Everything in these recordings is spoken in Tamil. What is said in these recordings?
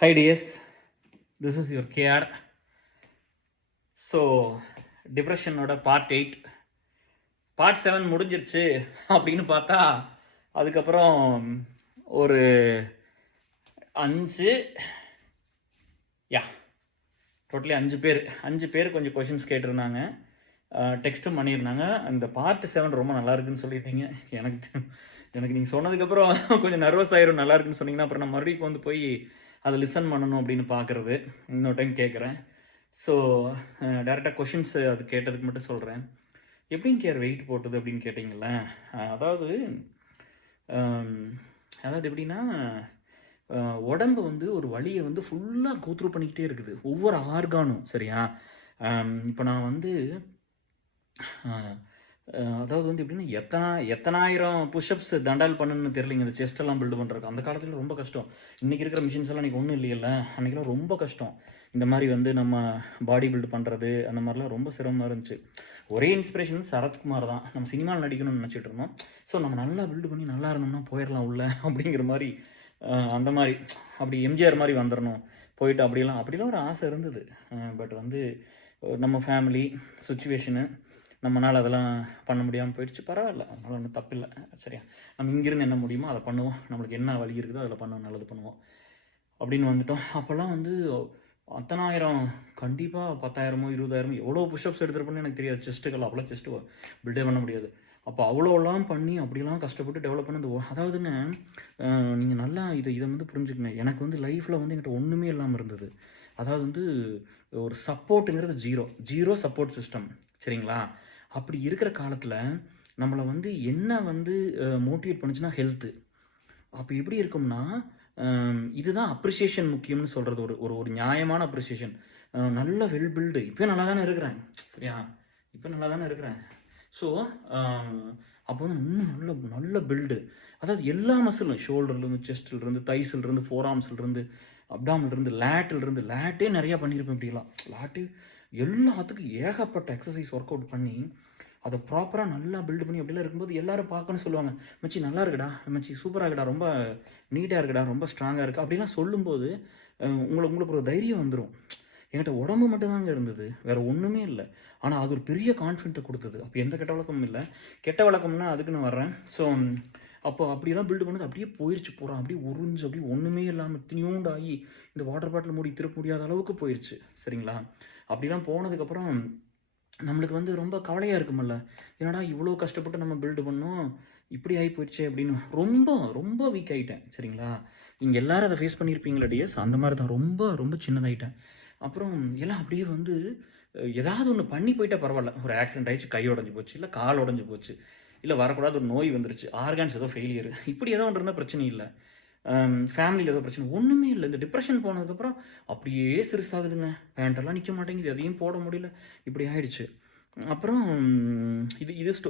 Hi DS, this is your KR. So டிப்ரெஷனோட பார்ட் 8 பார்ட் 7 முடிஞ்சிருச்சு அப்படின்னு பார்த்தா அதுக்கப்புறம் ஒரு 5 டோட்டலி 5 பேர் கொஞ்சம் கொஷின்ஸ் கேட்டிருந்தாங்க, டெக்ஸ்ட்டும் பண்ணியிருந்தாங்க. அந்த பார்ட் 7 ரொம்ப நல்லா இருக்குன்னு சொல்லியிருந்தீங்க. எனக்கு நீங்கள் சொன்னதுக்கப்புறம் கொஞ்சம் நர்வஸ் ஆயிரும். நல்லா இருக்குன்னு சொன்னீங்கன்னா அப்புறம் நான் மறுபடியும் வந்து போய் அதை லிசன் பண்ணணும் அப்படின்னு பார்க்குறது. இன்னொரு டைம் கேட்குறேன். ஸோ டேரெக்டாக கொஷின்ஸ் அது கேட்டதுக்கு மட்டும் சொல்கிறேன். எப்படிங்க கேர் வெயிட் போட்டது அப்படின்னு கேட்டிங்களே, அதாவது எப்படின்னா உடம்பு வந்து ஒரு வழியை வந்து ஃபுல்லாக கோத்ரூ பண்ணிக்கிட்டே இருக்குது, ஒவ்வொரு ஆர்கானும். சரியா? இப்போ நான் வந்து அதாவது வந்து எப்படின்னா எத்தனாயிரம் புஷ்அப்ஸ் தண்டால் பண்ணணும்னு தெரியலைங்க இந்த செஸ்டெல்லாம் பில்டு பண்ணுறதுக்கு. அந்த காலத்தில் ரொம்ப கஷ்டம். இன்றைக்கி இருக்கிற மிஷின்ஸ் எல்லாம் இன்றைக்கி ஒன்றும் இல்லையில்ல, அன்றைக்கெல்லாம் ரொம்ப கஷ்டம். இந்த மாதிரி வந்து நம்ம பாடி பில்டு பண்ணுறது அந்த மாதிரிலாம் ரொம்ப சிரமமாக இருந்துச்சு. ஒரே இன்ஸ்பிரேஷன் சரத்குமார் தான். நம்ம சினிமாவில் நடிக்கணும்னு நினச்சிட்டு இருந்தோம். ஸோ நம்ம நல்லா பில்டு பண்ணி நல்லா இருந்தோம்னா போயிடலாம் உள்ள அப்படிங்கிற மாதிரி, அந்த மாதிரி அப்படி எம்ஜிஆர் மாதிரி வந்துடணும் போயிட்டு அப்படிலாம் ஒரு ஆசை இருந்தது. பட் வந்து நம்ம ஃபேமிலி சுச்சுவேஷனு நம்மளால் அதெல்லாம் பண்ண முடியாமல் போயிடுச்சு. பரவாயில்ல, அதனால் ஒன்றும் தப்பில்லை. சரியா? நம்ம இங்கேருந்து என்ன முடியுமோ அதை பண்ணுவோம், நம்மளுக்கு என்ன வழி இருக்குதோ அதில் பண்ணுவோம், நல்லது பண்ணுவோம் அப்படின்னு வந்துட்டோம். அப்போல்லாம் வந்து அத்தனாயிரம் கண்டிப்பாக 10,000 20,000 எவ்வளோ புஷ்அப்ஸ் எடுத்துருப்போன்னு எனக்கு தெரியாது. செஸ்ட்டுக்கெல்லாம் அப்போல்லாம் செஸ்ட்டு பில்டே பண்ண முடியாது. அப்போ அவ்வளோலாம் பண்ணி அப்படிலாம் கஷ்டப்பட்டு டெவலப் பண்ணது. அதாவதுங்க, நீங்கள் நல்லா இதை வந்து புரிஞ்சுக்கங்க. எனக்கு வந்து லைஃப்பில் வந்து என்கிட்ட ஒன்றுமே இல்லாமல் இருந்தது. அதாவது வந்து ஒரு சப்போர்ட்டுங்கிறது ஜீரோ சப்போர்ட் சிஸ்டம். சரிங்களா? அப்படி இருக்கிற காலத்தில் நம்மளை வந்து என்ன வந்து மோட்டிவேட் பண்ணுச்சுன்னா ஹெல்த்து. அப்போ எப்படி இருக்கும்னா, இதுதான் அப்ரிசியேஷன் முக்கியம்னு சொல்கிறது. ஒரு நியாயமான அப்ரிசியேஷன். நல்ல வெல் பில்டு இப்போ நல்லா தானே இருக்கிறேன். சரியா? இப்போ நல்லா தானே இருக்கிறேன். ஸோ அப்போ வந்து இன்னும் நல்ல நல்ல பில்டு. அதாவது எல்லா மசிலும், ஷோல்டர்லேருந்து, செஸ்ட்லேருந்து, தைஸ்லேருந்து, ஃபோர் ஆர்ம்ஸ்லேருந்து, அப்டாமிலிருந்து, லேட்டே நிறையா பண்ணியிருப்பேன். இப்படிலாம் லேட்டு எல்லாத்துக்கும் ஏகப்பட்ட எக்ஸசைஸ் ஒர்க் அவுட் பண்ணி அதை ப்ராப்பராக நல்லா பில்டு பண்ணி அப்படிலாம் இருக்கும்போது எல்லோரும் பார்க்கணும்னு சொல்லுவாங்க. மச்சி நல்லா இருக்குடா, மச்சி சூப்பராக இருக்குடா, ரொம்ப நீட்டாக இருக்குடா, ரொம்ப ஸ்ட்ராங்காக இருக்குது அப்படிலாம் சொல்லும்போது உங்களுக்கு ஒரு தைரியம் வந்துடும். என்கிட்ட உடம்பு மட்டும்தாங்க இருந்தது, வேறு ஒன்றுமே இல்லை. ஆனால் அது ஒரு பெரிய கான்ஃபிடென்ட்டை கொடுத்தது. அப்போ எந்த கெட்ட வழக்கமும் இல்லை. கெட்ட வழக்கம்னா அதுக்கு நான் வர்றேன். ஸோ அப்போ அப்படியெல்லாம் பில்டு பண்ணது அப்படியே போயிடுச்சு போகிறான். அப்படியே உறிஞ்சு அப்படியே ஒன்றுமே இல்லாமல் திணியூண்டாகி இந்த வாட்டர் பாட்டில் மூடி திருப்ப முடியாத அளவுக்கு போயிடுச்சு. சரிங்களா? அப்படிலாம் போனதுக்கப்புறம் நம்மளுக்கு வந்து ரொம்ப கவலையாக இருக்குமில்ல, என்னடா இவ்வளோ கஷ்டப்பட்டு நம்ம பில்டு பண்ணோம், இப்படி ஆகி போயிடுச்சே அப்படின்னு ரொம்ப ரொம்ப வீக் ஆகிட்டேன். சரிங்களா? நீங்கள் எல்லோரும் அதை ஃபேஸ் பண்ணியிருப்பீங்களா டிஎஸ்? அந்த மாதிரி தான் ரொம்ப ரொம்ப சின்னதாகிட்டேன். அப்புறம் எல்லாம் அப்படியே வந்து ஏதாவது ஒன்று பண்ணி போயிட்டால் பரவாயில்ல. ஒரு ஆக்சிடென்ட் ஆகிடுச்சு, கை உடஞ்சி போச்சு, இல்லை கால் உடஞ்சி போச்சு, இல்லை வரக்கூடாது ஒரு நோய் வந்துருச்சு, ஆர்கான்ஸ் ஏதோ ஃபெயிலியர், இப்படி ஏதோ ஒன்று இருந்தால் பிரச்சனை இல்லை. ஃபேமிலியில் ஏதோ பிரச்சனை, ஒன்றுமே இல்லை. இந்த டிப்ரெஷன் போனதுக்கப்புறம் அப்படியே சிறுசாகுதுங்க. பேண்ட்டெல்லாம் நிற்க மாட்டேங்குது, எதையும் போட முடியல, இப்படி ஆயிடுச்சு. அப்புறம்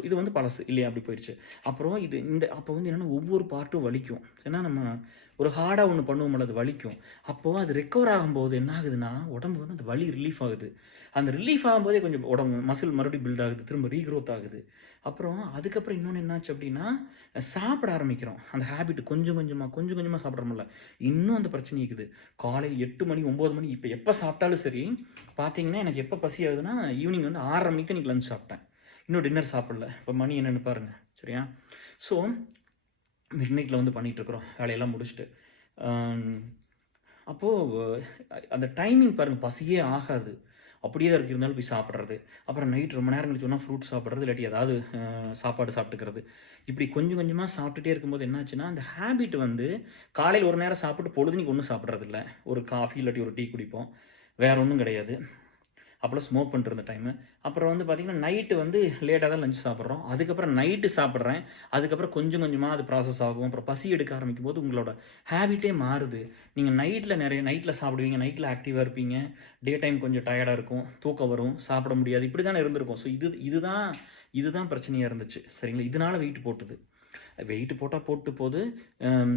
இது வந்து பழசு இல்லையா, அப்படி போயிடுச்சு. அப்புறம் அப்போ வந்து என்னென்னா ஒவ்வொரு பார்ட்டும் வலிக்கும். ஏன்னா நம்ம ஒரு ஹார்டாக ஒன்று பண்ணுவோம்ல, அது வலிக்கும். அப்போது அது ரெக்கவர் ஆகும்போது என்ன ஆகுதுன்னா உடம்பு வந்து அந்த வலி ரிலீஃப் ஆகுது. அந்த ரிலீஃப் ஆகும்போதே கொஞ்சம் உடம்பு மசில் மறுபடியும் பில்ட் ஆகுது, திரும்ப ரீக்ரோத் ஆகுது. அப்புறம் அதுக்கப்புறம் இன்னொன்று என்னாச்சு அப்படின்னா, சாப்பிட ஆரம்பிக்கிறோம். அந்த ஹேபிட் கொஞ்சம் கொஞ்சமாக சாப்பிட்றோம்ல, இன்னும் அந்த பிரச்சனை இருக்குது. காலையில் 8 மணி 9 மணி இப்போ எப்போ சாப்பிட்டாலும் சரி பார்த்தீங்கன்னா, எனக்கு எப்போ பசி ஆகுதுன்னா ஈவினிங் வந்து 6:30 மணிக்கு தான் லஞ்ச் சாப்பிட்டேன். இன்னும் டின்னர் சாப்பிடல. இப்போ மணி என்னென்னு பாருங்கள். சரியா? ஸோ மிட் நைட்டில் வந்து பண்ணிகிட்ருக்குறோம் வேலையெல்லாம் முடிச்சுட்டு. அப்போது அந்த டைமிங் பாருங்கள், பசியே ஆகாது, அப்படியே இருக்கு, இருந்தாலும் போய் சாப்பிட்றது. அப்புறம் நைட் ரொம்ப நேரம் கழிச்சு சொன்னால் ஃப்ரூட் சாப்பிட்றது, இல்லாட்டி ஏதாவது சாப்பாடு சாப்பிட்டுக்கிறது. இப்படி கொஞ்சம் கொஞ்சமாக சாப்பிட்டுட்டே இருக்கும்போது என்னாச்சுன்னா, அந்த ஹேபிட் வந்து காலையில் ஒரு நேரம் சாப்பிட்டு பொழுதுனிக்கு ஒன்றும் சாப்பிட்றதில்ல. ஒரு காஃபி இல்லாட்டி ஒரு டீ குடிப்போம், வேறு ஒன்றும் கிடையாது. அப்போல்லாம் ஸ்மோக் பண்ணிட்டு இருந்த டைமு. அப்புறம் வந்து பார்த்திங்கன்னா நைட்டு வந்து லேட்டாக தான் லஞ்ச் சாப்பிட்றோம். அதுக்கப்புறம் நைட்டு சாப்பிட்றேன். அதுக்கப்புறம் கொஞ்சம் கொஞ்சமாக அது ப்ராசஸ் ஆகும். அப்புறம் பசி எடுக்க ஆரம்பிக்கும் போது உங்களோட ஹேபிட்டே மாறுது. நீங்கள் நைட்டில் சாப்பிடுவீங்க, நைட்டில் ஆக்டிவாக இருப்பீங்க, டே டைம் கொஞ்சம் டயர்டாக இருக்கும், தூக்கம் வரும், சாப்பிட முடியாது, இப்படி தானே இருந்திருக்கும். ஸோ இதுதான் பிரச்சனையாக இருந்துச்சு. சரிங்களா? இதனால் வெயிட் போட்டுது. வெயிட் போட்டால் போட்டு போது,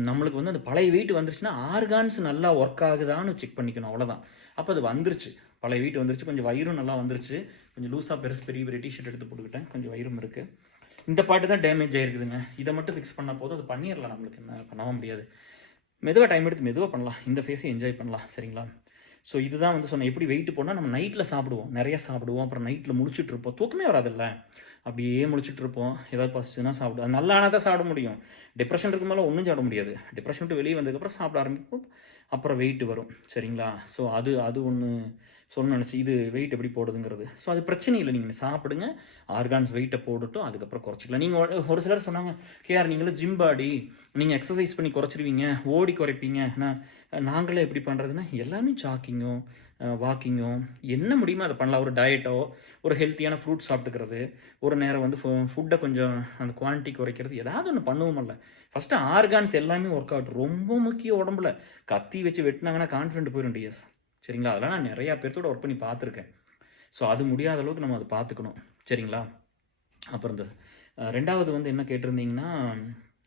நம்மளுக்கு வந்து அந்த பழைய வெயிட் வந்துருச்சுன்னா ஆர்கான்ஸ் நல்லா ஒர்க் ஆகுதான்னு செக் பண்ணிக்கணும், அவ்வளோதான். அப்போ அது வந்துருச்சு, பழைய வெயிட் வந்துருச்சு, கொஞ்சம் வயிறும் நல்லா வந்துருச்சு. கொஞ்சம் லூஸாக பெரிய பெரிய டிஷர்ட் எடுத்து போட்டுக்கிட்டேன், கொஞ்சம் வயிறும் இருக்குது. இந்த பாட்டு தான் டேமேஜ் ஆகிருக்குதுங்க. இதை மட்டும் ஃபிக்ஸ் பண்ணால் போதும், அது பண்ணிடலாம். நம்மளுக்கு என்ன பண்ணவும் முடியாது. மெதுவா டைம் எடுத்து மெதுவா பண்ணலாம். இந்த ஃபேஸை என்ஜாய் பண்ணலாம். சரிங்களா? ஸோ இதுதான் வந்து சொன்னேன். எப்படி வெயிட் போடணும்னா, நம்ம நைட்ல சாப்பிடுவோம். நெறைய சாப்பிடுவோம். அப்புறம் நைட்ல முழிச்சுட்டு இருப்போம். தூக்கமே வராதுல்ல. அப்படியே முழிச்சுட்டு இருப்போம். ஏதாவது பசிச்சுன்னா சாப்பிடு அது நல்லா ஆனா தான் சாப்பிட முடியும். டிப்ரஷன் இருக்கும்போதெல்லாம் ஒண்ணும் சாப்பிட முடியாது. டிப்ரஷன் விட்டு வெளிய வந்ததுக்கப்புறம் சாப்பிட ஆரம்பிப்போம். அப்புறம் வெயிட் வரும். சரிங்களா? ஸோ அது அது ஒண்ணு சொல்லணும்னு நெனச்சேன். இது வெயிட் எப்படி போடுதுங்கிறது. ஸோ அது பிரச்சனை இல்ல. நீங்க சாப்பிடுங்க. ஆர்கான்ஸ் வெயிட்ட போடட்டும். அதுக்கப்புறம் குறைச்சுக்கலாம். நீங்க ஒரு சிலர் சொன்னாங்க, "கேஆர் நீங்கலாம் ஜிம் பாடி. நீங்க எக்சர்சைஸ் பண்ணி குறைச்சிருவீங்க. ஓடி குறைப்பீங்க. நாங்களே எப்படி பண்ணுறதுன்னா எல்லாமே ஜாக்கிங்கோ வாக்கிங்கோ என்ன முடியுமோ அதை பண்ணலாம். ஒரு டயட்டோ ஒரு ஹெல்த்தியான ஃப்ரூட் சாப்பிட்டுக்கிறது, ஒரு நேரம் வந்து ஃபுட்டை கொஞ்சம் அந்த குவான்டிட்டி குறைக்கிறது, ஏதாவது ஒன்று பண்ணுவோமல்ல. ஃபஸ்ட்டு ஆர்கான்ஸ் எல்லாமே ஒர்க் அவுட் ரொம்ப முக்கியம் உடம்புல. கத்தி வச்சு வெட்டினாங்கன்னா கான்ஃபிடென்ட் போயிடும் டிஎஸ். சரிங்களா? அதெல்லாம் நான் நிறையா பேர்த்தோட ஒர்க் பண்ணி பார்த்துருக்கேன். ஸோ அது முடியாத அளவுக்கு நம்ம அதை பார்த்துக்கணும். சரிங்களா? அப்புறம் இந்த ரெண்டாவது வந்து என்ன கேட்டிருந்தீங்கன்னா,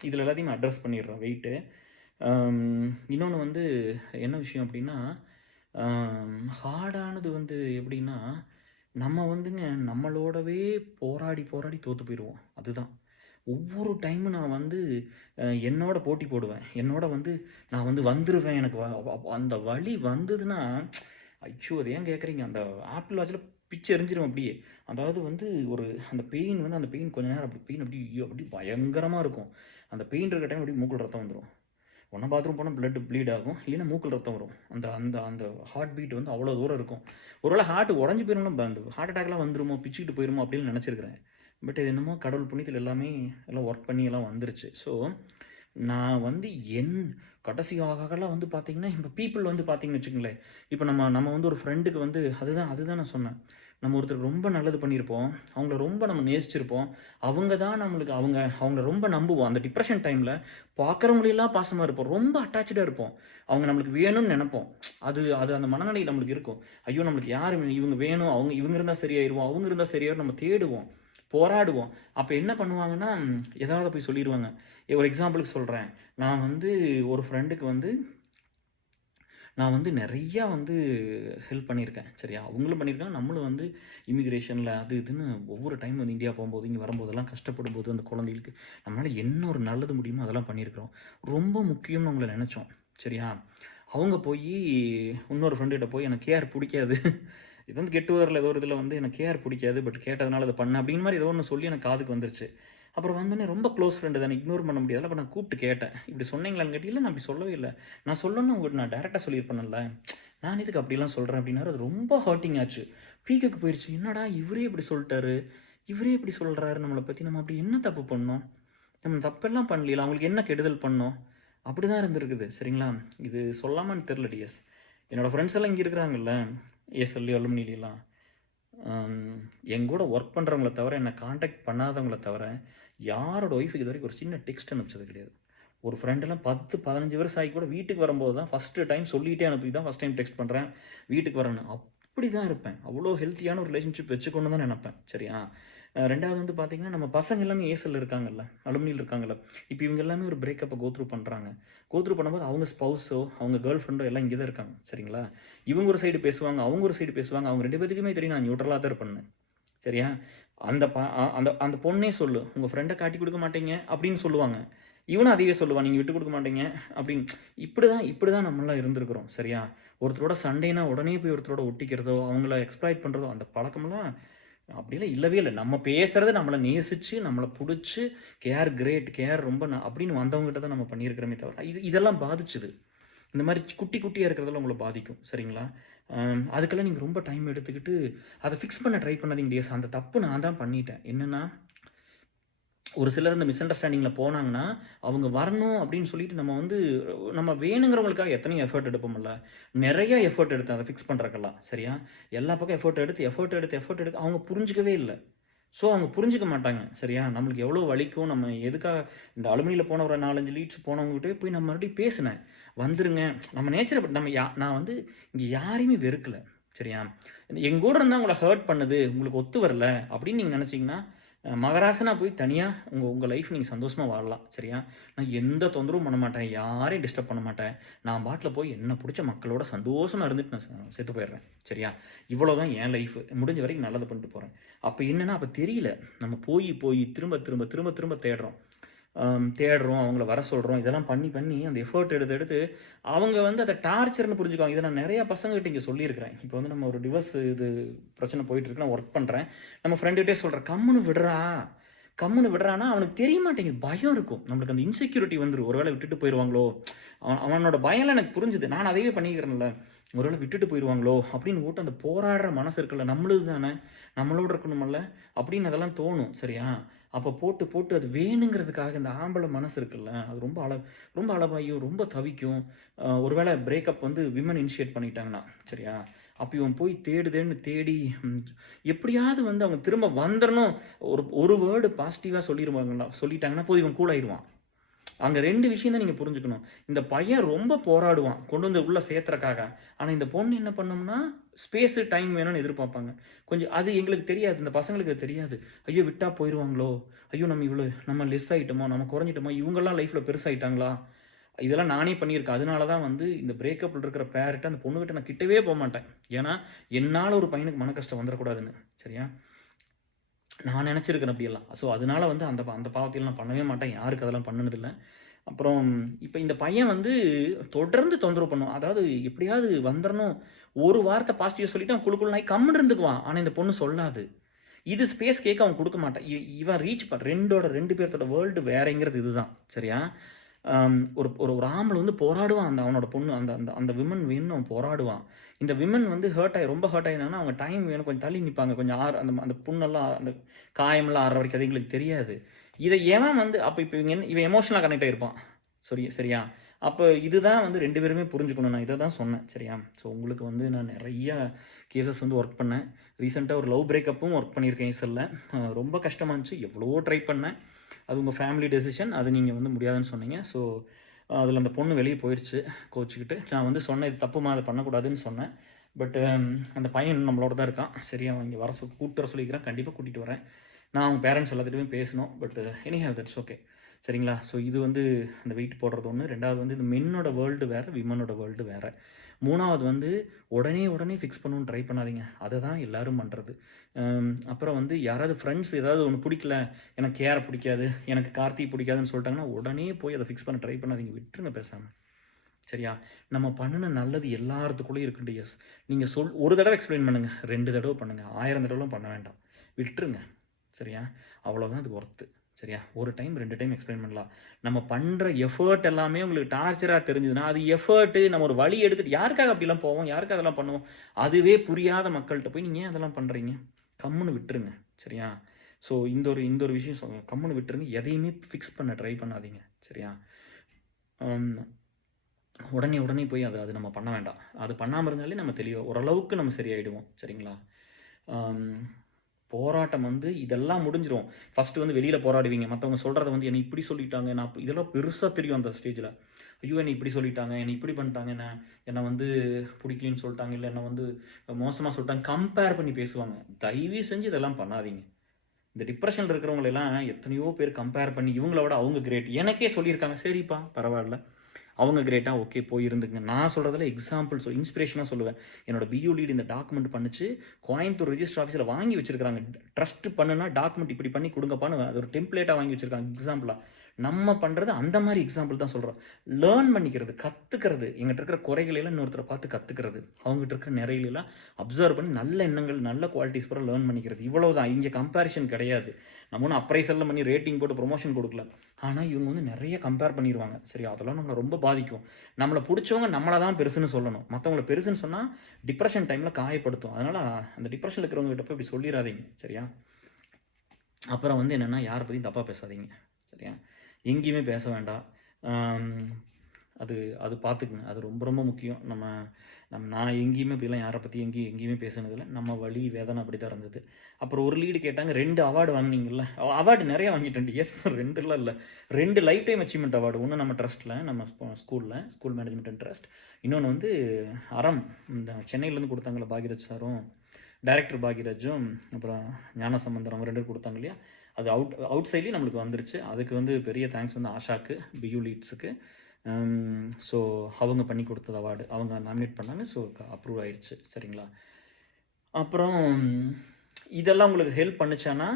இதில் எல்லாத்தையும் அட்ரஸ் பண்ணிடுறோம் வெயிட்டு. இன்னொன்று வந்து என்ன விஷயம் அப்படின்னா, ஹார்டானது வந்து எப்படின்னா, நம்ம வந்துங்க நம்மளோடவே போராடி போராடி தோத்து போயிடுவோம். அதுதான். ஒவ்வொரு டைமும் நான் வந்து என்னோட போட்டி போடுவேன். என்னோட வந்து நான் வந்து வந்துருவேன். எனக்கு அந்த வலி வந்ததுன்னா, ஐயோ! அத ஏன் கேட்குறீங்க? அந்த ஆப்பிள் வாட்ச்ல பிச்சு எறிஞ்சிரும் அப்படியே. அதாவது வந்து ஒரு அந்த பெயின் வந்து அந்த பெயின் கொஞ்ச நேரம் அப்படி பெயின் அப்படி அப்படி பயங்கரமா இருக்கும். அந்த பெயின் இருக்கிற டைம் அப்படியே மூக்குல ரத்தம் வந்துரும். ஒண்ணா பாத்ரூம் போனா ப்ளீட் ஆகும். இல்லைன்னா மூக்குல ரத்தம் வரும். அந்த அந்த அந்த ஹார்ட் பீட் வந்து அவ்வளோ தூரம் இருக்கும். ஒருவேளை ஹார்ட் உடைஞ்சு போயிரும்னா அந்த ஹார்ட் அட்டாக்லாம் வந்துருமோ, பிச்சுக்கிட்டு போயிருமோ அப்படின்னு நெனச்சிருக்கிறேன். பட் இது என்னமோ கடவுள் புண்ணியத்துல எல்லாமே எல்லாம் ஒர்க் பண்ணி எல்லாம் வந்துருச்சு. ஸோ, நான் வந்து என் கடைசி ஆகலாம் வந்து பார்த்தீங்கன்னா, இப்ப பீப்பிள் வந்து பார்த்தீங்கன்னு வச்சுக்கங்களேன், இப்ப நம்ம நம்ம வந்து ஒரு ஃப்ரெண்டுக்கு வந்து அதுதான் அதுதான் நான் சொன்னேன். நம்ம ஒருத்தருக்கு ரொம்ப நல்லது பண்ணியிருப்போம். அவங்கள ரொம்ப நம்ம நேசிச்சிருப்போம். அவங்க தான் நம்மளுக்கு அவங்கள ரொம்ப நம்புவோம். அந்த டிப்ரஷன் டைம்ல பார்க்குறவங்களெல்லாம் பாசமா இருப்போம். ரொம்ப அட்டாச்டா இருப்போம். அவங்க நம்மளுக்கு வேணும்னு நெனைப்போம். அது அது அந்த மனநிலை நம்மளுக்கு இருக்கும். ஐயோ! நம்மளுக்கு யாரு வேணும்? இவங்க வேணும். இவங்க இருந்தா சரியாயிருவோம். அவங்க இருந்தா சரியாயிரும் நம்ம தேடுவோம். போராடுவோம். அப்ப என்ன பண்ணுவாங்கன்னா, ஏதாவது போய் சொல்லிருவாங்க. ஒரு எக்ஸாம்பிளுக்கு சொல்றேன். நான் வந்து ஒரு ஃப்ரெண்டுக்கு வந்து நான் வந்து நெறையா வந்து ஹெல்ப் பண்ணியிருக்கேன். சரியா? அவங்களும் பண்ணியிருக்காங்க. நம்மளும் வந்து இமிகிரேஷன்ல அது இதுன்னு ஒவ்வொரு டைம் வந்து இந்தியா போம்போது, இங்க வரும்போதெல்லாம் கஷ்டப்படும்போது அந்த குழந்தைகளுக்கு நம்மளால என்ன ஒரு நல்லது முடியுமோ அதெல்லாம் பண்ணியிருக்கிறோம். ரொம்ப முக்கியம்னு அவங்கள நெனச்சோம். சரியா? அவங்க போயி இன்னொரு ஃப்ரெண்டுகிட்ட போய் எனக்கு கேஆர் புடிக்காது. இது வந்து கெட் டுகெதர்ல ஏதோ ஒரு இதில வந்து எனக்கு கேஆர் புடிக்காது. பட் கேட்டதுனால அத பண்ணேன். அப்படிங்கிற மாரி ஏதோ ஒண்ணு சொல்லி எனக்கு காதுக்கு வந்துருச்சு. அப்புறம் வந்தோனே ரொம்ப க்ளோஸ் ஃப்ரெண்டு தானே இக்னோர் பண்ண முடியாதுல்ல. அப்ப நான் கூப்பிட்டு கேட்டேன். இப்படி சொன்னீங்களான்னு கேட்டீங்க. இல்ல நான் அப்படி சொல்லவே இல்ல. நான் சொல்லணும்னு உங்ககிட்ட நான் டைரக்ட்டா சொல்லியிருப்பேன்ல. நான் எதுக்கு அப்படிலாம் சொல்றேன் அப்படின்னாரு. அது ரொம்ப ஹர்ட்டிங் ஆச்சு. பீக்குக்கு போயிருச்சு. என்னடா இவரே இப்படி சொல்ட்டாரு. இவரே இப்படி சொல்றாரு நம்மள பத்தி. நம்ம அப்படி என்ன தப்பு பண்ணோம்? நம்ம தப்பெல்லாம் பண்ணலைல. அவங்களுக்கு என்ன கெடுதல் பண்ணோம்? அப்படிதான் இருந்திருக்குது. சரிங்களா? இது சொல்லாமான்னு தெரியல டிஎஸ். என்னோட ஃப்ரெண்ட்ஸ் எல்லாம் இங்க இருக்கிறாங்கல்ல. ஏஎஸ்எல்லையும், அலுமினிலலாம். என் கூட ஒர்க் பண்றவங்கள தவிர, என்ன கான்டாக்ட் பண்ணாதவங்கள தவிர, யாரோட ஒய்ஃப்க்கு இதுவரைக்கும் ஒரு சின்ன டெக்ஸ்ட் அனுப்பிச்சது கிடையாது. ஒரு ஃப்ரெண்டெல்லாம் 10, 15 வருஷம் ஆகி கூட வீட்டுக்கு வரும்போது தான் ஃபர்ஸ்ட்டு டைம் சொல்லிட்டே அனுப்பி தான் ஃபர்ஸ்ட் டைம் டெக்ஸ்ட் பண்றேன். வீட்டுக்கு வரேன்னு. அப்படி தான் இருப்பேன். அவ்வளோ ஹெல்த்தியான ஒரு ரிலேஷன்ஷிப் வச்சுக்கணும்னு தான் நெனைப்பேன். சரியா? 2வது வந்து பார்த்தீங்கன்னா, நம்ம பசங்க எல்லாமே ஏஎஸ்எல்ல இருக்காங்கல்ல, அலுமினில இருக்காங்கல்ல. இப்ப இவங்க எல்லாமே ஒரு பிரேக்கப்ப கோ த்ரூ பண்றாங்க. கோ த்ரூ பண்ணும்போது அவங்க ஸ்பவுஸோ, அவங்க கேர்ள் ஃப்ரெண்டோ எல்லாம் இங்க தான் இருக்காங்க. சரிங்களா? இவங்க ஒரு சைடு பேசுவாங்க, அவங்க ஒரு சைடு பேசுவாங்க. அவங்க 2 பேத்துக்குமே தெரியும் நான் நியூட்ரலா தான் இருப்பேன்னு. சரியா? அந்த ப அ அந்த அந்த பொண்ணே சொல்லும். "உங்க ஃப்ரெண்ட காட்டிக் குடுக்க மாட்டீங்க" அப்படின்னு சொல்லுவாங்க. இவனும் அதையே சொல்லுவான். "நீங்க விட்டுக் குடுக்க மாட்டீங்க" அப்படின்னு. இப்படிதான் நம்மலாம் இருந்திருக்கிறோம். சரியா? ஒருத்தரோட சண்டைனா உடனே போய் ஒருத்தரோட ஒட்டிக்கிறதோ, அவங்கள எக்ஸ்ப்ளாய்ட் பண்றதோ, அந்த பழக்கம்லாம் அப்படிலாம் இல்லவே இல்ல. நம்ம பேசுறது நம்மள நேசிச்சு, நம்மள புடிச்சு, கேஆர் கிரேட், கேஆர் ரொம்ப அப்படின்னு வந்தவங்ககிட்ட தான் நம்ம பண்ணியிருக்கிறோமே தவிர, இதெல்லாம் பாதிச்சுது. இந்த மாரி குட்டி குட்டியா இருக்கிறதெல்லாம் உங்கள பாதிக்கும். சரிங்களா? அதுக்கெல்லாம் நீங்க ரொம்ப டைம் எடுத்துக்கிட்டு, அத ஃபிக்ஸ் பண்ண ட்ரை பண்ணாதீங்க டியர்ஸ். அந்த தப்பு நான் தான் பண்ணிட்டேன். என்னன்னா, ஒரு சிலர் இந்த மிஸ் அண்டர்ஸ்டாண்டிங்ல போனாங்கன்னா, அவங்க வரணும் அப்படின்னு சொல்லிட்டு நம்ம வந்து நம்ம வேணுங்கிறவங்களுக்காக எத்தனையோ எஃபோர்ட் எடுப்போம்ல. நெறைய எஃபோர்ட் எடுத்தேன் அத ஃபிக்ஸ் பண்றதுக்கெல்லாம். சரியா? எல்லா பக்கம் எஃபோர்ட் எடுத்து அவங்க புரிஞ்சுக்கவே இல்ல. ஸோ, அவங்க புரிஞ்சுக்க மாட்டாங்க. சரியா? நம்மளுக்கு எவ்வளோ வலிக்கும், நம்ம எதுக்காக இந்த அலுமினில போன ஒரு 4, 5 லீட்ஸ் போனவங்ககிட்டயே போய் நான் மறுபடியும் பேசினேன். வந்துருங்க. நம்ம நேச்சர நம்ம நான் வந்து இங்க யாரையுமே வெறுக்கல. சரியா? என் கூட இருந்தா உங்கள ஹர்ட் பண்ணுது, உங்களுக்கு ஒத்து வரல அப்படின்னு நீங்க நெனச்சீங்கன்னா, மகராசனா போய் தனியா உங்க உங்க லைஃப் நீங்க சந்தோஷமா வாழலாம். சரியா? நான் எந்த தொந்தரவும் பண்ண மாட்டேன். யாரையும் டிஸ்டர்ப் பண்ண மாட்டேன். நான் பாட்டுல போய் என்ன புடிச்ச மக்களோட சந்தோஷமா இருந்துட்டு நான் செத்து போயிடுறேன். சரியா? இவ்வளோதான் என் லைஃப். முடிஞ்ச வரைக்கும் நல்லது பண்ணிட்டு போறேன். அப்ப என்னன்னா, அப்ப தெரியல. நம்ம போய் போய் திரும்ப திரும்ப திரும்ப திரும்ப தேடுறோம். தேடுறோம், அவங்கள வர சொல்றோம். இதெல்லாம் பண்ணி, பண்ணி அந்த எஃபோர்ட் எடுத்து, எடுத்து அவங்க வந்து அத டார்ச்சர்ன்னு புரிஞ்சுக்குவாங்க. இத நான் நெறைய பசங்ககிட்ட இங்க சொல்லியிருக்கிறேன். இப்போ வந்து நம்ம ஒரு டிவோர்ஸ் இது பிரச்சனை போயிட்டு இருக்கு. நான் ஒர்க் பண்றேன். நம்ம ஃப்ரெண்டுகிட்டயே சொல்றேன், "கம்முனு விடுறா." கம்முனு விடுறான்னா, அவனுக்கு தெரிய மாட்டேங்குது. பயம் இருக்கும். நம்மளுக்கு அந்த இன்செக்யூரிட்டி வந்துரும். ஒரு வேள விட்டுட்டு போயிருவாங்களோ! அவனோட பயம்லாம் எனக்கு புரிஞ்சுது. நான் அதையே பண்ணிக்கிறேன்ல. ஒரு வேள விட்டுட்டு போயிருவாங்களோ! அப்படின்னு போட்டு அந்த போராடுற மனசு இருக்குல்ல, நம்மளுது தானே, நம்மளோட இருக்கணுமல்ல, அப்படின்னு அதெல்லாம் தோணும். சரியா? அப்ப போட்டு, போட்டு அது வேணுங்கிறதுக்காக இந்த ஆம்பள மனசு இருக்குல்ல, அது ரொம்ப அலபாயும், ரொம்ப தவிக்கும். ஒரு வேள பிரேக்கப் வந்து விமன் இனிஷியேட் பண்ணிட்டாங்கன்னா, சரியா? அப்ப இவன் போய் தேடுதேன்னு தேடி, ம் எப்படியாவது வந்து அவங்க திரும்ப வந்துரணும். ஒரு வேர்டு பாசிட்டிவா சொல்லிட்டாங்கன்னா போதும், இவன் கூல் ஆயிருவான். அங்க 2 விஷயம் தான் நீங்க புரிஞ்சுக்கணும். இந்த பையன் ரொம்ப போராடுவான். கொண்டு வந்து உள்ள சேர்த்துறக்காக. ஆனா இந்த பொண்ணு என்ன பண்ணும்னா, ஸ்பேஸ், டைம் வேணும்னு எதிர்பார்ப்பாங்க. கொஞ்சம் அது எங்களுக்கு தெரியாது. இந்த பசங்களுக்கு அது தெரியாது. ஐயோ! விட்டா போயிருவாங்களோ! ஐயோ! நம்ம லெஸ் ஆயிட்டோமோ! நம்ம குறைஞ்சிட்டோமோ! இவங்கலாம் லைஃப்ல பெருசாயிட்டாங்களா? இதெல்லாம் நானே பண்ணியிருக்கேன். அதனால தான் வந்து இந்த பிரேக்கப்ல இருக்கிற பேர்ட்ட அந்த பொண்ணுகிட்ட நான் கிட்டவே போமாட்டேன். ஏன்னா, என்னால ஒரு பையனுக்கு மன கஷ்டம் வந்துறக்கூடாதுன்னு. சரியா? நான் நெனச்சிருக்கிறேன் அப்படியெல்லாம். ஸோ, அதனால வந்து அந்த அந்த பாவத்தையெல்லாம் நான் பண்ணவே மாட்டேன். யாருக்கு அதெல்லாம் பண்ணுனதில்ல. அப்புறம் இப்ப இந்த பையன் வந்து தொடர்ந்து தொந்தரவு பண்ணுவான். அதாவது எப்படியாவது வந்துரணும். ஒரு வார்த்தை பாசிட்டிவா சொல்லிட்டு அவன் குளு குளுன்னு ஆயி கம்முனு இருந்துக்குவான். ஆனா இந்த பொண்ணு சொல்லாது. இது ஸ்பேஸ் கேட்க அவன் குடுக்க மாட்டான். இவன் ரீச் 2 பேர்த்தோட வேர்ல்டு வேறங்கிறது இதுதான். சரியா? ஒரு ஒரு ஒரு ஆம்பள வந்து போராடுவான். அவனோட பொண்ணு அந்த அந்த அந்த விமன் வேணும்னு அவன் போராடுவான். இந்த விமன் வந்து ரொம்ப ஹர்ட் ஆயிருந்தாங்கன்னா, அவங்க டைம் வேணும் கொஞ்சம் தள்ளி நிப்பாங்க. கொஞ்சம் அந்த அந்த புண்ணெல்லாம் அந்த காயமெல்லாம் ஆறுற வரைக்கும் அது எங்களுக்கு தெரியாது. இத எவன் வந்து அப்ப இப்ப இவன் எமோஷனலா கனெக்ட் ஆயிருப்பான். சரியா? அப்ப இதுதான் வந்து 2 பேருமே புரிஞ்சுக்கணும். நான் இத தான் சொன்னேன். சரியா? ஸோ உங்களுக்கு வந்து நான் நெறைய கேஸஸ் வந்து ஒர்க் பண்ணேன். ரீசென்ட்டா ஒரு லவ் பிரேக்கப்பும் ஒர்க் பண்ணியிருக்கேன் ESLல. ரொம்ப கஷ்டமா இருந்துச்சு. எவ்வளவோ ட்ரை பண்ணேன். அது உங்க ஃபேமிலி டெசிஷன். அது நீங்க வந்து முடியாதுன்னு சொன்னீங்க. ஸோ, அதில அந்த பொண்ணு வெளிய போயிருச்சு கோவிச்சுக்கிட்டு. நான் வந்து சொன்னேன், "இது தப்பும்மா. அத பண்ணக்கூடாதுன்னு" சொன்னேன். பட் அந்த பையன் இன்னும் நம்மளோட தான் இருக்கான். சரி, அவன் இங்க கூட்டிட்டு வர சொல்லியிருக்கிறான். கண்டிப்பா கூட்டிட்டு வரேன். நான் அவங்க பேரண்ட்ஸ் எல்லாத்துட்டயுமே பேசணும். But anyhow that's okay. சரிங்களா? ஸோ இது வந்து அந்த வெயிட் போடுறது ஒண்ணு. 2வது வந்து இது மென்னோட வேர்ல்டு வேற, விமனோட வேர்ல்டு வேற. 3வது வந்து உடனே ஃபிக்ஸ் பண்ணணும்னு ட்ரை பண்ணாதீங்க. அத தான் எல்லாரும் பண்றது. அப்புறம் வந்து யாராவது ஃப்ரெண்ட்ஸ் ஏதாவது ஒண்ணு புடிக்கல, எனக்கு கேர புடிக்காது, எனக்கு கார்த்தி புடிக்காதுன்னு சொல்லிட்டாங்கன்னா, உடனே போய் அத ஃபிக்ஸ் பண்ண ட்ரை பண்ணாதீங்க. விட்டுருங்க பேசாம. சரியா? நம்ம பண்ணுன நல்லது எல்லாத்துக்குள்ளயும் இருக்குண்டு. எஸ். நீங்க ஒரு தடவ எக்ஸ்ப்ளைன் பண்ணுங்க. 2 தடவ பண்ணுங்க. 1000 தடவலாம் பண்ண வேண்டாம். விட்டுருங்க. சரியா? அவ்வளோதான் அதுக்கு ஒர்த்து. சரியா? 1 டைம், 2 டைம் எக்ஸ்ப்ளைன் பண்ணலாம். நம்ம பண்ற எஃபோர்ட் எல்லாமே உங்களுக்கு டார்ச்சரா தெரிஞ்சதுன்னா, அது எஃபோர்ட் நம்ம ஒரு வழி எடுத்துட்டு யாருக்காக அப்படிலாம் போவோம்? யாருக்காக அதெல்லாம் பண்ணுவோம்? அதுவே புரியாத மக்கள்ட்ட போய் நீங்க ஏன் அதெல்லாம் பண்றீங்க? கம்முனு விட்டுருங்க. சரியா? ஸோ இந்த ஒரு விஷயம் கம்முனு விட்டுருங்க. எதையுமே ஃபிக்ஸ் பண்ண ட்ரை பண்ணாதீங்க. சரியா? அம் உடனே போய் அது அது நம்ம பண்ண வேண்டாம். அது பண்ணாம இருந்தாலே நம்ம தெளிவா ஓரளவுக்கு நம்ம சரியாயிடுவோம். சரிங்களா? அம் போராட்டம் வந்து இதெல்லாம் முடிஞ்சிரும். ஃபர்ஸ்ட்டு வந்து வெளியில போராடுவீங்க. மத்தவங்க சொல்றத வந்து என்ன இப்படி சொல்லிட்டாங்க. இதெல்லாம் பெருசா தெரியும் அந்த ஸ்டேஜ்ல. ஐயோ! என்ன இப்படி சொல்லிட்டாங்க. என்ன இப்படி பண்ணிட்டாங்க. என்ன வந்து புடிக்கலன்னு சொல்ட்டாங்க. இல்ல என்ன வந்து மோசமா சொல்ட்டாங்க. கம்பேர் பண்ணி பேசுவாங்க. தயவு செஞ்சு இதெல்லாம் பண்ணாதீங்க. இந்த டிப்ரஷன்ல இருக்கிறவங்கள எல்லாம் எத்தனையோ பேர் கம்பேர் பண்ணி இவங்கள விட அவங்க கிரேட். எனக்கே சொல்லியிருக்காங்க. சரிப்பா பரவால்ல. அவங்க கிரேட்டா ஓகே போய் இருந்துக்குங்க. நான் சொல்றதெல்லாம் எக்ஸாம்பிள் இன்ஸ்பிரேஷனா சொல்லுவேன். என்னோட பியூ லீட் இந்த டாக்குமெண்ட் பண்ணுச்சு. கோயம்புத்தூர் ரெஜிஸ்டர் ஆஃபீஸ்ல வாங்கி வச்சிருக்காங்க. ட்ரஸ்ட் பண்ணுனா டாக்குமெண்ட் இப்படி பண்ணி குடுங்கப்பான்னு அது ஒரு டெம்ப்ளேட்டா வாங்கி வச்சிருக்காங்க எக்ஸாம்பிளா. நம்ம பண்றது அந்த மாரி எக்ஸாம்பிள் தான் சொல்றோம். லேர்ன் பண்ணிக்கிறது, கத்துக்கிறது. என்கிட்ட இருக்கிற குறைகளை எல்லாம் இன்னொருத்தர பார்த்து கத்துக்கிறது. அவங்ககிட்ட இருக்கிற நிறைகளை எல்லாம் அப்சர்வ் பண்ணி நல்ல எண்ணங்கள், நல்ல குவாலிட்டிஸ் பூரா லேர்ன் பண்ணிக்கிறது. இவ்வளவுதான். இங்க கம்பேரிசன் கிடையாது. நம்ம ஒண்ணும் அப்ரைசல்லாம் பண்ணி ரேட்டிங் போட்டு ப்ரமோஷன் குடுக்கல. ஆனா, இவங்க வந்து நெறைய கம்பேர் பண்ணிருவாங்க. சரியா? அதெல்லாம் நம்மள ரொம்ப பாதிக்கும். நம்மள புடிச்சவங்க நம்மள தான் பெருசுன்னு சொல்லணும். மத்தவங்கள பெருசுன்னு சொன்னா, டிப்ரஷன் டைம்ல காயப்படுத்தும். அதனால அந்த டிப்ரஷன்ல இருக்கிறவங்க கிட்ட போய் இப்படி சொல்லிறாதீங்க. சரியா? அப்புறம் வந்து என்னன்னா, யார பத்தியும் தப்பா பேசாதீங்க. சரியா? எங்கேயுமே பேச வேண்டாம். ஆம் அது அது பார்த்துக்குங்க. அது ரொம்ப ரொம்ப முக்கியம். நான் எங்கேயுமே இப்படிலாம் யார பத்தியும் எங்கேயுமே பேசினதில்ல. நம்ம வலி, வேதனை அப்படித்தான் இருந்தது. அப்புறம் ஒரு லீடு கேட்டாங்க. 2 அவார்டு வாங்குனீங்கல்ல? அவார்டு நெறைய வாங்கிட்டேன். எஸ் 2லாம் இல்ல. 2 லைஃப் டைம் அச்சீவ்மென்ட் அவார்டு. ஒண்ணு நம்ம ட்ரஸ்ட்ல, நம்ம ஸ்கூல் மேனேஜ்மென்ட் அண்ட் ட்ரஸ்ட். இன்னொன்னு வந்து அறம். இந்த சென்னையிலேருந்து குடுத்தாங்கல்ல பாக்யராஜ் சாரும், டைரக்டர் பாக்யராஜும், அப்புறம் ஞானசம்பந்தர் அவங்க 2 பேரும் குடுத்தாங்க இல்லையா? அது அவுட் சைட்லயும் நம்மளுக்கு வந்துருச்சு. அதுக்கு வந்து பெரிய தேங்க்ஸ் வந்து ஆஷாக்கு, பியூ லீட்ஸுக்கு. ஸோ அவங்க பண்ணி கொடுத்தது அவார்டு. அவங்க நாமினேட் பண்ணாங்க. ஸோ அப்ரூவ் ஆயிருச்சு. சரிங்களா? அப்புறம் இதெல்லாம் உங்களுக்கு ஹெல்ப் பண்ணுச்சான்னா,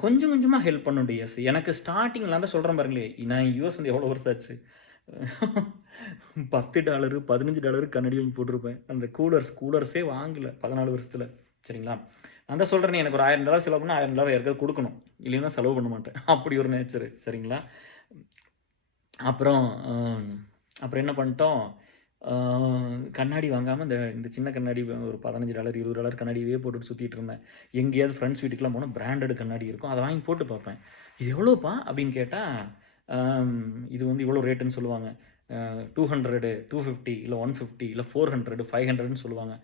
கொஞ்சம் கொஞ்சமா ஹெல்ப் பண்ணும் டிஎஸ். எனக்கு ஸ்டார்ட்டிங்ல நான் தான் சொல்றேன் பாருங்களேன், நான் யுஎஸ் வந்து எவ்வளோ வருஷம் ஆச்சு. $10 $15 கண்ணாடி வாங்கி போட்டிருப்பேன். அந்த கூலர்ஸே வாங்கல 14 வருஷத்துல. சரிங்களா? நான் தான் சொல்றேனே எனக்கு ஒரு $1000 செலவு பண்ணா $1000 யாருக்காவது குடுக்கணும். இல்லைன்னா செலவு பண்ண மாட்டேன். அப்படி ஒரு நேச்சரு. சரிங்களா? அப்புறம் அப்புறம் என்ன பண்ணிட்டோம், அ கண்ணாடி வாங்காம இந்த இந்த சின்ன கண்ணாடி ஒரு $15 $20 கண்ணாடியவே போட்டுட்டு சுத்திட்டு இருந்தேன். எங்கேயாவது ஃப்ரெண்ட்ஸ் வீட்டுக்குலாம் போனா பிராண்டட் கண்ணாடி இருக்கும். அத வாங்கி போட்டு பார்ப்பேன். "இது எவ்வளோப்பா?" அப்படின்னு கேட்டா, இது வந்து இவ்வளோ ரேட்டுன்னு சொல்லுவாங்க. 200, 250 இல்ல 150 இல்ல 400, 500ன்னு சொல்லுவாங்க.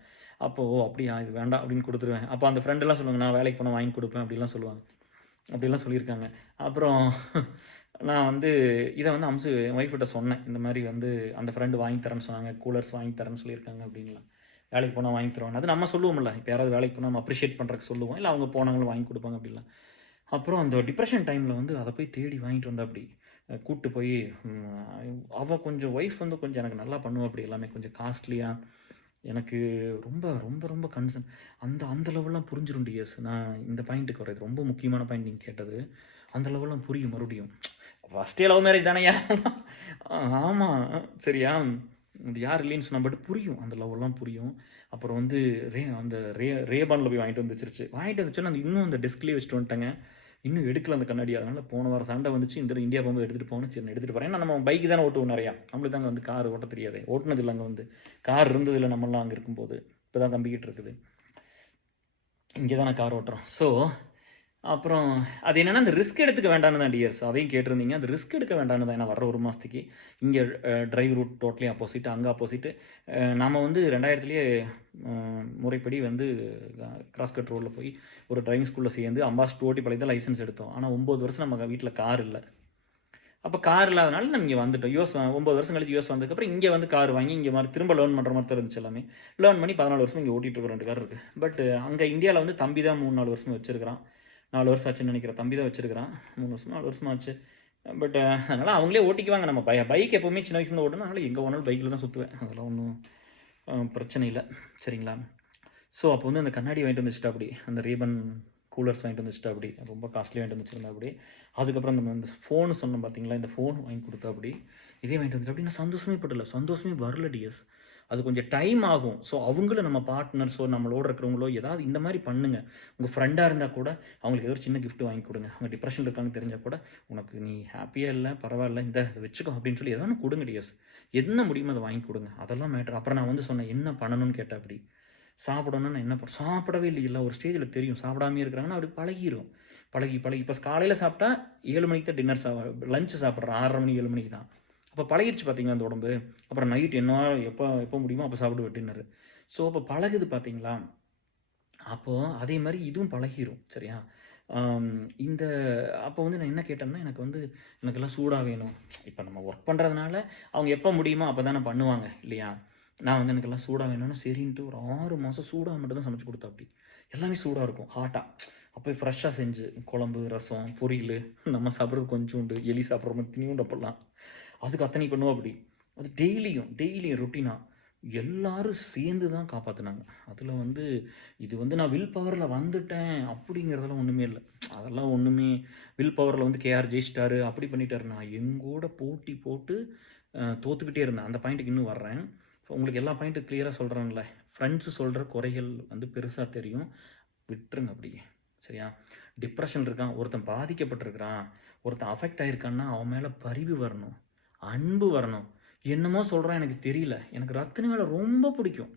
அப்போ "ஓ! அப்படியா? இது வேண்டாம்" அப்படின்னு குடுத்துருவேன். அப்போ அந்த ஃப்ரெண்டெல்லாம் சொல்லுவாங்க, "நான் வேலைக்கு போனா வாங்கி குடுப்பேன்" அப்படிலாம் சொல்லுவாங்க. அப்படிலாம் சொல்லியிருக்காங்க. அப்புறம் நான் வந்து இத வந்து அம்சு என் ஒய்ஃப் கிட்ட சொன்னேன். இந்த மாரி வந்து அந்த ஃப்ரெண்ட் வாங்கி தரேன்னு சொன்னாங்க. கூலர்ஸ் வாங்கி தரேன்னு சொல்லியிருக்காங்க அப்படின்லாம். வேலைக்கு போனா வாங்கி தருவாங்க. அது நம்ம சொல்லுவோம்ல. இப்ப யாராவது வேலைக்கு போனா நம்ம அப்ரிஷியேட் பண்றதுக்கு சொல்லுவோம். இல்ல அவங்க போனாங்களும் வாங்கி குடுப்பாங்க அப்படிலாம். அப்புறம் அந்த டிப்ரஷன் டைம்ல வந்து அத போய் தேடி வாங்கிட்டு வந்தாப்படி. கூட்டு போய் அவ கொஞ்சம் ஒய்ஃப் வந்து கொஞ்சம் எனக்கு நல்லா பண்ணுவாப்படி எல்லாமே. கொஞ்சம் காஸ்ட்லியா எனக்கு ரொம்ப ரொம்ப ரொம்ப கன்சர்ன். அந்த அந்த லெவல்லாம் புரிஞ்சிரும் டிஎஸ். நான் இந்த பாயிண்ட்டுக்கு வரேன். இது ரொம்ப முக்கியமான பாயிண்ட் நீங்க கேட்டது. அந்த லெவல்லாம் புரியும் மறுபடியும். ஃபர்ஸ்ட்டே லவ் மேரேஜ் தானய்யா! ஆமா. சரியா? இது யார் இல்லைன்னு சொன்னா பட் புரியும். அந்த லவ்வெல்லாம் புரியும். அப்புறம் வந்து அந்த ரேபான்ல போய் வாங்கிட்டு வந்து வச்சுருச்சு. வாங்கிட்டு வந்துச்சோன்னா, அந்த இன்னும் அந்த டெஸ்க்லயே வச்சுட்டு வந்துட்டேங்க. இன்னும் எடுக்கல அந்த கண்ணாடிய. அதனால போன வாரம் சண்டை வந்துச்சு. இந்த தடவ இந்தியா போகும்போது எடுத்துட்டு போகணும். சரி நான் எடுத்துட்டு போறேன். ஏன்னா நம்ம பைக் தானே ஓட்டுவோம் நெறையா. நம்மளுக்கு அங்க வந்து கார் ஓட்ட தெரியாதே. ஓட்டுனது இல்ல அங்க வந்து. கார் இருந்தது இல்ல நம்மலாம் அங்க இருக்கும்போது. இப்ப தான் தம்பிகிட்ட இருக்குது. இங்க தானே கார் ஓட்டுறோம். ஸோ அப்புறம் அது என்னன்னா, அந்த ரிஸ்க் எடுத்துக்க வேண்டான்னு தான் டியர்ஸ். அதையும் கேட்டிருந்தீங்க. அந்த ரிஸ்க் எடுக்க வேண்டான்னு தான். ஏன்னா வர்ற 1 மாசத்துக்கு. இங்க டிரைவ் ரூட் டோட்டலி ஆப்போசிட். அங்க ஆப்போசிட். நாம வந்து 2000லேயே முறைப்படி வந்து கிராஸ் கட் ரோட்ல போய் ஒரு டிரைவிங் ஸ்கூல்ல சேர்ந்து அம்பாசிடர் ஓட்டி பழகி தான் லைசென்ஸ் எடுத்தோம். ஆனா 9 வருஷம் நம்ம வீட்ல கார் இல்ல. அப்ப கார் இல்லாதனால நம்ம இங்க வந்துட்டோம். 9 வருஷம் கழிச்சு யுஎஸ் வந்ததுக்கப்புறம் இங்க வந்து கார் வாங்கி இங்க மாரி திரும்ப லேர்ன் பண்ற மாரி தான் இருந்துச்சு எல்லாமே. லேர்ன் பண்ணி 14 வருஷமா இங்க ஓட்டிட்டு இருக்கோம் 2 கார் இருக்கு. பட் அங்க இந்தியால வந்து தம்பி தான் 3, 4 வருஷமா வச்சிருக்கான். 4 வருஷம் ஆச்சுன்னு நெனைக்கிறேன். தம்பி தான் வச்சிருக்கான். 3 வருஷமா 4 வருஷமா ஆச்சு. பட் அதனால அவங்களே ஓட்டிக்குவாங்க. நம்ம பைக் எப்பவுமே சின்ன வயசுலேருந்து ஓட்டுனேன். அதனால எங்க போனாலும் பைக்ல தான் சுத்துவேன். அதெல்லாம் ஒண்ணும் பிரச்சனை இல்ல. சரிங்களா? ஸோ அப்போ வந்து அந்த கண்ணாடி வாங்கிட்டு வந்து வச்சுட்டாப்படி. அந்த ரேபன் கூலர்ஸ் வாங்கிட்டு வந்து வச்சுட்டாப்படி. ரொம்ப காஸ்ட்லி வாங்கிட்டு வந்து வச்சிருந்தாப்படி. அதுக்கப்புறம் இந்த ஃபோன் சொன்னேன் பார்த்தீங்களா? இந்த ஃபோன் வாங்கி குடுத்தாப்படி. இதே வாங்கிட்டு வந்துட்டாப்படி. நான் சந்தோஷமே படல. சந்தோஷமே வரல டிஎஸ். அது கொஞ்சம் டைம் ஆகும். ஸோ அவங்களும் நம்ம பார்ட்னர்ஸோ, நம்மளோட இருக்கிறவங்களோ ஏதாவது இந்த மாரி பண்ணுங்க. உங்க ஃப்ரெண்டா இருந்தா கூட அவங்களுக்கு ஏதோ ஒரு சின்ன கிஃப்ட் வாங்கி குடுங்க. அவங்க டிப்ரஷன்ல இருக்காங்கன்னு தெரிஞ்சா கூட, "உனக்கு நீ ஹேப்பியா இல்ல, பரவால்ல. இந்தா இத வச்சுக்கோ" அப்படின்னு சொல்லி ஏதோ ஒண்ணு குடுங்க டிஎஸ். என்ன முடியுமோ அத வாங்கி குடுங்க. அதெல்லாம் மேட்டர். அப்புறம் நான் வந்து சொன்னேன், "என்ன பண்ணணும்னு?" கேட்டாப்படி. சாப்பிடணும்னா நான் என்ன சாப்பிடவே இல்லைல்ல. ஒரு ஸ்டேஜ்ல தெரியும். சாப்பிடாமயே இருக்கிறாங்கன்னா, அப்படி பழகிரும். பழகி, பழகி இப்ப காலையில சாப்பிட்டா 7 மணிக்கு தான் டின்னர் லஞ்ச் சாப்பிடுறேன். 6:30 மணி 7 மணிக்கு தான். அப்ப பழகிருச்சு பார்த்தீங்களா அந்த உடம்பு. அப்புறம் நைட் எப்ப எப்ப முடியுமோ அப்ப சாப்பிடுவேன் டின்னரு. ஸோ அப்ப பழகுது பார்த்தீங்களா? அப்போ அதே மாரி இதுவும் பழகிரும். சரியா? அம் இந்த அப்போ வந்து நான் என்ன கேட்டேன்னா, எனக்கெல்லாம் சூடா வேணும். இப்ப நம்ம ஒர்க் பண்றதுனால, அவங்க எப்ப முடியுமோ அப்ப தானே பண்ணுவாங்க இல்லையா? நான் வந்து எனக்கெல்லாம் சூடா வேணும்னு சரின்ட்டு ஒரு 6 மாசம் சூடா மட்டும் தான் சமைச்சு குடுத்தாப்படி. எல்லாமே சூடா இருக்கும். ஹாட்டா. அப்பயே ஃப்ரெஷ்ஷா செஞ்சு குழம்பு, ரசம், பொரியலு நம்ம சாப்பிடுறது கொஞ்சூண்டு, எலி சாப்பிடுற மாரி இத்துணூண்டு அப்பலாம். அதுக்கு அத்தனை பண்ணுவாப்படி. அது டெய்லியும் ரொட்டீனா. எல்லாரும் சேர்ந்து தான் காப்பாத்துனாங்க. அதுல வந்து இது வந்து நான் வில் பவர்ல வந்துட்டேன் அப்படிங்கிறதெல்லாம் ஒண்ணுமே இல்ல. அதெல்லாம் ஒண்ணுமே வில் பவர்ல வந்து கேஆர் ஜெயிச்சிட்டாரு, அப்படி பண்ணிட்டாரு. நான் எங்கூட போட்டி போட்டு தோத்துக்கிட்டே இருந்தேன். அந்த பாயிண்ட்டுக்கு இன்னும் வர்றேன். உங்களுக்கு எல்லா பாயிண்ட்டும் கிளியரா சொல்றேன்ல. ஃப்ரெண்ட்ஸ் சொல்ற குறைகள் வந்து பெருசா தெரியும். விட்டுருங்க அப்படியே. சரியா? டிப்ரஷன் இருக்கான், ஒருத்தன் பாதிக்கப்பட்டிருக்கிறான், ஒருத்தன் அஃபெக்ட் ஆயிருக்கான்னா, அவன் மேல பரிவு வரணும். அன்பு வரணும். என்னமோ சொல்றான் எனக்கு தெரியல. எனக்கு ரத்தினி மேல ரொம்ப பிடிக்கும்.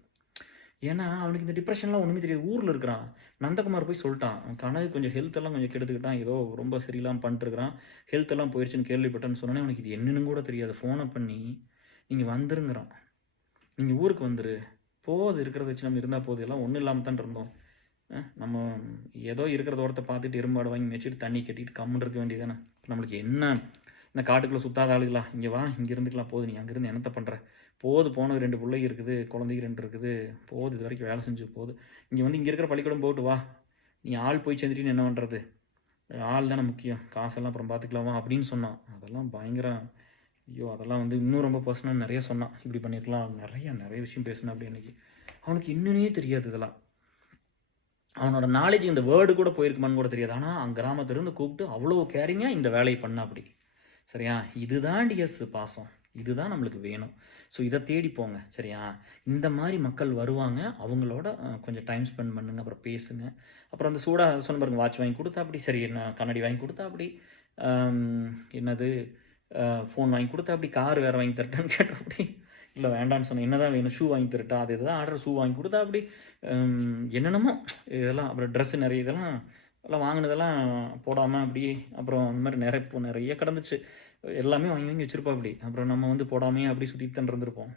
ஏன்னா, அவனுக்கு இந்த டிப்ரஷன்லாம் ஒண்ணுமே தெரியாது. ஊர்ல இருக்கிறான். நந்தகுமார் போய் சொல்ட்டான். அவன் கனகு கொஞ்சம் ஹெல்த் எல்லாம் கொஞ்சம் கெடுத்துக்கிட்டான். ஏதோ ரொம்ப சரியில்லாம பண்ணிட்டுருக்கான். ஹெல்த் எல்லாம் போயிருச்சுன்னு கேள்விப்பட்டேன்னு சொன்னோனே, அவனுக்கு இது என்னன்னு கூட தெரியாது. ஃபோன பண்ணி, "நீங்க வந்துருங்கிறான். நீங்க ஊருக்கு வந்துரு. போது இருக்கிறத வச்சு நம்ம இருந்தா போது. எல்லாம் ஒண்ணும் இல்லாம தான் இருந்தோம்." நம்ம ஏதோ இருக்கிற தோட்டத்த பார்த்துட்டு எருமாடு வாங்கி மேய்ச்சிட்டு தண்ணி கட்டிட்டு கம்முன்னு இருக்க வேண்டியது தானே. நம்மளுக்கு என்ன இந்த காட்டுக்குள்ள சுத்தாத ஆளுகளா? இங்க வா, இங்க இருந்துக்கலாம் போது. நீ அங்கிருந்து என்னத்த பண்ற? போது போனது 2 புள்ளைங்க இருக்குது, குழந்தைங்க 2 இருக்குது. போது இது வரைக்கும் வேலை செஞ்சு போது. இங்க வந்து இங்க இருக்கிற பள்ளிக்கூடம் போட்டு வா. நீ ஆள் போய் சேர்ந்துட்டீன்னு என்ன பண்றது? ஆள் தானே முக்கியம். காசெல்லாம் அப்புறம் பார்த்துக்கலாம் வா அப்படின்னு சொன்னான். அதெல்லாம் பயங்கர ஐயோ! அதெல்லாம் வந்து இன்னும் ரொம்ப பர்சனல் நெறைய சொன்னான். இப்படி பண்ணியிருக்கலாம். நெறைய நெறைய விஷயம் பேசினான் அப்படி அன்னைக்கு. அவனுக்கு என்னன்னே தெரியாது இதெல்லாம். அவனோட நாலேஜ் இந்த வேர்டு கூட போயிருக்குமான்னு கூட தெரியாது. ஆனா, கிராமத்திலிருந்து கூப்பிட்டு அவ்வளோ கேரிங்கா இந்த வேலைய பண்ணாப்படி. சரியா? இதுதான் டிஎஸ் பாசம். இதுதான் நம்மளுக்கு வேணும். ஸோ இத தேடி போங்க. சரியா? இந்த மாரி மக்கள் வருவாங்க. அவங்களோட கொஞ்சம் டைம் ஸ்பெண்ட் பண்ணுங்க. அப்புறம் பேசுங்க. அப்புறம் அந்த சூடா சொன்னேன் பாருங்க, வாட்ச் வாங்கி குடுத்தாப்படி, சரி என்ன கண்ணாடி வாங்கி குடுத்தாப்படி, என்னது ஃபோன் வாங்கி குடுத்தாப்படி, கார் வேற வாங்கி தரட்டான்னு கேட்டாப்படி. இல்ல வேண்டான்னு சொன்னேன். என்னதான் வேணும்? ஷூ வாங்கி தரட்டா? அது இதுதான் ஆர்டர், ஷூ வாங்கி குடுத்தாப்படி. என்னென்னமோ இதெல்லாம், அப்புறம் ட்ரெஸ் நெறைய இதெல்லாம் எல்லாம் வாங்கினதெல்லாம் போடாம அப்படியே, அப்புறம் அந்த மாரி நெறைய கிடந்துச்சு. எல்லாமே வாங்கி வாங்கி வச்சிருப்பாப்படி. அப்புறம் நம்ம வந்து போடாமயே அப்படியே சுத்திட்டு தான் இருந்திருப்போம்.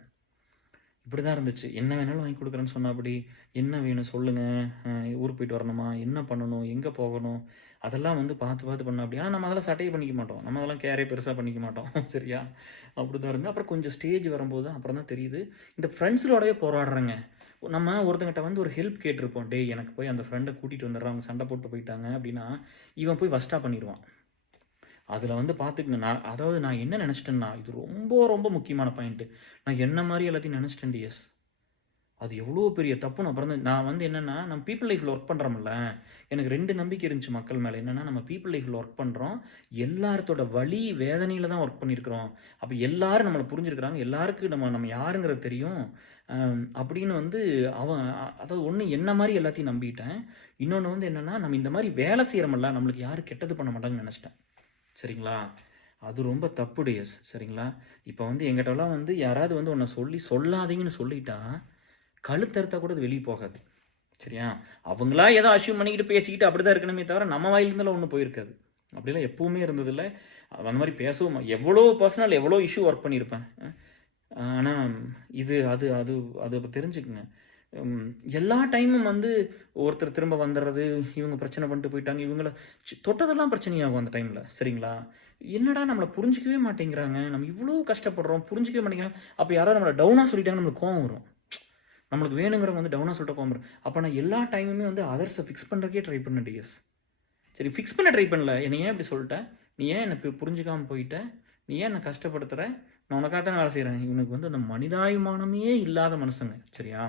இப்படிதான் இருந்துச்சு. என்ன வேணாலும் வாங்கி குடுக்குறேன்னு சொன்னாப்படி. என்ன வேணும் சொல்லுங்க? அ ஊருக்கு போயிட்டு வரணுமா? என்ன பண்ணணும்? எங்க போகணும்? அதெல்லாம் வந்து பார்த்து பார்த்து பண்ணாப்படி. ஆனா நம்ம அதெல்லாம் சட்டையே பண்ணிக்க மாட்டோம். நம்ம அதெல்லாம் கேரே பெருசா பண்ணிக்க மாட்டோம். சரியா? அப்படிதான் இருந்து அப்புறம் கொஞ்சம் ஸ்டேஜ் வரும்போது அப்புறம் தான் தெரியுது, இந்த ஃப்ரெண்ட்ஸுகளோடவே போராடுறேங்க. நம்ம ஒருத்தங்கிட்ட வந்து ஒரு ஹெல்ப் கேட்டிருப்போம். "டேய் எனக்கு போய் அந்த ஃப்ரெண்ட கூட்டிட்டு வந்துடுறா, அவங்க சண்டை போட்டு போயிட்டாங்க" அப்படின்னா, இவன் போய் வொர்ஸ்ட்டா பண்ணிருவான். அதில வந்து பார்த்துக்கங்க. நான் என்ன நெனச்சுட்டேன்னா, இது ரொம்ப ரொம்ப முக்கியமான பாயிண்ட்டு. நான் என்ன மாரி எல்லாத்தையும் நெனச்சுட்டேன் டிஎஸ். அது எவ்வளோ பெரிய தப்புன்னு அப்புறம் தான் நான் வந்து என்னன்னா, நம்ம பீப்பிள் லைஃப்ல ஒர்க் பண்றோம்ல, எனக்கு 2 நம்பிக்கை இருந்துச்சு மக்கள் மேல. என்னன்னா, நம்ம பீப்பிள் லைஃப்ல ஒர்க் பண்றோம். எல்லாத்தோட வலி, வேதனையில தான் ஒர்க் பண்ணியிருக்கிறோம். அப்ப எல்லாரும் நம்மள புரிஞ்சிருக்கிறாங்க. எல்லாருக்கும் நம்ம நம்ம யாருங்கிறது தெரியும். அப்படின்னு வந்து அதாவது ஒண்ணு என்ன மாரி எல்லாத்தையும் நம்பிட்டேன். இன்னொன்னு வந்து என்னன்னா, நம்ம இந்த மாரி வேலை செய்றோம்ல, நம்மளுக்கு யாரும் கெட்டது பண்ண மாட்டாங்கன்னு நெனச்சுட்டேன். சரிங்களா? அது ரொம்ப தப்பு டிஎஸ். சரிங்களா? இப்ப வந்து என்கிட்டலாம் வந்து யாராவது வந்து உன்ன சொல்லாதீங்கன்னு சொல்லிட்டா, கழுத்தறுத்தா கூட அது வெளிய போகாது. சரியா? அவங்களா ஏதோ அஸ்யூம் பண்ணிக்கிட்டு, பேசிக்கிட்டு அப்படிதான் இருக்கணுமே தவிர, நம்ம வாயிலிருந்தெல்லாம் ஒண்ணும் போயிருக்காது. அப்படிலாம் எப்பவுமே இருந்ததில்ல. அந்த மாரி பேசவும் எவ்வளோ பர்சனல் எவ்வளோ இஷ்யூ ஒர்க் பண்ணியிருப்பேன். ஆனா, இது அது அது அது அப்ப தெரிஞ்சுக்கங்க. ம் எல்லா டைமும் வந்து ஒருத்தர் திரும்ப வந்துர்றது, இவங்க பிரச்சனை பண்ணிட்டு போயிட்டாங்க, இவங்கள தொட்டதெல்லாம் பிரச்சனையாகும் அந்த டைம்ல. சரிங்களா? என்னடா நம்மள புரிஞ்சுக்கவே மாட்டேங்கிறாங்க. நம்ம இவ்ளோ கஷ்டப்படுறோம், புரிஞ்சுக்கவே மாட்டேங்கிறாங்க. அப்ப யாராவது நம்மள டவுனா சொல்லிட்டாங்கன்னா நம்மளுக்கு கோவம் வரும். நம்மளுக்கு வேணுங்கிறவங்க வந்து டவுனா சொல்லிட்டா கோவம் வரும். அப்ப நான் எல்லா டைமுமே வந்து அதர்ஸ ஃபிக்ஸ் பண்றதுக்கே ட்ரை பண்ணேன் டிஎஸ். சரி ஃபிக்ஸ் பண்ண ட்ரை பண்ணல. "என்ன ஏன் இப்படி சொல்ட்ட? நீ ஏன் என்ன புரிஞ்சுக்காம போயிட்ட? நீ ஏன் என்ன கஷ்டப்படுத்துற? நான் உனக்காக தானே வேலை செய்றேன்." இவனுக்கு வந்து அந்த மனிதாபிமானமே இல்லாத மனுஷங்க. சரியா?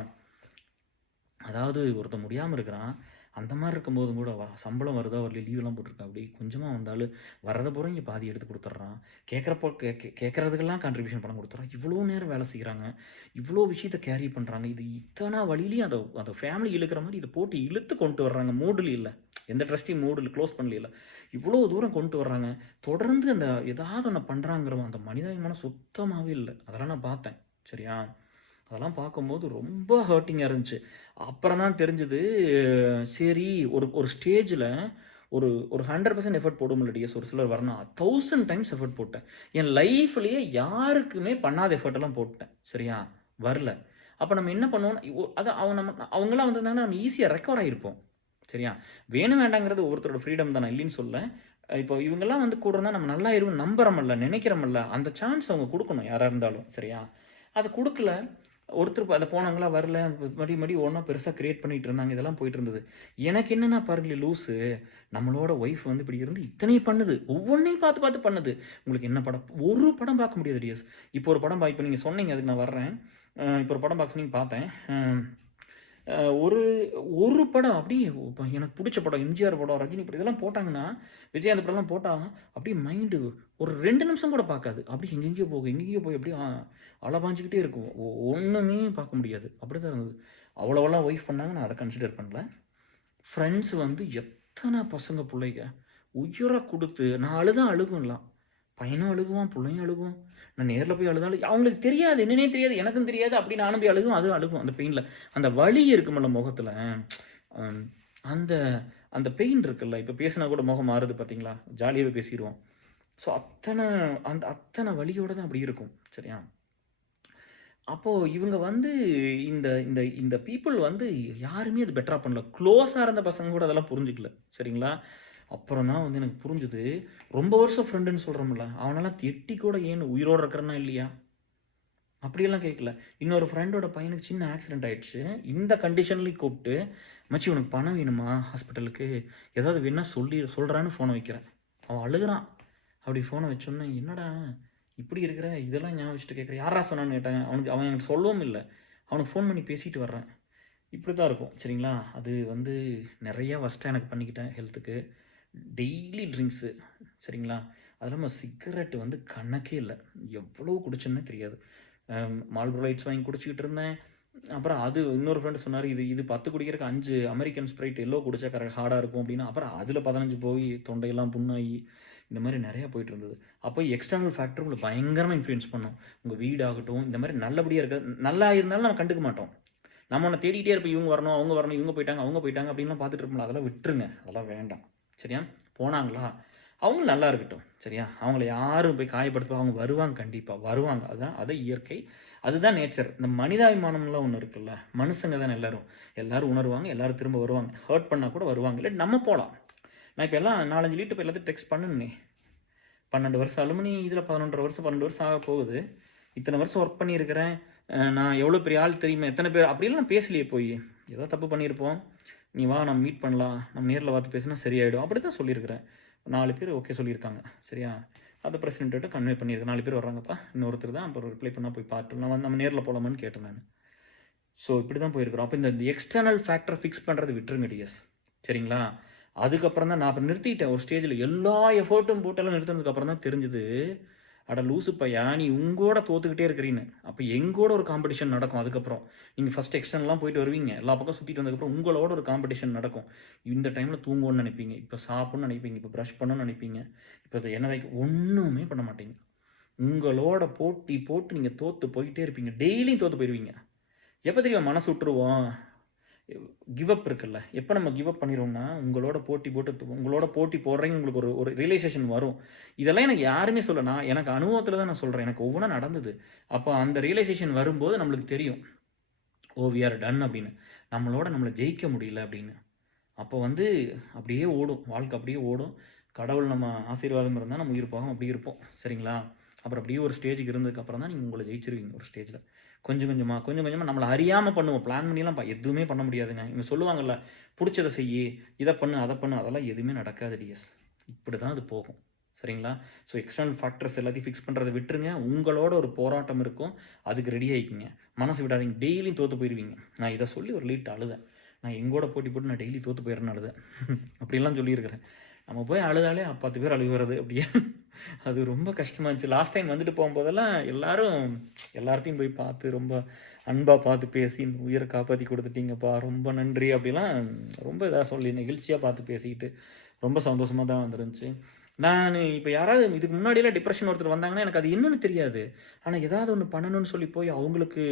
அதாவது ஒருத்தன் முடியாம இருக்கிறான். அந்த மாரி இருக்கும்போதும் கூட சம்பளம் வருதா வரலையா லீவ்லாம் போட்டிருக்காப்படி. கொஞ்சமா வந்தாலும் வரத பூரா இங்க பாதி எடுத்து குடுத்துடுறான். கேட்கறப்போ கேட்கறதுக்கெல்லாம் கான்ட்ரிபியூஷன் பணம் குடுத்துடுறான். இவ்வளோ நேரம் வேலை செய்றாங்க. இவ்வளோ விஷயத்த கேரி பண்றாங்க. இது இத்தன வழியிலயும் அத அத ஃபேமிலி இழுக்கிற மாரி இத போட்டு இழுத்து கொண்டு வர்றாங்க. மூடுல இல்ல. எந்த ட்ரஸ்டையும் மூடுல க்ளோஸ் பண்ணலைல. இவ்வளோ தூரம் கொண்டு வர்றாங்க. தொடர்ந்து அந்த ஏதாவது ஒண்ண பண்றாங்கிறவன் அந்த மனிதாபிமானம் சுத்தமாவே இல்ல. அதெல்லாம் நான் பார்த்தேன். சரியா? அதெல்லாம் பார்க்கும்போது ரொம்ப ஹர்ட்டிங்கா இருந்துச்சு. அப்புறம் தான் தெரிஞ்சது, சரி ஒரு ஒரு ஸ்டேஜ்ல ஒரு ஒரு 100% எஃபோர்ட் போடுவோம்ல டிஎஸ், ஒரு சிலர் வரணும். 1000 டைம்ஸ் எஃபோர்ட் போட்டேன். என் லைஃப்லயே யாருக்குமே பண்ணாத எஃபோர்ட் எல்லாம் போட்டேன். சரியா? வரல. அப்ப நம்ம என்ன பண்ணுவோம், அதான் அவங்கலாம் வந்திருந்தாங்கன்னா நம்ம ஈஸியா ரெக்கவர் ஆயிருப்போம். சரியா? வேணும் வேண்டாங்கிறது ஒவ்வொருத்தரோட ஃப்ரீடம் தான், நான் இல்லைன்னு சொல்லல. இப்போ இவங்கலாம் வந்து கூட இருந்தா நம்ம நல்லாயிருவோம்னு நம்புறோம்ல, நினைக்கிறோம்ல, அந்த சான்ஸ் அவங்க குடுக்கணும் யாரா இருந்தாலும். சரியா? அத குடுக்கல. ஒருத்தர் அந்த போனவங்களா வரல. மறுபடியும் ஒவ்வொண்ணா பெருசா கிரியேட் பண்ணிட்டு இருந்தாங்க. இதெல்லாம் போயிட்டு இருந்தது. எனக்கு என்னன்னா பாருங்களேன் லூசு, நம்மளோட ஒய்ஃப் வந்து இப்படி இருந்து இத்தனையும் பண்ணுது. ஒவ்வொன்னையும் பார்த்து பார்த்து பண்ணுது. உங்களுக்கு என்ன படம்? ஒரு படம் பார்க்க முடியாது டியர்ஸ். இப்போ ஒரு படம் இப்ப நீங்க சொன்னீங்க, அதுக்கு நான் வர்றேன். இப்போ ஒரு படம் பார்க்க சொன்னீங்க பார்த்தேன். அ அ ஒரு ஒரு படம் அப்படியே எனக்கு புடிச்ச படம், எம்ஜிஆர் படம், ரஜினி படம் இதெல்லாம் போட்டாங்கன்னா, விஜயகாந்த் படம்லாம் போட்டா, அப்படியே மைண்டு ஒரு 2 நிமிஷம் கூட பார்க்காது. அப்படியே எங்கெங்கேயோ போகும், எங்கெங்கேயோ போய் அப்படியே அலபாஞ்சுக்கிட்டே இருக்கும். ஒண்ணுமே பார்க்க முடியாது. அப்படிதான் இருந்தது. அவ்வளவெல்லாம் ஒய்ஃப் பண்ணாங்க. நான் அத கன்சிடர் பண்ணல. ஃப்ரெண்ட்ஸ் வந்து எத்தன பசங்க புள்ளைங்க, உயிர குடுத்து நான் அழுதா அழுகும்லாம். பையனும் அழுகுவான், புள்ளையும் அழுகும். நான் நேர்ல போய் அழுதாலும் அவங்களுக்கு தெரியாது. என்னன்னே தெரியாது. எனக்கும் தெரியாது. அப்படி நானும் போய் அழுகும். அதுவும் அழுகும் அந்த பெயின்ல. அந்த வலி இருக்கும்ல முகத்துல. அம் அந்த அந்த பெயின் இருக்குல்ல. இப்ப பேசினா கூட முகம் மாறுது பார்த்தீங்களா? ஜாலியாவே பேசிருவோம். ஸோ அத்தன வலியோட தான் அப்படி இருக்கும். சரியா? அப்போ இவங்க வந்து இந்த இந்த இந்த பீப்பிள் வந்து யாருமே அது பெட்டரா பண்ணல. க்ளோஸா இருந்த பசங்க கூட அதெல்லாம் புரிஞ்சுக்கல. சரிங்களா? அப்புறம் தான் வந்து எனக்கு புரிஞ்சது. ரொம்ப வருஷம் ஃப்ரெண்டுன்னு சொல்றோம்ல, அவனெல்லாம் எட்டி கூட ஏன்னு உயிரோட இருக்கிறானா இல்லையா? அப்படியெல்லாம் கேட்கல. இன்னொரு ஃப்ரெண்டோட பையனுக்கு சின்ன ஆக்சிடென்ட் ஆயிடுச்சு. இந்த கண்டிஷன்லயும் கூப்ட்டு, "மச்சி உனக்கு பணம் வேணுமா ஹாஸ்பிட்டலுக்கு? ஏதாவது வேணுனா சொல்றான்னு" ஃபோன வைக்கிறேன். அவன் அழுகுறான். அப்படி ஃபோன வச்சோனே, "என்னடா இப்படி இருக்கிற? இதெல்லாம் ஞாபகம் வச்சுட்டு கேட்குற? யார்றா சொன்னான்னு?" கேட்டாங்க. அவன் என்கிட்ட சொல்லவும் இல்ல. அவனுக்கு ஃபோன் பண்ணி பேசிட்டு வர்றேன். இப்படி தான் இருக்கும். சரிங்களா? அது வந்து நெறையா வொர்ஸ்ட்டா எனக்கு பண்ணிக்கிட்டேன் ஹெல்த்துக்கு. டெய்லி ட்ரிங்க்ஸு சரிங்களா? அது இல்லாம சிகரெட் வந்து கணக்கே இல்ல. எவ்வளோ குடிச்சேன்னே தெரியாது. மால்பரோ லைட்ஸ் வாங்கி குடிச்சுக்கிட்டு இருந்தேன். அப்புறம் அது இன்னொரு ஃப்ரெண்ட் சொன்னாரு, இது 10 குடிக்கிறதுக்கு 5 அமெரிக்கன் ஸ்ப்ரைட் எல்லோ குடிச்சா ஹார்டா இருக்கும் அப்டின்னா, அப்புறம் அதில 15 போய் தொண்டையெல்லாம் புண்ணாகி, இந்த மாரி நெறையா போயிட்டு இருந்தது. அப்போ எக்ஸ்டர்னல் ஃபேக்டர் உங்கள பயங்கரமா இன்ஃப்ளூயன்ஸ் பண்ணும். உங்க வீடாகட்டும், இந்த மாரி நல்லபடியா இருக்க நல்லா இருந்தாலும் நம்ம கண்டுக்க மாட்டோம். நம்ம ஒண்ண தேடிட்டே இருப்போம். இவங்க வரணும், அவங்க வரணும், இவங்க போய்ட்டாங்க, அவங்க போய்ட்டாங்க அப்டின்லாம் பார்த்துட்டு இருப்போம்ல. அதெல்லாம் விட்டுருங்க. அதெல்லாம் வேண்டாம். சரியா? போனாங்களா? அவங்களும் நல்லா இருக்கட்டும். சரியா? அவங்கள யாரும் போய் காயப்படுத்த அவங்க வருவாங்க கண்டிப்பா. வருவாங்க. அது இயற்கை. அதுதான் நேச்சர். இந்த மனிதாபிமானம்லாம் ஒண்ணு இருக்குல்ல. மனுசங்க தானே எல்லாரும். எல்லாரும் உணருவாங்க. எல்லாரும் திரும்ப வருவாங்க. ஹர்ட் பண்ணா கூட வருவாங்க. இல்லாட்டி நம்ம போலாம். நான் இப்ப எல்லாம் 4, 5 லீட்டர் இப்ப எல்லாத்துக்கும் டெக்ஸ்ட் பண்ணுனேனே. 12 வருஷம் அலுமினி இதில 11 1/2 வருஷம், 12 வருஷம் ஆகப் போகுது. இத்தன வருஷம் ஒர்க் பண்ணியிருக்கிறேன். நான் எவ்வளோ பெரிய ஆள் தெரியுமா? எத்தன பேர் அப்படிலாம் நான் பேசலையே போயி. ஏதோ தப்பு பண்ணியிருப்போம். நீ வா நம்ம மீட் பண்ணலாம். நம்ம நேர்ல பார்த்து பேசினா சரியாயிடும். அப்படித்தான் சொல்லியிருக்கிறேன். 4 பேர் ஓகே சொல்லியிருக்காங்க. சரியா? அத பிரசிடென்ட்ட்ட கன்வே பண்ணியிருக்கேன். 4 பேர் வர்றாங்கப்பா. இன்னொருத்தர் தான் அப்புறம் ரிப்ளை பண்ணா போய் பார்த்துட்டு நான் வந்து நம்ம நேர்ல போலாமான்னு கேட்டேன் நானு. ஸோ இப்படி தான் போயிருக்கிறோம். அப்ப இந்த எக்ஸ்டர்னல் ஃபேக்டர ஃபிக்ஸ் பண்றது விட்டுருங்க டியர்ஸ். சரிங்களா? அதுக்கப்புறம் தான் நான் அப்புறம் நிறுத்திட்டேன் ஒரு ஸ்டேஜ்ல. எல்லா எஃபோர்ட்டும் போட்டெல்லாம் நிறுத்துனதுக்கு அப்புறம் தான் தெரிஞ்சது, அட லூசு பையா! நீ உங்கூட தோத்துக்கிட்டே இருக்கிறீன்னு. அப்ப எங்கூட ஒரு காம்படிஷன் நடக்கும் அதுக்கப்புறம். நீங்க ஃபர்ஸ்ட் எக்ஸ்டர்னல்லாம் போயிட்டு வருவீங்க. எல்லா பக்கம் சுத்திட்டு வந்ததுக்கப்புறம் உங்களோட ஒரு காம்படிஷன் நடக்கும். இந்த டைம்ல தூங்கணும்னு நெனைப்பீங்க. இப்ப சாப்பிடணும்னு நெனைப்பீங்க. இப்ப பிரஷ் பண்ணணும்னு நெனைப்பீங்க. இப்ப இது என்னது ஒண்ணுமே பண்ண மாட்டீங்க. உங்களோட போட்டி போட்டு நீங்க தோத்து போயிட்டே இருப்பீங்க. டெய்லியும் தோத்து போயிருவீங்க. எப்ப தெரியுமா மனசு விட்டுருவோம்? கிவ் அப் இருக்குல்ல. எப்ப நம்ம கிவ் அப் பண்ணிருவோம்னா, உங்களோட போட்டி போட்டு உங்களோட போட்டி போடுறேன்னு உங்களுக்கு ஒரு ஒரு ரியலைசேஷன் வரும். இதெல்லாம் எனக்கு யாருமே சொல்லல. நான் எனக்கு அனுபவத்தில தான் நான் சொல்றேன். எனக்கு ஒவ்வொன்னா நடந்தது. அப்ப அந்த ரியலைசேஷன் வரும்போது நம்மளுக்கு தெரியும். ஓ! வி ஆர் டன் அப்படின்னு. நம்மள ஜெயிக்க முடியல அப்படின்னு. அப்போ வந்து அப்படியே ஓடும். வாழ்க்கை அப்படியே ஓடும். கடவுள் நம்ம ஆசீர்வாதம் இருந்தா நம்ம உயிர் போகாம அப்படியே இருப்போம். சரிங்களா? அப்புறம் அப்படியே ஒரு ஸ்டேஜ்க்கு இருந்ததுக்கு அப்புறம் தான் நீங்க உங்கள ஜெயிச்சிருவீங்க ஒரு ஸ்டேஜ்ல. கொஞ்சம் கொஞ்சமா நம்மள அறியாம பண்ணுவோம். பிளான் பண்ணிலாம் எதுவுமே பண்ண முடியாதுங்க. இவங்க சொல்லுவாங்கல்ல, "புடிச்சத செய்யி, இத பண்ணு, அத பண்ணு." அதெல்லாம் எதுவுமே நடக்காது டியர்ஸ். இப்படி தான் அது போகும். சரிங்களா? ஸோ எக்ஸ்டர்னல் ஃபேக்டர்ஸ் எல்லாத்தையும் ஃபிக்ஸ் பண்றத விட்டுருங்க. உங்களோட ஒரு போராட்டம் இருக்கும். அதுக்கு ரெடி ஆயிக்கங்க. மனசு விடாதீங்க. டெய்லியும் தோத்து போயிருவீங்க. நான் இத சொல்லி ஒரு லிட் அழுதேன். நான் எங்கூட போட்டி போட்டு நான் டெய்லி தோத்து போயிடுறேன்னு அழுதேன். அப்படிலாம் சொல்லியிருக்கிறேன். நம்ம போய் அழுதாலே 10 பேர் அழுகுறது அப்படியே. அது ரொம்ப கஷ்டமா இருந்துச்சு. லாஸ்ட் டைம் வந்துட்டு போம்போதெல்லாம் எல்லார்த்தையும் போய் பார்த்து ரொம்ப அன்பா பார்த்து பேசி, "இந்த உயிர காப்பாத்தி குடுத்துட்டீங்கப்பா. ரொம்ப நன்றி." அப்படிலாம் ரொம்ப இதா சொல்லி நெகிழ்ச்சியா பார்த்து பேசிக்கிட்டு, ரொம்ப சந்தோஷமா தான் வந்துருந்துச்சு. நானு இப்ப யாராவது இதுக்கு முன்னாடிலாம் டிப்ரஷன் ஒருத்தர் வந்தாங்கன்னா, எனக்கு அது என்னன்னு தெரியாது. ஆனா ஏதாவது ஒண்ணு பண்ணணும்னு சொல்லி போய் அவங்களுக்கு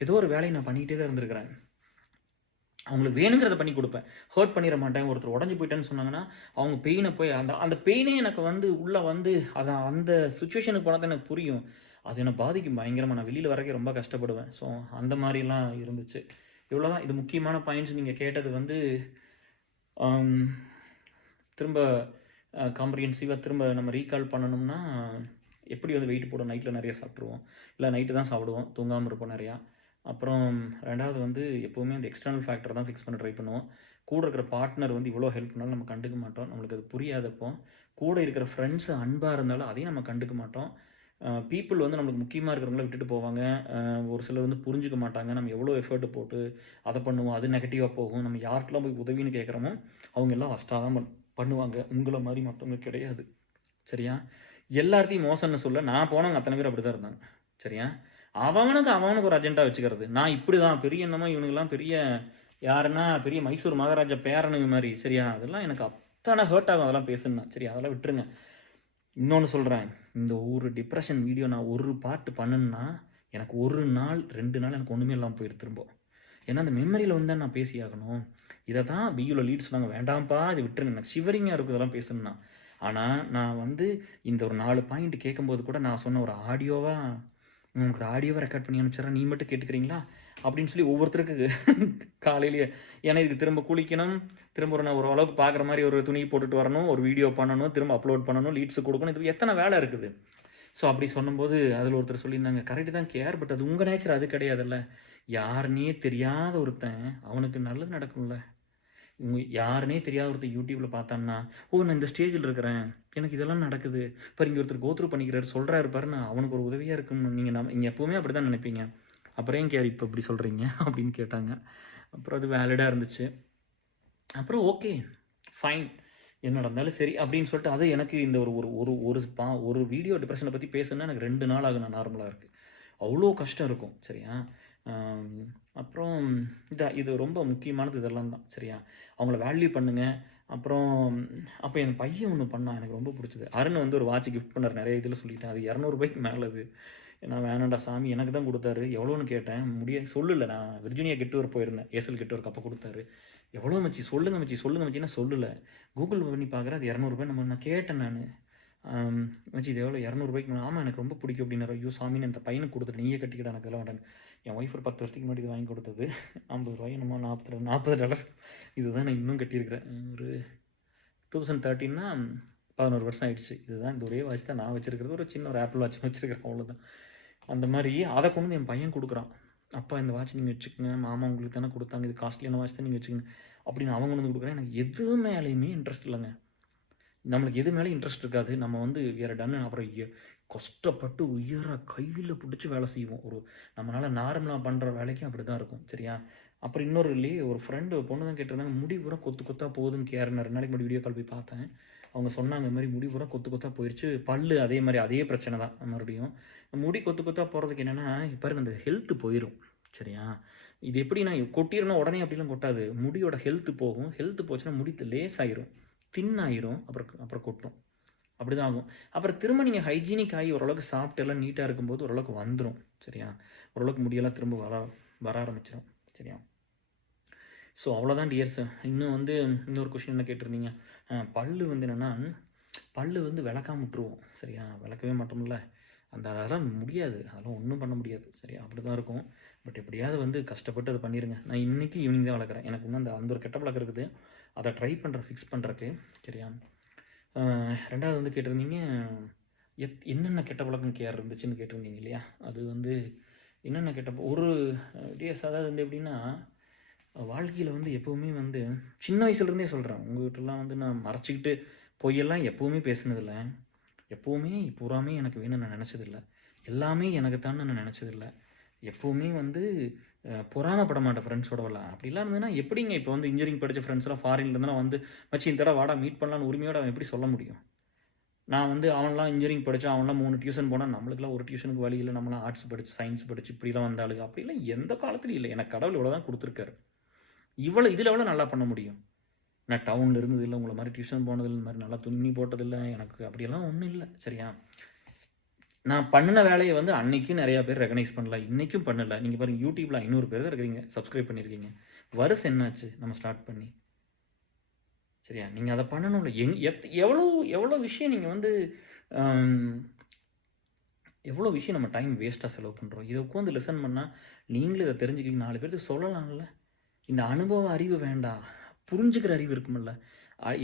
ஏதோ ஒரு வேலைய நான் பண்ணிக்கிட்டே தான் இருந்திருக்கிறேன். அவங்களுக்கு வேணுங்கிறத பண்ணி குடுப்பேன். ஹர்ட் பண்ணிற மாட்டேன். ஒருத்தர் உடைஞ்சு போயிட்டான்னு சொன்னாங்கன்னா, அவங்க பெயின போய் அந்த அந்த பெயினே எனக்கு வந்து உள்ள வந்து அந்த சிச்சுவேஷனுக்கு போனா தான் எனக்கு புரியும். அது என்ன பாதிக்கும் பயங்கரமா. நான் வெளில வரக்கே ரொம்ப கஷ்டப்படுவேன். ஸோ அந்த மாரிலாம் இருந்துச்சு. இவ்வளோதான். இது முக்கியமான பாயிண்ட்ஸ் நீங்க கேட்டது வந்து, அம் திரும்ப காம்ப்ரிஹென்சிவா திரும்ப நம்ம ரீகால் பண்ணணும்னா, எப்படி வந்து வெயிட் போடும் நைட்ல நெறைய சாப்பிட்டுருவோம். இல்ல நைட்டு தான் சாப்பிடுவோம். தூங்காம இருப்போம் நெறையா. அப்புறம் 2வது வந்து எப்பவுமே அந்த எக்ஸ்டர்னல் ஃபேக்டர் தான் ஃபிக்ஸ் பண்ண ட்ரை பண்ணுவோம். கூட இருக்கிற பார்ட்னர் வந்து இவ்வளோ ஹெல்ப் பண்ணாலும் நம்ம கண்டுக்க மாட்டோம். நம்மளுக்கு அது புரியாதப்போ, கூட இருக்கிற ஃப்ரெண்ட்ஸ் அன்பா இருந்தாலும் அதையும் நம்ம கண்டுக்க மாட்டோம். பீப்பிள் வந்து நம்மளுக்கு முக்கியமா இருக்கிறவங்கள விட்டுட்டு போவாங்க. ஒரு சிலர் வந்து புரிஞ்சுக்க மாட்டாங்க. நம்ம எவ்வளோ எஃபோர்ட் போட்டு அத பண்ணுவோம். அது நெகட்டிவா போகும். நம்ம யார்ட்டலாம் போய் உதவின்னு கேட்குறோமோ, அவங்க எல்லாம் வொர்ஸ்ட்டா தான் பண்ணுவாங்க. உங்கள மாரி மத்தவங்க கிடையாது. சரியா? எல்லார்த்தையும் மோசம்ன்னு சொல்ல, நான் போனவங்க அத்தன பேரும் அப்படிதான் இருந்தாங்க. சரியா? அவனுக்கு ஒரு அஜெண்டா வச்சுக்கிறது. நான் இப்படிதான் பெரிய என்னமோ இவனுங்கலாம் பெரிய யாருன்னா, பெரிய மைசூர் மகாராஜா பேரனுங்க மாரி. சரியா? அதெல்லாம் எனக்கு அத்தன ஹர்ட் ஆகும் அதெல்லாம் பேசுனா. சரியா? அதெல்லாம் விட்டுருங்க. இன்னொன்னு சொல்றேன். இந்த ஒரு டிப்ரஷன் வீடியோ நான் ஒரு பார்ட் பண்ணேன்னா, எனக்கு 1 நாள், 2 நாள் எனக்கு ஒண்ணுமே இல்லாம போயிரும் திரும்ப. ஏன்னா, அந்த மெமரியில வந்து தான் நான் பேசியாகணும். இத தான் பியூல லீட் சொன்னாங்க. வேண்டாம்ப்பா இத விட்டுருங்க. எனக்கு ஷிவரிங்கா இருக்கும் இதெல்லாம் பேசணும்னா. ஆனா, நான் வந்து இந்த ஒரு 4 பாயிண்ட் கேட்கும்போது கூட நான் சொன்ன ஒரு ஆடியோவா உங்களுக்கு ஒரு ஆடியோவா ரெக்கார்ட் பண்ணி அனுப்பிச்சுடுறேன். நீ மட்டும் கேட்டுக்கிறீங்களா? அப்படின்னு சொல்லி ஒவ்வொருத்தருக்கு காலையிலேயே ஏன்னா இதுக்கு திரும்ப குளிக்கணும். திரும்ப நான் ஒரு அளவுக்கு பார்க்குற மாரி ஒரு துணி போட்டுட்டு வரணும். ஒரு வீடியோ பண்ணணும். திரும்ப அப்லோட் பண்ணணும். லீட்ஸ் குடுக்கணும். இது எத்தன வேலை இருக்குது. ஸோ அப்படி சொன்னம்போது, அதில ஒருத்தர் சொல்லியிருந்தாங்க. கரெக்ட் தான் கேர். பட் அது உங்க நேச்சர் அது கிடையாதுல்ல. யாருன்னே தெரியாத ஒருத்தன், அவனுக்கு நல்லது நடக்கும்ல. யாருன்னே தெரியாத ஒருத்தன் YouTubeல பார்த்தான்னா, "ஓ! நான் இந்த ஸ்டேஜ்ல இருக்கிறேன். எனக்கு இதெல்லாம் நடக்குது. பாரு இங்க ஒருத்தர் கோ த்ரூ பண்ணிக்கிறாரு, சொல்றாரு பாருன்னு அவனுக்கு ஒரு உதவியா இருக்கும்னு நீங்க எப்பவுமே அப்படிதான் நினைப்பீங்க. அப்புறம் ஏன் கேர் இப்போ இப்படி சொல்கிறீங்க அப்படின்னு கேட்டாங்க. அப்புறம் அது வேலிடாக இருந்துச்சு. அப்புறம் ஓகே ஃபைன் என்ன நடந்தாலும் சரி அப்படின்னு சொல்லிட்டு அது எனக்கு இந்த ஒரு ஒரு ஒரு ஒரு ஒரு வீடியோ டிப்ரெஷனை பற்றி பேசணுன்னா எனக்கு 2 நாள் ஆகும் நான் நார்மலாக இருக்குது. அவ்வளோ கஷ்டம் இருக்கும் சரியா. அப்புறம் இது ரொம்ப முக்கியமானது இதெல்லாம் தான் சரியா. அவங்கள வேல்யூ பண்ணுங்கள். அப்புறம் அப்போ என் பையன் ஒன்று பண்ணான் எனக்கு ரொம்ப பிடிச்சது. அருண் வந்து ஒரு வாட்ச் கிஃப்ட் பண்ணார். நிறைய இதில் சொல்லிட்டேன். அது 200 ரூபாய்க்கு மேலே. அது நான் வேணாண்டா சாமி எனக்கு தான் கொடுத்தாரு. எவ்வளோன்னு கேட்டேன். சொல்லலை. நான் விர்ஜினியா கெட்டூர் போயிருந்தேன். ஏசல் கெட்டூருக்கு அப்போ கொடுத்தாரு. எவ்வளோ மச்சி சொல்லுங்க மச்சின்னா சொல்லலை. கூகுள் பண்ணி பார்க்குறேன். அது 200 நான் கேட்டேன். நான் மச்சி இது எவ்வளோ 200 ரூபாய்க்கு மேலே. ஆமாம் எனக்கு ரொம்ப பிடிக்கும் அப்படின்னாரு. ஐயோ சாமின்னு அந்த பையனுக்கு கொடுத்துட்டு நீயே கட்டிக்கிட்ட எனக்கு எல்லாம் வேண்டான்னு. என் ஒய்ஃப் ஒரு 10 வருஷத்துக்கு முன்னாடி இது வாங்கி கொடுத்தது. 50 ரூபாய் என்னமோ $40. இதுதான் நான் இன்னும் கட்டியிருக்கிறேன். ஒரு 2013னா 11 வருஷம் ஆயிடுச்சு. இதுதான் இந்த ஒரே வாட்ச் தான் நான் வச்சிருக்கிறது. ஒரு சின்ன ஒரு ஆப்பிள் வாட்ச் வச்சிருக்கிறேன் அவ்வளோதான். அந்த மாதிரி அதை கொண்டு வந்து என் பையன் கொடுக்குறான். அப்பா இந்த வாட்ச் நீங்கள் வச்சுக்கோங்க, மாமா உங்களுக்கு தானே கொடுத்தாங்க, இது காஸ்ட்லியான வாட்ச் தான் நீங்கள் வச்சுக்கோங்க அப்படின்னு அவங்க கொண்டு வந்து கொடுக்குறேன். எனக்கு எது மேலேயுமே இன்ட்ரெஸ்ட் இல்லைங்க. நம்மளுக்கு எது மேலே இன்ட்ரெஸ்ட் இருக்காது. நம்ம வந்து வேறு டன்னு அப்புறம் கஷ்டப்பட்டு உயர கையில் பிடிச்சி வேலை செய்வோம். ஒரு நம்மளால் நார்மலாக பண்ணுற வேலைக்கும் அப்படி தான் இருக்கும் சரியா. அப்புறம் இன்னொரு இல்லையே ஒரு ஃப்ரெண்டு பொண்ணு தான் கேட்டிருந்தாங்க. முடி பூரா கொத்து கொத்தாக போகுதுன்னு கேட்குறேன். 2 நாளைக்கு முன்னாடி வீடியோ கால் போய் பார்த்தேன். அவங்க சொன்னாங்க இந்த மாதிரி முடி பூரா கொத்து கொத்தாக போயிடுச்சு. பல்லு அதே மாதிரி அதே பிரச்சனை தான். மறுபடியும் முடி கொத்து கொத்தாக போகிறதுக்கு என்னென்னா இப்போ இந்த ஹெல்த்து போயிடும் சரியா. இது எப்படின்னா கொட்டிடணும் உடனே அப்படிலாம் கொட்டாது. முடியோட ஹெல்த்து போகும். ஹெல்த்து போச்சுன்னா முடி லேஸ் ஆயிரும், தின் ஆயிரும், அப்புறம் கொட்டும். அப்படி தான் ஆகும். அப்புறம் திரும்ப நீங்கள் ஹைஜீனிக் ஆகி ஓரளவுக்கு சாப்பிட்டு எல்லாம் நீட்டாக இருக்கும்போது ஓரளவுக்கு வந்துடும் சரியா. ஓரளவுக்கு முடியெல்லாம் திரும்ப வர ஆரம்பிச்சிடும் சரியா. ஸோ அவ்வளோதான் டியர்ஸ். இன்னும் வந்து இன்னொரு கொஷின் என்ன கேட்டிருந்தீங்க. பல்லு வந்து என்னென்னா பல்லு வந்து விளக்காம விட்டுருவோம் சரியா. விளக்கவே மாட்டோம்ல. அதெல்லாம் முடியாது. அதெல்லாம் ஒன்றும் பண்ண முடியாது சரியா. அப்படி தான் இருக்கும். பட் எப்படியாவது வந்து கஷ்டப்பட்டு அதை பண்ணிடுங்க. நான் இன்றைக்கி ஈவினிங் தான் வளர்க்குறேன். எனக்கு இன்னும் அந்த ஒரு கெட்ட பழக்கம் இருக்குது. அதை ட்ரை பண்ணுறேன் ஃபிக்ஸ் பண்ணுறக்கு சரியா. 2வது வந்து கேட்டிருந்தீங்க என்னென்ன கெட்ட பழக்கம் இருந்துச்சுன்னு கேட்டிருந்தீங்க இல்லையா. அது வந்து என்னென்ன கெட்ட ஒரு டிஎஸ் அதாவது வந்து எப்படின்னா வாழ்க்கையில் வந்து எப்போவுமே வந்து சின்ன வயசுலேருந்தே சொல்கிறேன். உங்கள்கிட்டலாம் வந்து நான் மறைச்சிக்கிட்டு பொய்யெல்லாம் எப்போவுமே பேசுனதில்லை. எப்போவுமே பூராமே எனக்கு வேணும்னு நான் நினச்சதில்லை. எல்லாமே எனக்கு தான் நான் நினச்சதில்லை. எப்போவுமே வந்து பொறாமப்பட மாட்டேன் ஃப்ரெண்ட்ஸோடலாம். அப்படிலாம் இருந்ததுன்னா எப்படிங்க இப்போ வந்து இன்ஜினியரிங் படித்த ஃப்ரெண்ட்ஸ்லாம் ஃபாரின்ல இருந்தால் வந்து மச்சி இந்த தடவை வாடா மீட் பண்ணலான்னு உரிமையோட அவன் எப்படி சொல்ல முடியும். நான் வந்து அவன்லாம் இன்ஜினியரிங் படித்தான், அவன்லாம் 3 டியூஷன் போனால் நம்மளுக்குலாம் ஒரு டியூஷனுக்கு வழி இல்லை. நம்மளாம் ஆர்ட்ஸ் படித்து சயின்ஸ் படித்து இப்படிலாம் வந்தாளுங்க. அப்படிலாம் எந்த காலத்துலையும் இல்லை. எனக்கு கடவுள் இவ்வளோ தான் கொடுத்துருக்காரு. இதில் எவ்வளோ நல்லா பண்ண முடியும். நான் டவுனில் இருந்ததில்லை, உங்களை மாதிரி டியூஷன் போனதில்லை, இந்த மாதிரி நல்லா துணி போட்டதில்லை. எனக்கு அப்படியெல்லாம் ஒன்றும் இல்லை சரியா. நான் பண்ணின வேலையை வந்து அன்றைக்கும் நிறையா பேர் ரெகனைஸ் பண்ணல, இன்றைக்கும் பண்ணலை. நீங்கள் பாருங்கள் யூடியூப்பில் 500 பேர் தான் இருக்கிறீங்க, சப்ஸ்கிரைப் பண்ணியிருக்கீங்க. வருஷம் என்னாச்சு நம்ம ஸ்டார்ட் பண்ணி சரியா. நீங்கள் அதை பண்ணணும்ல. எவ்வளோ விஷயம் நீங்கள் வந்து எவ்வளோ விஷயம் நம்ம டைம் வேஸ்ட்டாக செலவு பண்ணுறோம். இதை உட்காந்து லெசன் பண்ணால் நீங்களும் இதை தெரிஞ்சுக்கிங்க, 4 பேருக்கு சொல்லலாம்ல. இந்த அனுபவ அறிவு வேண்டாம், புரிஞ்சுக்கிற அறிவு இருக்குமில்ல.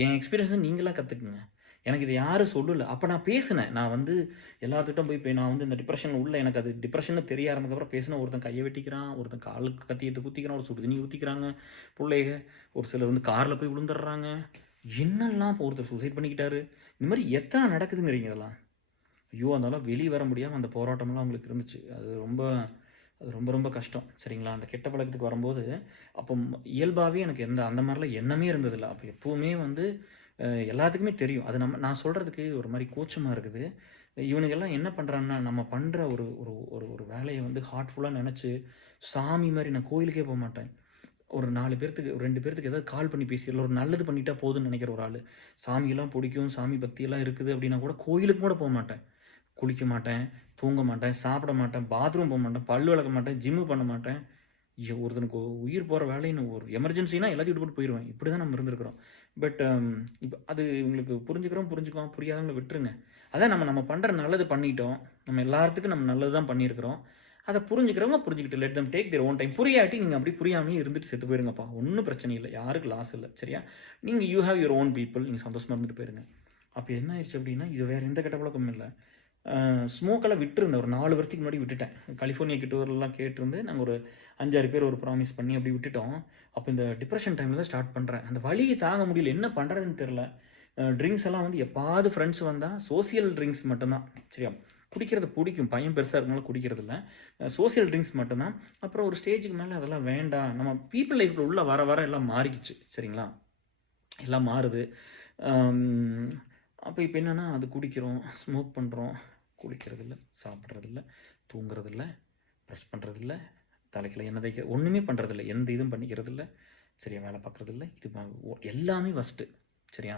என் எக்ஸ்பீரியன்ஸை நீங்களாக கற்றுக்குங்க. எனக்கு இது யாரும் சொல்லலை. அப்போ நான் பேசினேன். நான் வந்து எல்லாத்துக்கிட்டும் போய் நான் வந்து இந்த டிப்ரெஷனில் உள்ள எனக்கு அது டிப்ரெஷன்னு தெரிய ஆரம்பிக்கப்புறம் பேசினேன். ஒருத்தன் கையை வெட்டிக்கிறான், ஒருத்தன் காலுக்கு கத்தி எடுத்து குத்திக்கிறான், ஒரு சுடு தண்ணி ஊற்றிக்கிறாங்க பிள்ளைங்க, ஒரு சிலர் வந்து காரில் போய் விழுந்துடுறாங்க. என்னெல்லாம் ஒருத்தர் சூசைட் பண்ணிக்கிட்டாரு. இந்த மாதிரி எத்தனை நடக்குதுங்கிறீங்க இதெல்லாம். ஐயோ அதனால வெளியே வர முடியாமல் அந்த போராட்டம்லாம் அவங்களுக்கு இருந்துச்சு. அது ரொம்ப ரொம்ப கஷ்டம் சரிங்களா. அந்த கெட்ட பழக்கத்துக்கு வரும்போது அப்போ இயல்பாகவே எனக்கு அந்த மாதிரிலாம் எண்ணமே இருந்ததில்லை. அப்போ எப்போவுமே வந்து எல்லாத்துக்குமே தெரியும். அது நான் சொல்கிறதுக்கு ஒரு மாதிரி கூச்சமாக இருக்குது. இவனுங்கெல்லாம் என்ன பண்ணுறான்னா நம்ம பண்ணுற ஒரு ஒரு ஒரு ஒரு வேலையை வந்து ஹார்ட்ஃபுல்லாக நினச்சி சாமி மாதிரி நான் கோயிலுக்கே போக மாட்டேன். ஒரு 4 பேர்த்துக்கு 2 பேர்த்துக்கு ஏதாவது கால் பண்ணி பேசிடல, ஒரு நல்லது பண்ணிட்டா போதும்னு நினைக்கிற ஒரு ஆள். சாமியெல்லாம் பிடிக்கும், சாமி பக்தியெல்லாம் இருக்குது அப்படின்னா கூட கோயிலுக்கு கூட போக மாட்டேன். குளிக்க மாட்டேன், தூங்க மாட்டேன், சாப்பிட மாட்டேன், பாத்ரூம் போக மாட்டேன், பல் விளக்க மாட்டேன், ஜிம்மு பண்ண மாட்டேன். ஒருத்தனுக்கு உயிர் போகிற வேலைன்னு ஒரு எமர்ஜென்சினா எல்லாத்தையும் விட்டு போட்டு போயிடுவேன். இப்படி தான் நம்ம இருந்திருக்கிறோம். பட் இப்போ அது உங்களுக்கு புரிஞ்சுக்குவோம், புரியாதவங்களை விட்டுருங்க. அதான் நம்ம பண்ணுற நல்லது பண்ணிட்டோம். நம்ம எல்லாத்துக்கும் நம்ம நல்லது தான் பண்ணியிருக்கிறோம். அதை புரிஞ்சுக்கிறவங்க புரிஞ்சுக்கிட்டு let them take their own time. புரியாட்டி நீங்கள் அப்படி புரியாமையே இருந்துட்டு செத்து போயிருங்கப்பா. ஒன்றும் பிரச்சனை இல்லை, யாருக்கு லாஸ் இல்லை சரியா. நீங்கள் you have your own people, நீங்கள் சந்தோஷமாக இருந்துட்டு போயிருங்க. அப்போ என்ன ஆயிடுச்சு அப்படின்னா இது வேறு எந்த கெட்ட பழக்கமும் இல்லை. ஸ்மோக்கெல்லாம் விட்டுருந்தேன். ஒரு 4 வருஷத்துக்கு முன்னாடி விட்டுட்டேன். கலிஃபோர்னியா கிட்டூர்லாம் கேட்டிருந்து நாங்கள் ஒரு 5-6 பேர் ஒரு ப்ராமிஸ் பண்ணி அப்படி விட்டுட்டோம். அப்போ இந்த டிப்ரெஷன் டைமில் தான் ஸ்டார்ட் பண்ணுறேன். அந்த வலியை தாங்க முடியல, என்ன பண்ணுறதுன்னு தெரில. ட்ரிங்க்ஸ் எல்லாம் வந்து எப்பாவது ஃப்ரெண்ட்ஸ் வந்தால் சோசியல் ட்ரிங்க்ஸ் மட்டும்தான் சரியா. குடிக்கிறது பிடிக்கும். பையன் பெருசா இருக்கனால குடிக்கிறதில்ல. சோசியல் ட்ரிங்க்ஸ் மட்டும்தான். அப்புறம் ஒரு ஸ்டேஜுக்கு மேல அதெல்லாம் வேண்டாம். நம்ம பீப்பிள் லைஃப்ல உள்ள வர வர எல்லாம் மாறிக்கிச்சு. சரிங்களா? எல்லாம் மாறுது. அப்போ இப்போ என்னன்னா, அது குடிக்கிறோம், ஸ்மோக் பண்ணுறோம், குளிக்கிறதில்ல, சாப்பிட்றதில்ல, தூங்குறதில்ல, ப்ரஷ் பண்ணுறதில்ல, தலைக்கில எண்ணெய் தேய்க்க ஒன்றுமே பண்ணுறதில்ல. எந்த இதுவும் பண்ணிக்கிறதில்ல. சரியா வேலை பார்க்குறதில்ல. இது எல்லாமே ஃபஸ்ட்டு. சரியா?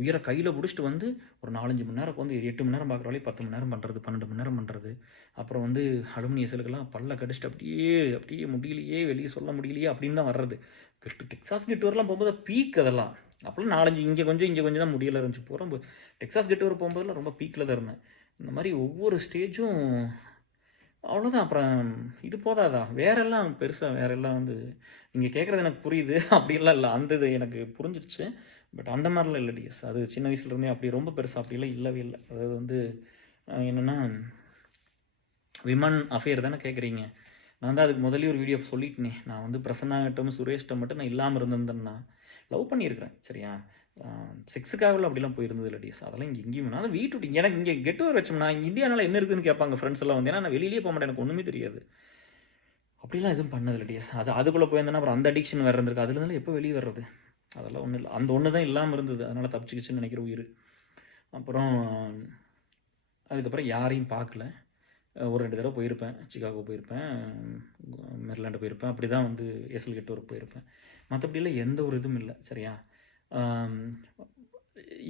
உயிரை கையில் பிடிச்சிட்டு வந்து ஒரு 4, 5 மணி நேரம் வந்து 8 மணி நேரம் பார்க்குற வேலையை 10 மணி நேரம் பண்ணுறது, 12 மணி நேரம் பண்ணுறது. அப்புறம் வந்து அலுமினிய செல்லுக்கெல்லாம் பல்ல கடிச்சிட்டு அப்படியே முடியலையே, வெளியே சொல்ல முடியலையே அப்படின்னு தான் வர்றது. டெக்சாஸ் கெட் டூர்லாம் போகும்போது பீக் அதெல்லாம். அப்போலாம் 4, 5 இங்கே கொஞ்சம் தான் முடியல இருந்துச்சு. போகிறோம் டெக்சாஸ் கெட் டூர் போகும்போதெல்லாம் ரொம்ப பீக்கில் தான் இருந்தேன். இந்த மாதிரி ஒவ்வொரு ஸ்டேஜும் அவ்வளோதான். அப்புறம் இது போதாதா? வேறெல்லாம் பெருசா வேறெல்லாம் வந்து நீங்க கேட்குறது எனக்கு புரியுது. அப்படிலாம் இல்ல. அந்த இது எனக்கு புரிஞ்சிருச்சு. பட் அந்த மாரிலாம் இல்ல டிஎஸ். அது சின்ன வயசுலேருந்தே அப்படி ரொம்ப பெருசா அப்படிலாம் இல்லவே இல்ல. அதாவது வந்து என்னன்னா, விமன் அஃபேர் தானே கேட்குறீங்க. நான் தான் அதுக்கு முதல்லயே ஒரு வீடியோ சொல்லிட்டேனே. நான் வந்து பிரசன்னாகிட்டும், சுரேஷ்ட்ட மட்டும் நான் இல்லாம இருந்திருந்தேன்னா, லவ் பண்ணியிருக்கிறேன். சரியா? செக்ஸுக்காகலாம் அப்படிலாம் போயிருந்தது இல்ல டிஎஸ். அதெல்லாம் இங்க எங்கேயும் அதான் வீட்டு விட்டு எனக்கு இங்கே கெட் டுகெதர் வச்சோம்னா, இங்கே இந்தியானால என்ன இருக்குதுன்னு கேட்பாங்க ஃப்ரெண்ட்ஸ் எல்லாம் வந்து. ஏன்னா நான் வெளியிலேயே போக மாட்டேன். எனக்கு ஒன்றுமே தெரியாது. அப்படிலாம் எதுவும் பண்ணதில்ல டிஎஸ். அதுக்குள்ளே போயிருந்தேன்னா அப்புறம் அந்த அடிக்ஷன் வேறு இருந்திருக்கு. அதுலேருந்து எப்போ வெளியே வர்றது? அதெல்லாம் ஒன்றும் இல்லை. அந்த ஒன்று தான் இல்லாமல் இருந்தது. அதனால் தப்பிச்சுக்கிச்சுன்னு நினைக்கிற உயிர். அப்புறம் அதுக்கப்புறம் யாரையும் பார்க்கல. ஒரு 2 தடவை போயிருப்பேன். சிகாகோ போயிருப்பேன், மெரிலாண்டு போயிருப்பேன். அப்படி தான் வந்து எஸ்எல் கெட் டூர் போயிருப்பேன். மற்றபடிலாம் எந்த ஒரு இதுவும் இல்லை. சரியா?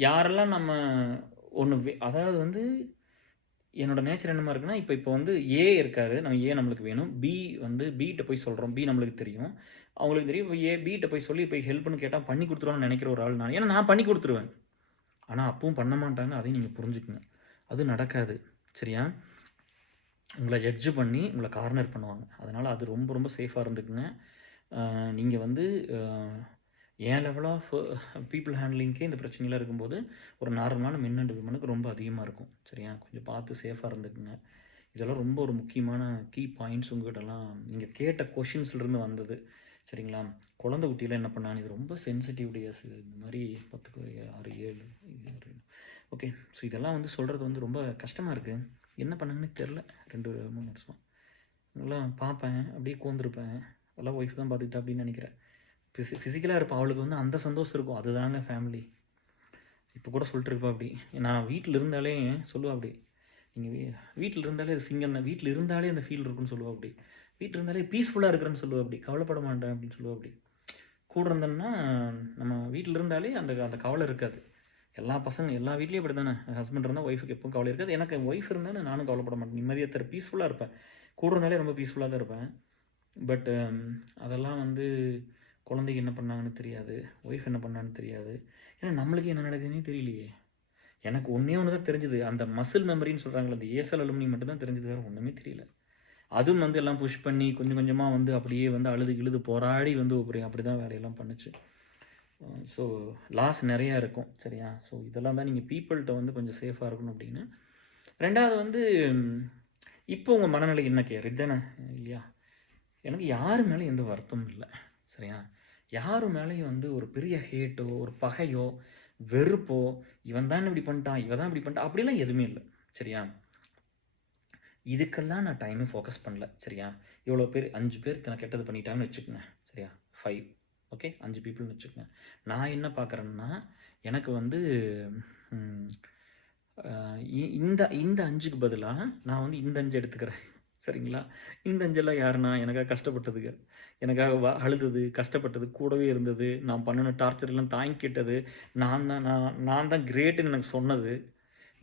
யாரெல்லாம் நம்ம ஒன்று அதாவது வந்து என்னோட நேச்சர் என்னமா இருக்குன்னா, இப்போ வந்து ஏ இருக்காரு. நம்ம ஏ நம்மளுக்கு வேணும். பி வந்து பிட்ட போய் சொல்கிறோம். பி நம்மளுக்கு தெரியும். அவங்களுக்கு தெரியும். ஏ பிட்ட போய் சொல்லி போய் ஹெல்ப்னு கேட்டால் பண்ணி கொடுத்துருவான்னு நினைக்கிற ஒரு ஆள் நான். ஏன்னா நான் பண்ணி கொடுத்துருவேன். ஆனால் அப்பவும் பண்ண மாட்டாங்க. அதையும் நீங்கள் புரிஞ்சுக்குங்க. அது நடக்காது. சரியா? உங்களை ஜட்ஜு பண்ணி உங்களை கார்னர் பண்ணுவாங்க. அதனால் அது ரொம்ப ரொம்ப சேஃபாக இருந்துக்குங்க. நீங்கள் வந்து என் லெவல் ஆஃப் பீப்புள் ஹேண்ட்லிங்க்கே இந்த பிரச்சனைலாம் இருக்கும்போது ஒரு நார்மலான மென் அண்ட் விமனுக்கு ரொம்ப அதிகமாக இருக்கும். சரியா? கொஞ்சம் பார்த்து சேஃபாக இருந்துக்குங்க. இதெல்லாம் ரொம்ப ஒரு முக்கியமான கீ பாயிண்ட்ஸ் உங்ககிட்டலாம் நீங்கள் கேட்ட கொஷின்ஸ்லேருந்து வந்தது. சரிங்களா? குழந்தை குட்டியெல்லாம் என்ன பண்ணான்னு இது ரொம்ப சென்சிட்டிவ் டேஸ். இந்த மாதிரி 10, 6, 7 ஓகே. ஸோ இதெல்லாம் வந்து சொல்கிறது வந்து ரொம்ப கஷ்டமாக இருக்குது. என்ன பண்ணாங்கன்னு தெரில. 2, 3 வருஷம் இதெல்லாம் பார்ப்பேன். அப்படியே கோந்துருப்பேன். அதெல்லாம் ஒய்ஃப் தான் பார்த்துக்கிட்டா அப்படின்னு நினைக்கிறேன். ஃபிசிக்கலாக இருப்பேன். அவளுக்கு வந்து அந்த சந்தோஷம் இருக்கும். அதுதாங்க ஃபேமிலி. இப்போ கூட சொல்லிட்டு இருப்பா அப்படி. நான் வீட்டில் இருந்தாலே சொல்லுவா அப்படி. நீங்கள் வீட்டில் இருந்தாலே அது சிங்கம் தான். வீட்டில் இருந்தாலே அந்த ஃபீல் இருக்குன்னு சொல்லுவா அப்படி. வீட்டில் இருந்தாலே பீஸ்ஃபுல்லாக இருக்கிறேன்னு சொல்லுவா அப்படி. கவலைப்பட மாட்டேன் அப்படின்னு சொல்லுவா அப்படி. கூட இருந்தோம்னா நம்ம வீட்டில் இருந்தாலே அந்த அந்த கவலை இருக்காது. எல்லா வீட்லேயும் அப்படி தானே. ஹஸ்பண்ட் இருந்தால் ஒய்ஃபுக்கு எப்பவும் கவலை இருக்காது. எனக்கு ஒய்ஃப் இருந்தாலும் நானும் கவலைப்பட மாட்டேன். நிம்மதியாக தர பீஸ்ஃபுல்லாக இருப்பேன். கூட இருந்தாலே ரொம்ப பீஸ்ஃபுல்லாக தான் இருப்பேன். பட் அதெல்லாம் வந்து குழந்தைக்கு என்ன பண்ணாங்கன்னு தெரியாது. ஒய்ஃப் என்ன பண்ணான்னு தெரியாது. ஏன்னா நம்மளுக்கு என்ன நடக்குதுன்னே தெரியலையே. எனக்கு ஒன்றே ஒன்று தான் தெரிஞ்சுது. அந்த மசில் மெமரின்னு சொல்கிறாங்களே, அந்த ஏசல் அலுமினி மட்டும் தான் தெரிஞ்சது. வேறு ஒன்றுமே தெரியல. அதுவும் வந்து எல்லாம் புஷ் பண்ணி கொஞ்சம் கொஞ்சமாக வந்து அப்படியே வந்து அழுது கிழுது போராடி வந்து அப்படி தான் வேலையெல்லாம் பண்ணுச்சு. ஸோ லாஸ் நிறையா இருக்கும். சரியா? ஸோ இதெல்லாம் தான் நீங்கள் பீப்புள்கிட்ட வந்து கொஞ்சம் சேஃபாக இருக்கணும் அப்படின்னு. 2வது வந்து இப்போ உங்கள் மனநிலை என்ன கேர் இதுதானே இல்லையா? எனக்கு யார் மேலேயும் எந்த வருத்தமும் இல்லை. சரியா? யார் மேலேயும் வந்து ஒரு பெரிய ஹேட்டோ, ஒரு பகையோ, வெறுப்போ, இவன் தான் இப்படி பண்ணிட்டான், இவன் தான் இப்படி பண்ணிட்டான் அப்படிலாம் எதுவுமே இல்லை. சரியா? இதுக்கெல்லாம் நான் டைமே ஃபோக்கஸ் பண்ணல. சரியா? இவ்வளோ பேர் 5 பேர் நான் கெட்டது பண்ணிட்டாங்கன்னு வச்சுக்கோங்க. சரியா? 5 ஓகே 5 பீப்புள்னு வச்சுக்கோங்க. நான் என்ன பார்க்குறேன்னா, எனக்கு வந்து இந்த இந்த 5க்கு பதிலாக நான் வந்து இந்த 5 எடுத்துக்கிறேன். சரிங்களா? இந்த 5எல்லாம் யாருன்னா எனக்காக கஷ்டப்பட்டதுங்க. எனக்காக அழுதது, கஷ்டப்பட்டது, கூடவே இருந்தது, நான் பண்ணின டார்ச்சர்லாம் தாங்கிக்கிட்டது, நான் தான் கிரேட்டுன்னு எனக்கு சொன்னது.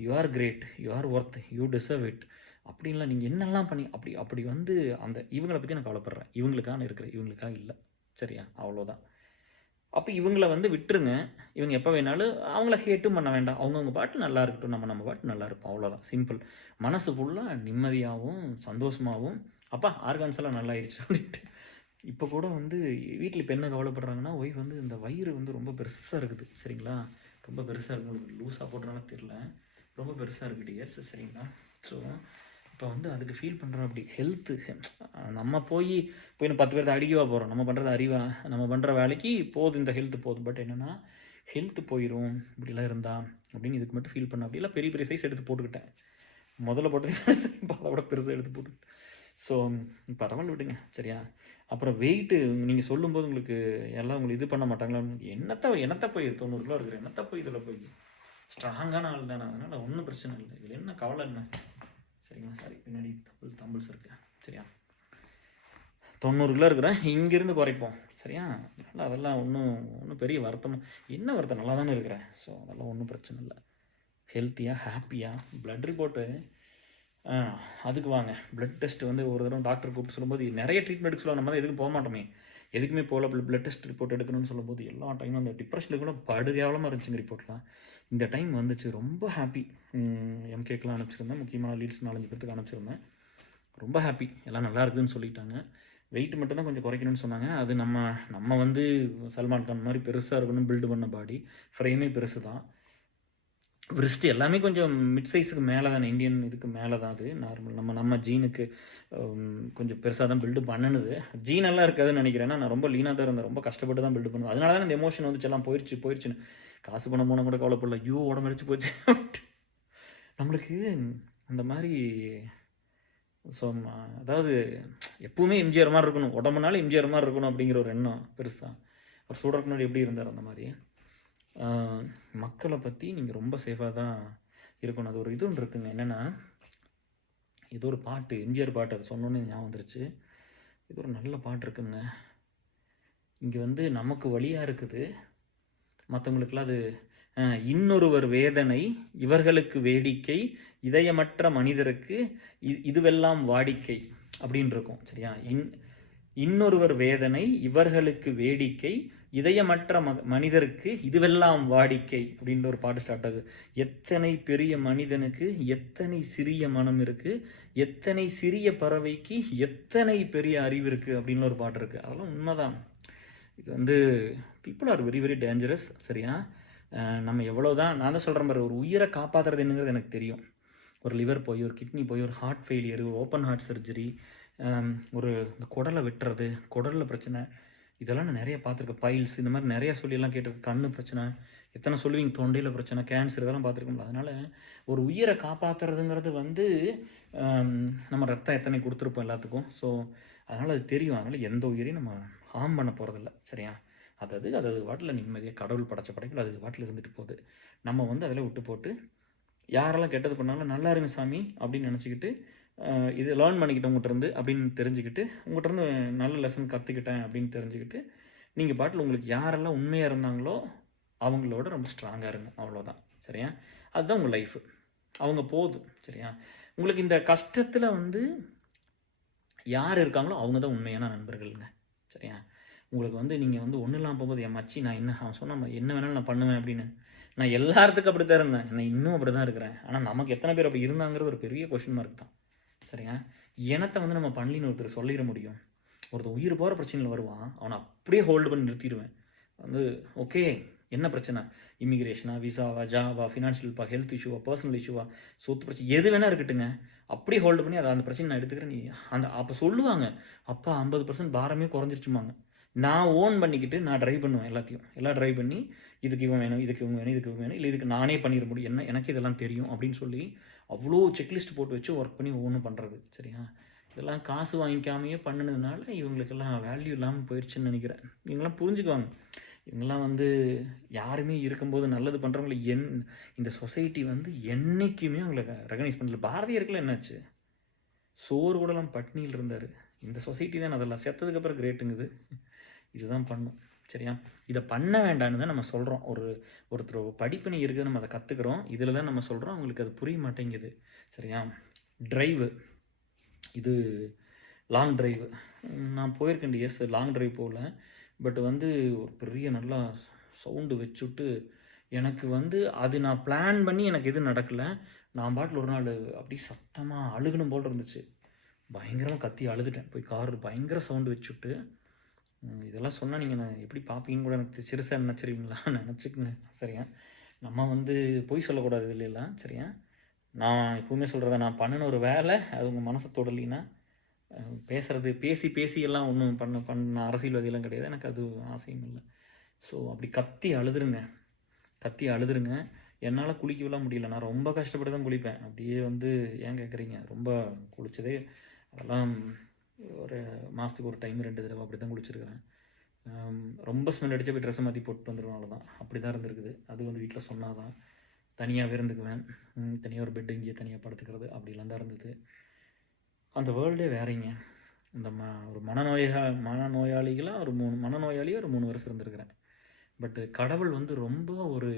You are great, you are worth, you deserve it அப்படின்லாம் நீங்கள் என்னெல்லாம் பண்ணி அப்படி வந்து அந்த இவங்கள பற்றி நான் கவலைப்படுறேன். இவங்களுக்காக இருக்கிறேன், இவங்களுக்காக இல்லை. சரியா? அவ்வளோதான். அப்போ இவங்கள வந்து விட்டுருங்க. இவங்க எப்போ வேணாலும் அவங்கள ஹேட்டும் பண்ண வேண்டாம். அவங்கவுங்க பாட்டு நல்லா இருக்கட்டும். நம்ம பாட்டு நல்லா இருப்போம். அவ்வளோதான் சிம்பிள். மனசு ஃபுல்லாக நிம்மதியாகவும் சந்தோஷமாகவும் அப்பா ஆர்கான்ஸ் எல்லாம் நல்லாயிருச்சு அப்படின்ட்டு. இப்போ கூட வந்து வீட்டில் இப்போ என்ன கவலைப்படுறாங்கன்னா, ஒய்ஃப் வந்து இந்த வயிறு வந்து ரொம்ப பெருசாக இருக்குது. சரிங்களா? ரொம்ப பெருசாக இருக்குது. உங்களுக்கு லூஸாக போடுறனால தெரில. ரொம்ப பெருசாக இருக்குது டியர்ஸ். சரிங்களா? ஸோ இப்போ வந்து அதுக்கு ஃபீல் பண்ணுறோம் அப்படி ஹெல்த்து நம்ம போய் 10 பேர்த்த அடிக்கவா போகிறோம். நம்ம பண்ணுறது அறிவா? நம்ம பண்ணுற வேலைக்கு போதும் இந்த ஹெல்த்து போதும். பட் என்னென்னா ஹெல்த்து போயிடும் இப்படிலாம் இருந்தால் அப்படின்னு இதுக்கு மட்டும் ஃபீல் பண்ண அப்படிலாம் பெரிய பெரிய சைஸ் எடுத்து போட்டுக்கிட்டேன். முதல்ல போட்டதே பெருசு, இப்போ அதை விட பெருசாக எடுத்து போட்டு. ஸோ பரவாயில்ல விடுங்க சரியா. அப்புறம் வெயிட்டு நீங்கள் சொல்லும்போது உங்களுக்கு எல்லாம் உங்களுக்கு இது பண்ண மாட்டாங்களா? என்னத்த போய் 90 கிலோ இருக்கிற என்னத்த போய் இதில் போய் ஸ்ட்ராங்கான ஆள் தானே, அதனால் ஒன்றும் பிரச்சனை இல்லை. இதில் என்ன கவலை என்ன? சரிங்களா? சாரி, பின்னாடி தம்பிள்ஸ் இருக்கு சரியா. 90 கிலோ இருக்கிறேன், இங்கேருந்து குறைப்போம் சரியா. அதனால் அதெல்லாம் ஒன்றும் பெரிய வருத்தம் என்ன வருத்தம், நல்லா தானே இருக்கிறேன். ஸோ அதெல்லாம் ஒன்றும் பிரச்சனை இல்லை. ஹெல்த்தியாக ஹாப்பியாக ப்ளட் ரிப்போர்ட்டு அதுக்கு வாங்க. ப்ளட் டெஸ்ட் வந்து ஒரு தடவை டாக்டர் கூப்பிட்டு சொல்லும்போது நிறைய ட்ரீட்மெண்ட் எடுக்க சொல்லுவாங்க. நம்ம தான் எதுக்கும் போக மாட்டோமே, எதுக்குமே போகல. ப்ளட் டெஸ்ட் ரிப்போர்ட் எடுக்கணும்னு சொல்லும்போது எல்லா டைமும் அந்த டிப்ரெஷனுக்கு கூட படு கேவலமாக இருந்துச்சுங்க ரிப்போர்ட்லாம். இந்த டைம் வந்துச்சு, ரொம்ப ஹாப்பி. எம்கேக்கெலாம் அனுப்பிச்சிருந்தேன், முக்கியமான லீட்ஸ் 4-5 பேருக்கு அனுப்பிச்சிருந்தேன். ரொம்ப ஹாப்பி, எல்லாம் நல்லா இருக்குதுன்னு சொல்லிட்டாங்க. வெயிட் மட்டும் தான் கொஞ்சம் குறைக்கணும்னு சொன்னாங்க. அது நம்ம வந்து சல்மான் கான் மாதிரி பெருசாக இருக்கணும், பில்டு பண்ண பாடி, ஃப்ரேமே பெருசு தான். விரிஸ்ட் எல்லாமே கொஞ்சம் மிட் சைஸுக்கு மேலே தான், இந்தியன் இதுக்கு மேலே தான். அது நார்மல் நம்ம ஜீனுக்கு கொஞ்சம் பெருசாக தான் பில்டு பண்ணுது. ஜீன் எல்லாம் இருக்காதுன்னு நினைக்கிறேன். நான் ரொம்ப லீனாக தான் இருந்தேன், ரொம்ப கஷ்டப்பட்டு தான் பில்டு பண்ணுது. அதனால தான் இந்த எமோஷன் வந்துச்சு, எல்லாம் போயிடுச்சுன்னு. காசு பணம் போனால் கூட கவலைப்படல, ஐயோ உடம்படிச்சு போச்சு நம்மளுக்கு அந்த மாதிரி. ஸோ அதாவது எப்பவுமே எம்ஜிஆர் மாதிரி இருக்கணும், உடம்புனாலும் எம்ஜிஆர் மாதிரி இருக்கணும் அப்படிங்கிற ஒரு எண்ணம் பெருசாக. அவர் சொல்கிறதுக்கு முன்னாடி எப்படி இருந்தார் அந்த மாதிரி. மக்களை பற்றி நீங்கள் ரொம்ப சேஃபாக தான் இருக்கணும். அது ஒரு இது ஒன்று இருக்குங்க, என்னென்னா ஏதோ ஒரு பாட்டு, எம்ஜிஆர் பாட்டு, அது சொன்னோன்னே ஞாபகம் வந்துருச்சு. இது ஒரு நல்ல பாட்டு இருக்குங்க. இங்கே வந்து நமக்கு வழியாக இருக்குது, மற்றவங்களுக்கெல்லாம் அது இன்னொருவர் வேதனை இவர்களுக்கு வேடிக்கை, இதயமற்ற மனிதருக்கு இதுவெல்லாம் வாடிக்கை அப்படின்னு இருக்கும் சரியா. இன்னொருவர் வேதனை இவர்களுக்கு வேடிக்கை, இதயமற்ற மனிதருக்கு இதுவெல்லாம் வாடிக்கை அப்படின்ற ஒரு பாட்டு ஸ்டார்ட் ஆகுது. எத்தனை பெரிய மனிதனுக்கு எத்தனை சிறிய மனம் இருக்கு, எத்தனை சிறிய பறவைக்கு எத்தனை பெரிய அறிவு இருக்கு அப்படின்னு ஒரு பாட்டு இருக்கு. அதெல்லாம் உண்மைதான். இது வந்து people are very very dangerous சரியா. நம்ம எவ்வளோதான், நான் தான் சொல்கிற மாதிரி, ஒரு உயிரை காப்பாற்றுறது என்னங்கிறது எனக்கு தெரியும். ஒரு லிவர் போய், ஒரு கிட்னி போய், ஒரு ஹார்ட் ஃபெயிலியர், ஒரு ஓப்பன் ஹார்ட் சர்ஜரி, ஒரு இந்த குடலை வெட்டுறது, குடலில் பிரச்சனை, இதெல்லாம் நான் நிறைய பார்த்துருக்கேன். பைல்ஸ் இந்த மாதிரி நிறையா சொல்லியெல்லாம் கேட்டிருக்கேன். கண்ணு பிரச்சனை எத்தனை சொல்லுவீங்க, தொண்டையில் பிரச்சனை, கேன்சர், இதெல்லாம் பார்த்துருக்கோம்ல. அதனால் ஒரு உயிரை காப்பாற்றுறதுங்கிறது வந்து நம்ம ரத்தம் எத்தனை கொடுத்துருப்போம் எல்லாத்துக்கும். ஸோ அதனால் அது தெரியும். அதனால் எந்த உயிரையும் நம்ம ஹார்ம் பண்ண போகிறதில்ல சரியா. அது வாட்டில் நிம்மதியாக கடவுள் படைச்ச படைகள் அது வாட்டில் இருந்துட்டு போகுது. நம்ம வந்து அதில் விட்டு போட்டு யாரெல்லாம் கெட்டது பண்ணாலும் நல்லா இருங்க சாமி அப்படின்னு நினச்சிக்கிட்டு, இது லேர்ன் பண்ணிக்கிட்டேன் உங்கள்கிட்டருந்து அப்படின்னு தெரிஞ்சுக்கிட்டு, உங்கள்கிட்டருந்து நல்ல லெசன் கற்றுக்கிட்டேன் அப்படின்னு தெரிஞ்சுக்கிட்டு, நீங்கள் பாட்டில் உங்களுக்கு யாரெல்லாம் உண்மையாக இருந்தாங்களோ அவங்களோட ரொம்ப ஸ்ட்ராங்காக இருங்க, அவ்வளோதான் சரியா. அதுதான் உங்கள் லைஃபு, அவங்க போதும் சரியா. உங்களுக்கு இந்த கஷ்டத்தில் வந்து யார் இருக்காங்களோ அவங்க தான் உண்மையான நண்பர்கள்ங்க சரியா. உங்களுக்கு வந்து நீங்கள் வந்து ஒன்றும் இல்லாமல் போகும்போது, என் மச்சி நான் என்ன அவன் சொன்னால் என்ன வேணாலும் நான் பண்ணுவேன் அப்படின்னு, நான் எல்லாத்துக்கும் அப்படி தான் இருந்தேன், நான் இன்னும் அப்படி தான் இருக்கிறேன். ஆனால் நமக்கு எத்தனை பேர் அப்படி இருந்தாங்கிறது ஒரு பெரிய கொஷின் மார்க் தான் சரியா. இனத்தை வந்து நம்ம பண்ணலின்னு ஒருத்தர் சொல்லிட முடியும். ஒருத்தர் உயிர் போகிற பிரச்சனையில் வருவான், அவனை அப்படியே ஹோல்டு பண்ணி நிறுத்திடுவேன். வந்து ஓகே என்ன பிரச்சனை, இமிக்ரேஷனா, விசாவா, ஜாவா, ஃபினான்ஷியல்ப்பா, ஹெல்த் இஷ்யூவா, பர்சனல் இஷ்யூவா, சொத்து பிரச்சனை, எது வேணா இருக்கட்டுங்க, அப்படியே ஹோல்டு பண்ணி அதை அந்த பிரச்சனை நான் எடுத்துக்கிறேன். நீ அப்போ சொல்லுவாங்க, அப்பா 50% பாரமே குறைஞ்சிருச்சுமாங்க. நான் ஓன் பண்ணிக்கிட்டு நான் ட்ரைவ் பண்ணுவேன் எல்லாத்தையும், எல்லாம் ட்ரைவ் பண்ணி இதுக்கு இவன் வேணும், இதுக்கு இவங்க வேணும், இதுக்கு இவங்க வேணும், இல்லை இதுக்கு நானே பண்ணிட முடியும், எனக்கு இதெல்லாம் தெரியும் அப்படின்னு சொல்லி அவ்வளோ செக்லிஸ்ட் போட்டு வச்சு ஒர்க் பண்ணி ஒவ்வொன்றும் பண்ணுறது சரியா. இதெல்லாம் காசு வாங்கிக்காமையே பண்ணினதுனால இவங்களுக்கெல்லாம் வேல்யூ இல்லாமல் போயிடுச்சுன்னு நினைக்கிறேன். இவங்கெல்லாம் புரிஞ்சுக்குவாங்க. இவங்கெல்லாம் வந்து யாருமே இருக்கும்போது நல்லது பண்ணுறவங்களை இந்த சொசைட்டி வந்து என்றைக்குமே அவங்களை ரெகனைஸ் பண்ணல. பாரதியாருக்குலாம் என்னாச்சு, சோறு கூடலாம் பட்னியில் இருந்தார். இந்த சொசைட்டி தான் அதெல்லாம் செத்ததுக்கப்புறம் கிரேட்டுங்குது. இதுதான் பண்ணும் சரியா. இதை பண்ண வேண்டான்னு தான் நம்ம சொல்கிறோம். ஒருத்தர் படிப்பினை இருக்குது, நம்ம அதை கற்றுக்குறோம், இதில் தான் நம்ம சொல்கிறோம், அவங்களுக்கு அது புரிய மாட்டேங்குது சரியா. ட்ரைவு, இது லாங் ட்ரைவு நான் போயிருக்கேன், எஸ் லாங் ட்ரைவ் போகல. பட் வந்து ஒரு பெரிய நல்லா சவுண்டு வச்சுட்டு எனக்கு வந்து அது நான் பிளான் பண்ணி எனக்கு எதுவும் நடக்கலை. நான் பாட்டில் ஒரு நாள் அப்படி சத்தமாக அழுகணும் போல் இருந்துச்சு, பயங்கரமாக கத்தி அழுதுட்டேன் போய். கார் பயங்கர சவுண்டு வச்சுட்டு, இதெல்லாம் சொன்னால் நீங்கள் நான் எப்படி பார்ப்பீங்கன்னு கூட எனக்கு சிறுசாக நினச்சிருவீங்களா, நினச்சிக்கோங்க சரியா. நம்ம வந்து பொய் சொல்லக்கூடாது இல்லைலாம் சரியா. நான் எப்பவுமே சொல்கிறத, நான் பண்ணின ஒரு வேலை அது உங்கள் மனசை தொடலினா பேசுகிறது, பேசி எல்லாம் ஒன்றும் பண்ண அரசியல்வாதியெல்லாம் கிடையாது, எனக்கு அது ஆசையும் இல்லை. ஸோ அப்படி கத்தி அழுதுருங்க, என்னால் குளிக்கவெல்லாம் முடியல. நான் ரொம்ப கஷ்டப்பட்டு தான் குளிப்பேன். அப்படியே வந்து ஏன் கேட்குறீங்க? ரொம்ப குளிச்சதே அதெல்லாம் ஒரு மாதத்துக்கு ஒரு டைம் 2 தடவை அப்படி தான் குளிச்சிருக்கிறேன். ரொம்ப ஸ்மெல் அடிச்சா போய் ட்ரெஸ்ஸை மாற்றி போட்டு வந்துருவேன் அவ்வளோதான். அப்படி தான் இருந்திருக்குது. அது வந்து வீட்டில் சொன்னா தான். தனியாகவே இருந்துக்குவேன். தனியாக ஒரு பெட் இங்கேயே தனியாக படுத்துக்கிறது அப்படிலாம் தான் இருந்தது. அந்த வேர்ல்டே வேறங்க. இந்த ஒரு மனநோயாளிகளாக ஒரு 3 மனநோயாளியாக ஒரு 3 வருஷம் இருந்திருக்கிறேன். பட்டு கடவுள் வந்து ரொம்ப ஒரு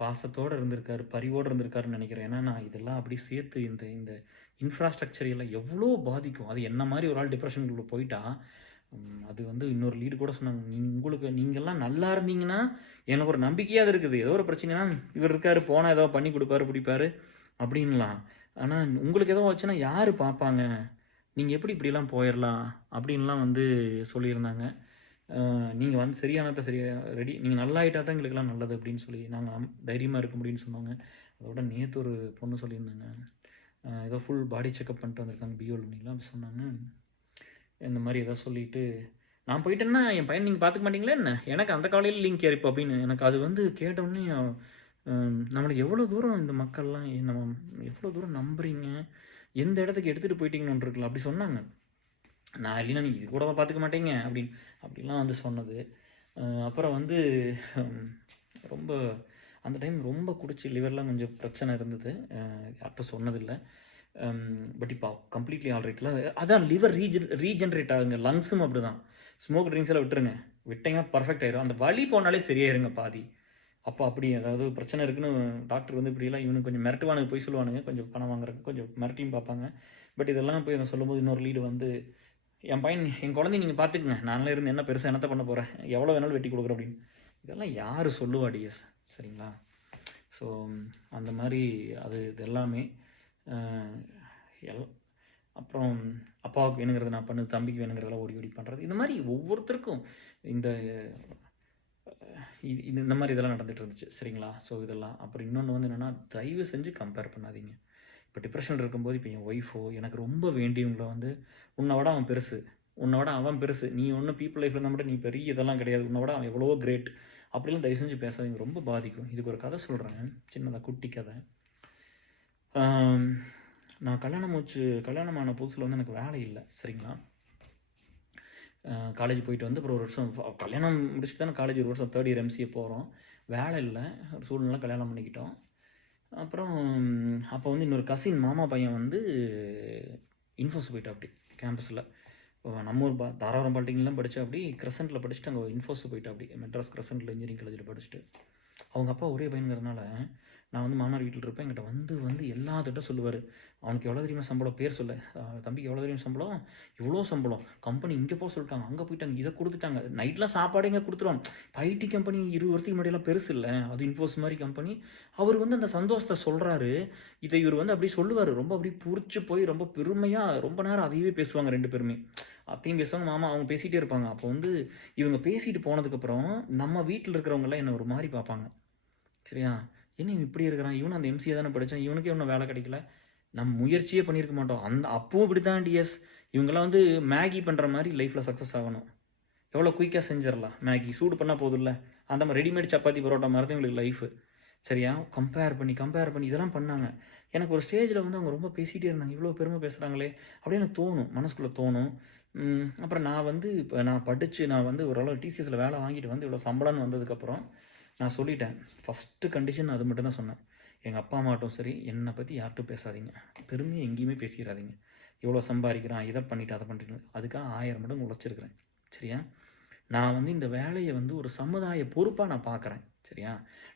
பாசத்தோடு இருந்திருக்காரு, பரிவோடு இருந்திருக்காருன்னு நினைக்கிறேன். ஏன்னா நான் இதெல்லாம் அப்படி சேர்த்து இந்த இந்த இன்ஃப்ராஸ்ட்ரக்சர் எல்லாம் எவ்வளோ பாதிக்கும். அது என்ன மாதிரி ஒரு ஆள் டிப்ரெஷனுக்குள்ளே போயிட்டா, அது வந்து இன்னொரு லீடு கூட சொன்னாங்க, நீங்கள்லாம் நல்லா இருந்தீங்கன்னா எனக்கு ஒரு நம்பிக்கையாக இருக்குது. ஏதோ ஒரு பிரச்சனைனா இவர் இருக்காரு, போனால் ஏதோ பண்ணி கொடுப்பாரு பிடிப்பாரு அப்படின்லாம். ஆனால் உங்களுக்கு ஏதோ ஆச்சுன்னா யார் பார்ப்பாங்க, நீங்கள் எப்படி இப்படிலாம் போயிடலாம் அப்படின்லாம் வந்து சொல்லியிருந்தாங்க. நீங்கள் வந்து சரியானதை ரெடி, நீங்கள் நல்லாயிட்டா தான் எங்களுக்கெல்லாம் நல்லது அப்படின்னு சொல்லி நாங்கள் தைரியமாக இருக்க முடியும்னு சொன்னாங்க. அதோட நேற்று ஒரு பொண்ணு சொல்லியிருந்தாங்க, ஏதோ ஃபுல் பாடி செக்கப் பண்ணிட்டு வந்திருக்காங்க பிஓலிலாம் அப்படி சொன்னாங்க. இந்த மாதிரி ஏதோ சொல்லிவிட்டு நான் போயிட்டேன்னா என் பையன் நீங்கள் பார்த்துக்க மாட்டீங்களா என்ன, எனக்கு அந்த காலையில் லிங்க் ஏறிப்போ அப்படின்னு. எனக்கு அது வந்து கேட்டோடனே நம்மளுக்கு எவ்வளோ தூரம் இந்த மக்கள்லாம் நம்ம எவ்வளோ தூரம் நம்புறீங்க, எந்த இடத்துக்கு எடுத்துகிட்டு போயிட்டீங்கன்னு இருக்குல்ல அப்படி சொன்னாங்க. நான் இல்லைன்னா நீங்கள் இது கூட பார்த்துக்க மாட்டீங்க அப்படிலாம் வந்து சொன்னது. அப்புறம் வந்து ரொம்ப அந்த டைம் ரொம்ப குடிச்சு லிவர்லாம் கொஞ்சம் பிரச்சனை இருந்தது. யார்கிட்ட சொன்னதில்லை. பட் இப்போ கம்ப்ளீட்லி ஆல்ரைட்டில் அதான் லிவர் ரீஜென்ரேட் ஆகுங்க. லங்ஸும் அப்படி தான். ஸ்மோக் ட்ரிங்க்ஸ் எல்லாம் விட்டுருங்க, விட்டிங்கன்னா பர்ஃபெக்ட் ஆயிரும். அந்த வலி போனாலே சரியாயிருங்க பாதி. அப்போ அப்படி அதாவது பிரச்சனை இருக்குன்னு டாக்டர் வந்து இப்படிலாம் இவனுக்கு கொஞ்சம் மிரட்டுவானுங்க, போய் சொல்லுவானுங்க, கொஞ்சம் பணம் வாங்குறதுக்கு கொஞ்சம் மிரட்டியும் பார்ப்பாங்க. பட் இதெல்லாம் போய் நான் சொல்லும்போது இன்னொரு லீடு வந்து, என் பையன் என் குழந்தைய நீங்கள் பார்த்துக்குங்க, நானே இருந்து என்ன பெருசாக என்னத்தை பண்ண போகிறேன், எவ்வளோ வேணாலும் வெட்டி கொடுக்குறேன் அப்படின்னு. இதெல்லாம் யார் சொல்லுவா டிஎஸ், சரிங்களா? ஸோ அந்த மாதிரி அது இது எல்லாமே அப்புறம் அப்பாவுக்கு வேணுங்கிறத நான் பண்ணு, தம்பிக்கு வேணுங்கிறதெல்லாம் ஓடி ஓடி பண்ணுறது, இந்த மாதிரி ஒவ்வொருத்தருக்கும் இந்த இந்த மாதிரி இதெல்லாம் நடந்துகிட்டு இருந்துச்சு, சரிங்களா? ஸோ இதெல்லாம் அப்புறம் இன்னொன்று வந்து என்னென்னா, தயவு செஞ்சு கம்பேர் பண்ணாதீங்க. இப்போ டிப்ரெஷன் இருக்கும்போது இப்போ என் ஒய்ஃபோ எனக்கு ரொம்ப வேண்டியவங்கள வந்து, உன்னை விட அவன் பெருசு, உன்னை விட அவன் பெருசு, நீ ஒன்றும் பீப்புள் லைஃப்பில் இருந்தால் மட்டும் நீ பெரிய இதெல்லாம் கிடையாது, உன்னை விட அவன் எவ்வளவோ கிரேட் அப்படிலாம் தயவு செஞ்சு பேசாதீங்க, ரொம்ப பாதிக்கும். இதுக்கு ஒரு கதை சொல்கிறேன், சின்னதாக குட்டி கதை. நான் கல்யாணமான புதுசில் வந்து எனக்கு வேலை இல்லை, சரிங்களா? காலேஜ் போயிட்டு வந்து அப்புறம் ஒரு வருஷம் கல்யாணம் முடிச்சுட்டு தான் காலேஜ் ஒரு வருஷம் 3rd இயர் எம்சிஏ போகிறோம். வேலை இல்லை, ஒரு சூழ்நிலை கல்யாணம் பண்ணிக்கிட்டோம். அப்புறம் அப்போ வந்து இன்னொரு கசின் மாமா பையன் வந்து இன்ஃபோஸ் போயிட்டா அப்படி கேம்பஸில். நம்ம ஊர் தாராபுரம் பாலிடெக்னிக் தான் படித்தா அப்படி, கிரசன்ட்டில் படிச்சுட்டு அங்கே இன்ஃபோஸ் போயிட்டா அப்படி, மெட்ராஸ் கிரசன்ட்டில் இன்ஜினியரிங் காலேஜில் படிச்சுட்டு. அவங்க அப்பா ஒரே பையனுங்கிறதுனால நான் வந்து மாமனார் வீட்டில் இருப்பேன். என்கிட்ட வந்து எல்லாத்திட்ட சொல்லுவார், அவனுக்கு எவ்வளோ தெரியுமா சம்பளம், பேர் சொல்ல, தம்பிக்கு எவ்வளோ தெரியும் சம்பளம், இவ்வளோ சம்பளம், கம்பெனி இங்கே போக சொல்லிட்டாங்க, அங்கே போயிட்டாங்க, இதை கொடுத்துட்டாங்க, நைட்லாம் சாப்பாடு இங்கே கொடுத்துருவாங்க. ஐடி கம்பெனி 20 வருஷத்துக்கு முன்னாடியெல்லாம் பெருசு இல்லை, அது இன்ஃபோஸ் மாதிரி கம்பெனி. அவர் வந்து அந்த சந்தோஷத்தை சொல்கிறாரு. இதை இவர் வந்து அப்படி சொல்லுவார், ரொம்ப அப்படி புரிச்சு போய் ரொம்ப பெருமையாக ரொம்ப நேரம் அதையவே பேசுவாங்க 2 பேருமே. அத்தையும் பேசுவாங்க, மாமா அவங்க பேசிகிட்டே இருப்பாங்க. அப்போ வந்து இவங்க பேசிட்டு போனதுக்கப்புறம் நம்ம வீட்டில் இருக்கிறவங்களாம் என்னை ஒரு மாதிரி பார்ப்பாங்க, சரியா? என்ன இவன் இப்படி இருக்கிறான், இவனும் அந்த எம்சிஏ தானே படித்தான், இவனுக்கே இன்னும் வேலை கிடைக்கல, நம்ம முயற்சியே பண்ணியிருக்க மாட்டோம். அப்பவும் இப்படி தான் டிஎஸ். இவங்கெல்லாம் வந்து மேகி பண்ணுற மாதிரி லைஃப்பில் சக்ஸஸ் ஆகணும். எவ்வளோ குயிக்காக செஞ்சிடலாம், மேகி சூடு பண்ணால் போதும்ல, அந்த மாதிரி ரெடிமேட் சப்பாத்தி பரோட்டா மாதிரி தான் இவங்களுக்கு லைஃபு, சரியா? கம்பேர் பண்ணி இதெல்லாம் பண்ணாங்க. எனக்கு ஒரு ஸ்டேஜில் வந்து அவங்க ரொம்ப பேசிகிட்டே இருந்தாங்க, இவ்வளோ பெருமை பேசுகிறாங்களே அப்படின்னு எனக்கு தோணும், மனசுக்குள்ளே தோணும். அப்புறம் நான் வந்து இப்போ நான் படித்து நான் வந்து ஓரளவு டிசிஎஸில் வேலை வாங்கிட்டு வந்து இவ்வளோ சம்பளம்னு வந்ததுக்கப்புறம் நான் சொல்லிட்டேன், ஃபஸ்ட்டு கண்டிஷன் அது மட்டும் தான் சொன்னேன். எங்கள் அப்பா அம்மாட்டும் சரி, என்னை பற்றி யார்கிட்டும் பேசாதீங்க, பெருமையை எங்கேயுமே பேசிடாதீங்க. இவ்வளோ சம்பாதிக்கிறான், இதை பண்ணிவிட்டு அதை பண்ணிட்டு, அதுக்காக 1000 மடங்கு உழைச்சிருக்கிறேன், சரியா? நான் வந்து இந்த வேலையை வந்து ஒரு சமுதாய பொறுப்பாக நான் பார்க்குறேன், சரியா?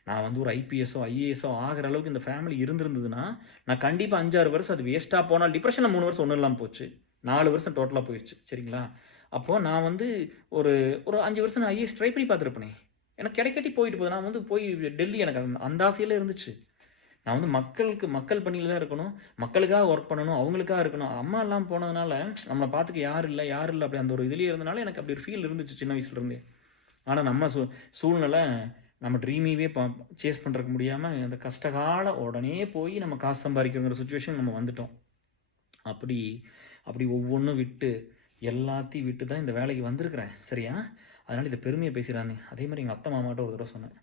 நான் வந்து ஒரு ஐபிஎஸ்ஸோ ஐஏஎஸோ ஆகிற அளவுக்கு இந்த ஃபேமிலி இருந்திருந்ததுன்னா நான் கண்டிப்பாக 5-6 வருஷம் அது வேஸ்ட்டாக போனால், டிப்ரெஷனில் 3 வருஷம் ஒன்றும் இல்லாமல் போச்சு, 4 வருஷம் டோட்டலாக போயிடுச்சு, சரிங்களா? அப்போது நான் வந்து ஒரு 5 வருஷம் நான் ஐஏஎஸ் ட்ரை பண்ணி பார்த்துருப்பேனே, எனக்கு கிடைக்காட்டி போயிட்டு போகுது. நான் வந்து போய் டெல்லி எனக்கு அந்த ஆசையிலே இருந்துச்சு. நான் வந்து மக்கள் பணியில் தான் இருக்கணும், மக்களுக்காக ஒர்க் பண்ணணும், அவங்களுக்காக இருக்கணும். அம்மா எல்லாம் போனதுனால நம்மளை பார்த்துக்க யாரும் இல்லை அப்படி அந்த ஒரு இதுலேயே இருந்தனால எனக்கு அப்படி ஒரு ஃபீல் இருந்துச்சு சின்ன வயசுலேருந்தே. ஆனால் நம்ம சூழ்நிலை நம்ம ட்ரீமையே சேஸ் பண்ணுறதுக்கு முடியாமல் அந்த கஷ்டகால உடனே போய் நம்ம காசு சம்பாதிக்கிறங்கிற சுச்சுவேஷன் நம்ம வந்துட்டோம். அப்படி ஒவ்வொன்றும் விட்டு எல்லாத்தையும் விட்டு தான் இந்த வேலைக்கு வந்திருக்கிறேன், சரியா? அதனால் இதை பெருமையை பேசுகிறானே. அதே மாதிரி எங்கள் அத்தை மாமாட்ட ஒரு தடவை சொன்னேன்,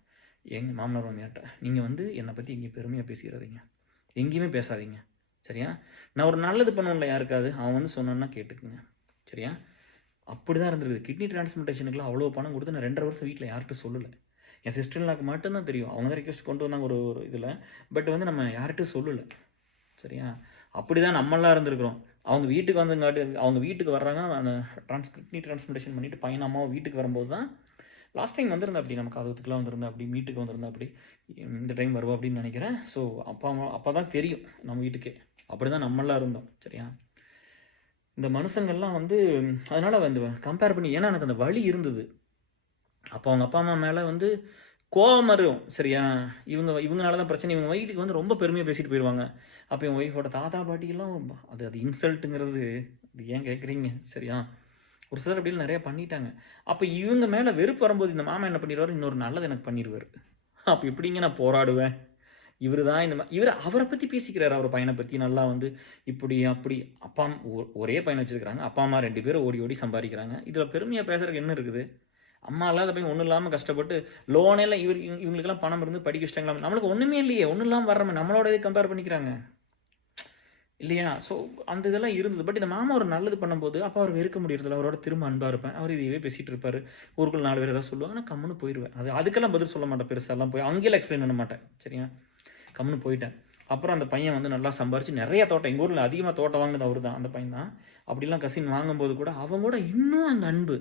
எங்கள் மாமனார் மாமியார்ட்ட, நீங்கள் வந்து என்னை பற்றி எங்கேயும் பெருமையாக பேசிடாதீங்க, எங்கேயுமே பேசாதீங்க, சரியா? நான் ஒரு நல்லது பண்ணுவேன்ல யாருக்காவது, அவன் வந்து சொன்னான்னா கேட்டுக்குங்க, சரியா? அப்படி தான் இருந்திருக்குது. கிட்னி டிரான்ஸ்பிளான்டேஷனுக்குலாம் அவ்வளோ பணம் கொடுத்து நான் 2 1/2 வருஷம் வீட்டில் யார்கிட்டும் சொல்லல. என் சிஸ்டர் இன் லாக்கு மட்டும் தான் தெரியும். அவங்க தான் ரிக்வெஸ்ட் கொண்டு வந்தாங்க ஒரு ஒரு இதில. பட் வந்து நம்ம யார்கிட்டயும் சொல்லல. சரியா? அப்படி தான் நம்மலாம் இருந்திருக்கிறோம். அவங்க வீட்டுக்கு வந்தங்காட்டி அவங்க வீட்டுக்கு வர்றாங்க. அந்த கிட்னி டிரான்ஸ்பிளான்டேஷன் பண்ணிட்டு பையனும் அம்மாவும் வீட்டுக்கு வரும்போது தான் லாஸ்ட் டைம் வந்திருந்தா அப்படி நம்ம காதுகுத்துக்குலாம் வந்திருந்தா அப்படி வீட்டுக்கு வந்திருந்தா அப்படி இந்த டைம் வருவா அப்படின்னு நினைக்கிறேன். ஸோ அப்போ தான் தெரியும் நம்ம வீட்டுக்கே. அப்படி தான் நம்மலாம் இருந்தோம். சரியா? இந்த மனுஷங்கள்லாம் வந்து அதனால வந்து கம்பேர் பண்ணி ஏன்னா எனக்கு அந்த வலி இருந்தது. அப்போ அவங்க அப்பா, அம்மா மேல வந்து கோவம் வரும். சரியா? இவங்கனால தான் பிரச்சனை. இவங்க வீட்டுக்கு வந்து ரொம்ப பெருமையா பேசிட்டு போயிருவாங்க. அப்ப என் ஒய்ஃபோட தாத்தா, பாட்டிலாம் அது அது இன்சல்ட்டுங்கிறது அது ஏன் கேட்குறீங்க? சரியா? ஒரு சிலர் அப்படிலாம் நெறைய பண்ணிட்டாங்க. அப்ப இவங்க மேல வெறுப்பு வரும்போது இந்த மாமா என்ன பண்ணிருவாரு, இன்னொரு நல்லது எனக்கு பண்ணிருவாரு. அப்ப எப்படிங்க நான் போராடுவேன்? இவரு தான் இவரு அவர பத்தி பேசிக்கிறாரு. அவர் பையன பத்தி நல்லா வந்து இப்படி, அப்படி அப்பா ஒரே பையன வச்சிருக்காங்க. அப்பா, அம்மா 2 பேரும் ஓடி, ஓடி சம்பாரிக்கிறாங்க. இதுல பெருமையா பேசுறதுக்கு என்ன இருக்குது? அம்மா இல்லாத பையன் ஒண்ணும் இல்லாம கஷ்டப்பட்டு லோனே எல்லாம் இவங்களுக்கெல்லாம் பணம் இருந்து படிக்க வச்சுட்டாங்களா? நம்மளுக்கு ஒண்ணுமே இல்லையே! ஒண்ணும் இல்லாம வர்றோமே! நம்மளோட இத கம்பேர் பண்ணிக்கிறாங்க. இல்லையா? ஸோ அந்த இதெல்லாம் இருந்தது. பட் இந்த மாமா ஒரு நல்லது பண்ணும்போது, அப்ப அவர வெறுக்க முடியறதில்ல. அவரோட திரும்ப அன்பா இருப்பேன். அவரு இதையவே பேசிட்டு இருப்பாரு. ஊருக்குள்ள 4 பேர் ஏதாவது சொல்லுவாங்க. நான் கம்முனு போயிருவேன். அதுக்கெல்லாம் பதில் சொல்ல மாட்டேன். பெருசாலாம் போய் அங்கேயெல்லாம் எக்ஸ்பிளைன் பண்ண மாட்டேன். சரியா? கம்முனு போயிட்டேன். அப்புறம் அந்த பையன் வந்து நல்லா சம்பாரிச்சு நெறைய தோட்டம் எங்க ஊர்ல அதிகமா தோட்டம் வாங்குனது அவரு தான். அந்த பையன் தான். அப்படிலாம் கசின் வாங்கும்போது கூட, அவங்க கூட இன்னும் அந்த அன்பு.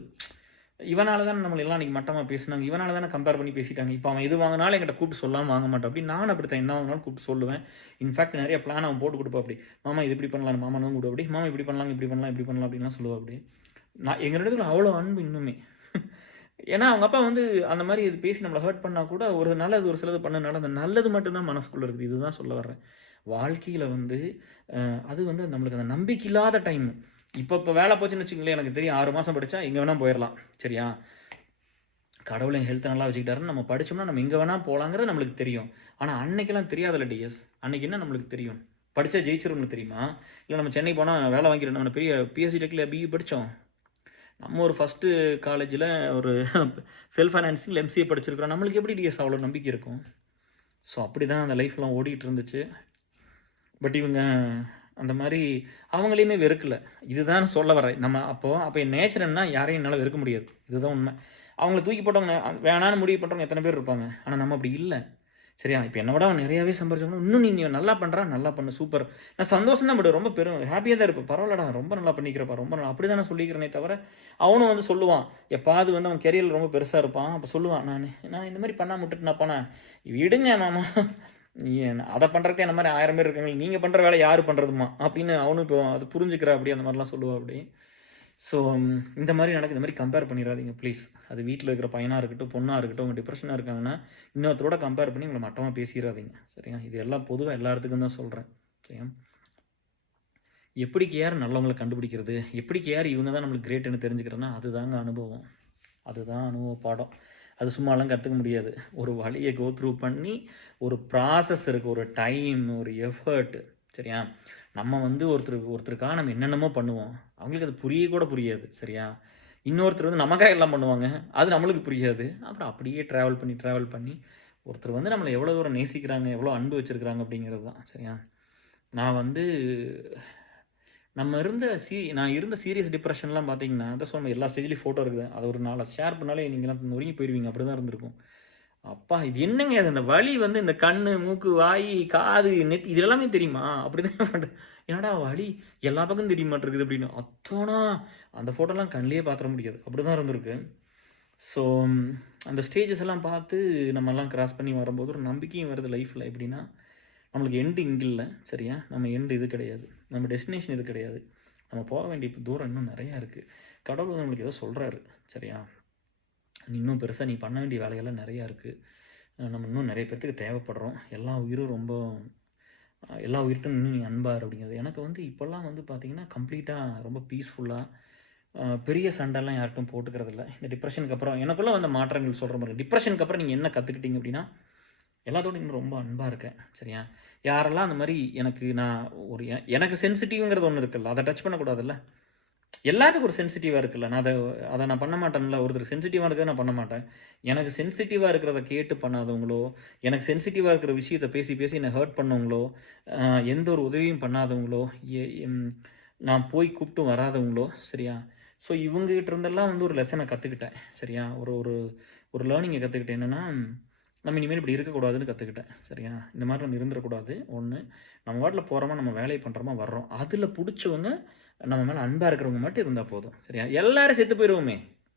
இவனால தானே நம்மள எல்லாம் அன்னைக்கு மட்டமா பேசுனாங்க. இவனால தானே கம்பேர் பண்ணி பேசிட்டாங்க. இப்ப அவன் எது வாங்குனாலும் என்கிட்ட கூப்பிட்டு சொல்லாம வாங்க மாட்டான். அப்படி நானும் அப்படித்தான். என்ன வாங்குனாலும் கூப்பிட்டு சொல்லுவேன். இன்ஃபாக்ட் நெறைய பிளான் அவன் போட்டு குடுப்பாப்படி. மாமா இது இப்படி பண்ணலாம். மாமா தான் கூப்பிடுவாப்படி. மாமா இப்படி பண்ணலாம், இப்படி பண்ணலாம், இப்படி பண்ணலாம் அப்படின்லாம் சொல்லுவாப்படி. நான் எங்க 2 பேத்துக்குள்ள அவ்வளோ அன்பு இன்னுமே. ஏன்னா அவங்க அப்பா வந்து அந்த மாரி இது பேசி நம்மள ஹர்ட் பண்ணா கூட ஒரு நல்லது ஒரு சிலது பண்ணனால அந்த நல்லது மட்டும் தான் மனசுக்குள்ள இருக்குது. இதுதான் சொல்ல வர்றேன். வாழ்க்கையில வந்து அது வந்து நம்மளுக்கு அந்த நம்பிக்கை இல்லாத டைம். இப்ப வேல போச்சுன்னு வச்சுக்கங்களேன், எனக்கு தெரியும் 6 மாசம் படிச்சா எங்க வேணா போயிரலாம். சரியா? கடவுள் என் ஹெல்த்த நல்லா வச்சுக்கிட்டாருன்னு நம்ம படிச்சோம்னா, நம்ம எங்க வேணா போலாங்கிறது நம்மளுக்கு தெரியும். ஆனா அன்னைக்கெல்லாம் தெரியாதுல்ல டிஎஸ். அன்னைக்கு என்ன நம்மளுக்கு தெரியும்? படிச்சா ஜெயிச்சிருவோம்னு தெரியுமா? இல்ல நம்ம சென்னை போனா வேலை வாங்கிரும் நம்ம பெரிய பிஎஸ்சி டெக்ல பிஇ படிச்சோம். நம்ம ஒரு ஃபர்ஸ்ட்டு காலேஜ்ல ஒரு செல்ஃப் ஃபைனான்சிங்ல எம்சிஏ படிச்சிருக்கிறோம். நம்மளுக்கு எப்படி டிஎஸ் அவ்வளோ நம்பிக்கை இருக்கும்? ஸோ அப்படிதான் அந்த லைஃப்லாம் ஓடிட்டு இருந்துச்சு. பட் இவங்க அந்த மாரி அவங்களையுமே வெறுக்கல. இதுதான் சொல்ல வரேன். அப்ப என் நேச்சர் என்னன்னா, யாரையும் என்னால வெறுக்க முடியாது. இதுதான் உண்மை. அவங்கள தூக்கி போட்டவங்க வேணான்னு முடிவு பண்றவங்க எத்தன பேர் இருப்பாங்க. ஆனா நம்ம அப்படி இல்ல. சரியா? இப்ப என்ன விட அவன் நெறையாவே சம்பாரிச்சாலும், இன்னும் நீ நல்லா பண்றா, நல்லா பண்ணு, சூப்பர். நான் சந்தோஷம் தான் படுவேன். ரொம்ப ஹேப்பியா தான் இருப்பேன். பரவால்லடா, ரொம்ப நல்லா பண்ணிக்கிறப்பா, ரொம்ப நல்லா அப்படி தான் நான் சொல்லிக்கிறேனே தவிர, அவனும் வந்து சொல்லுவான். எப்பாவது வந்து அவன் கெரியர்ல ரொம்ப பெருசா இருப்பான். அப்ப சொல்லுவான், நான் இந்த மாரி பண்ணாம விட்டுட்டேனாப்பாண்ணா, விடுங்க மாமா. அத பண்றதுக்கே என்ன மாரி 1000 பேர் இருக்காங்க. நீங்க பண்ற வேலைய யாரு பண்றதும்மா? அப்படின்னு அவனும் இப்போ அது புரிஞ்சுக்கிறாப்படி அந்த மாரிலாம் சொல்லுவாப்படி. ஸோ இந்த மாரி நடக்குது. இந்த மாரி கம்பேர் பண்ணிறாதீங்க ப்ளீஸ். அது வீட்ல இருக்கிற பையனா இருக்கட்டும், பொண்ணா இருக்கட்டும், அவங்க டிப்ரஷனா இருக்காங்கன்னா, இன்னொருத்தரோட கம்பேர் பண்ணி உங்கள மட்டமா பேசிறாதீங்க. சரியா? இது எல்லாம் பொதுவா எல்லா இடத்துக்கும் தான் சொல்றேன். சரியா? எப்படி கேர் நல்லவங்கள கண்டுபிடிக்கிறது? எப்படி கேர் இவங்க தான் நம்மளுக்கு கிரேட்ன்னு தெரிஞ்சுக்கிறதுன்னா, அதுதாங்க அனுபவம். அதுதான் அனுபவ பாடம். அது சும்மாலாம் கத்துக்க முடியாது. ஒரு வழிய கோ த்ரூ பண்ணி, ஒரு ப்ராசஸ் இருக்கு. ஒரு டைம், ஒரு எஃபர்ட். சரியா? நம்ம வந்து ஒருத்தருக்காக நம்ம என்னென்னமோ பண்ணுவோம். அவங்களுக்கு அது புரிய கூட புரியாது. சரியா? இன்னொருத்தர் வந்து நமக்காக எல்லாம் பண்ணுவாங்க. அது நம்மளுக்கு புரியாது. அப்புறம் அப்படியே டிராவல் பண்ணி ஒருத்தர் வந்து நம்மள எவ்வளோ தூரம் நேசிக்கிறாங்க, எவ்வளோ அன்பு வச்சிருக்கிறாங்க அப்படிங்கிறது தான். சரியா? நான் வந்து நான் இருந்த சீரியஸ் டிப்ரஷன்லாம் பார்த்தீங்கன்னா, அதான் சொன்னேன் எல்லா ஸ்டேஜ்லயும் ஃபோட்டோ இருக்குது. அத ஒரு 4 ஷேர் பண்ணாலே நீங்கலாம் நொறுங்கி போயிருவீங்க. அப்படிதான் இருந்திருக்கும். அப்பா! இது என்னங்க இது? அந்த வலி வந்து இந்த கண்ணு, மூக்கு, வாய், காது, நெத்தி இது எல்லாமே தெரியுமா? அப்படிதான் என்னடா வலி எல்லா பக்கமும் தெரிய மாட்டேங்குது அப்படின்னு. அத்தானா! அந்த ஃபோட்டோலாம் கண்லயே பார்த்துற முடியாது. அப்படிதான் இருந்திருக்கு. ஸோ அந்த ஸ்டேஜஸ் எல்லாம் பார்த்து நம்மலாம் கிராஸ் பண்ணி வரும்போது ஒரு நம்பிக்கையும் வருது லைஃப்ல. எப்படின்னா, நம்மளுக்கு எண்ட் இங்க இல்ல. சரியா? நம்ம எண்ட் இது கிடையாது. நம்ம டெஸ்டினேஷன் இது கிடையாது. நம்ம போக வேண்டிய தூரம் இன்னும் நெறையா இருக்கு. கடவுள் வந்து நம்மளுக்கு ஏதோ சொல்றாரு. சரியா? இன்னும் பெருசா நீ பண்ண வேண்டிய வேலைகள்லாம் நெறையா இருக்கு. நம்ம இன்னும் நெறைய பேத்துக்கு தேவைப்படுறோம். எல்லா உயிர்ட்டும் இன்னும் நீ அன்பா இரு அப்படிங்கிறது. எனக்கு வந்து இப்போலாம் வந்து பார்த்தீங்கன்னா, கம்ப்ளீட்டா ரொம்ப பீஸ்ஃபுல்லா பெரிய சண்டைலாம் யார்ட்டயும் போட்டுக்கிறதில்ல. இந்த டிப்ரஷனுக்கு அப்புறம் எனக்குள்ள வந்த மாற்றங்கள் சொல்ற மாரி. டிப்ரஷனுக்கு அப்புறம் நீங்க என்ன கத்துக்கிட்டீங்க அப்படின்னா, எல்லாத்தோடும் இன்னும் ரொம்ப அன்பா இருக்கேன். சரியா? யாரெல்லாம் அந்த மாரி எனக்கு நான் ஒரு எனக்கு சென்சிட்டிவ்ங்கிறது ஒண்ணு இருக்குல்ல. அத டச் பண்ணக்கூடாதுல்ல. எல்லாத்துக்கும் ஒரு சென்சிட்டிவாக இருக்குல்ல. நான் அதை நான் பண்ண மாட்டேன்ல. ஒருத்தர் சென்சிட்டிவாக இருக்கிறத நான் பண்ண மாட்டேன். எனக்கு சென்சிட்டிவாக இருக்கிறத கேட்டு பண்ணாதவங்களோ, எனக்கு சென்சிட்டிவாக இருக்கிற விஷயத்த பேசி பேசி என்ன ஹர்ட் பண்ணவங்களோ, அ எந்த ஒரு உதவியும் பண்ணாதவங்களோ, எ எம் நான் போய் கூப்பிட்டும் வராதவங்களோ, சரியா? ஸோ இவங்ககிட்ட இருந்தெல்லாம் வந்து ஒரு லெசன கத்துக்கிட்டேன். சரியா? ஒரு ஒரு ஒரு லேர்னிங்க கத்துக்கிட்டேன். என்னன்னா, நம்ம இனிமேல் இப்படி இருக்கக்கூடாதுன்னு கத்துக்கிட்டேன். சரியா? இந்த மாரி நம்ம இருந்துறக்கூடாது. 1 நம்ம பாட்டுல போறோமா, நம்ம வேலைய பண்றோமா, வர்றோம். அதுல புடிச்சவங்க நம்ம மேல அன்பா இருக்கிறவங்க மட்டும் இருந்தா போதும். சரியா? எல்லாரும் செத்து போயிருவோமே!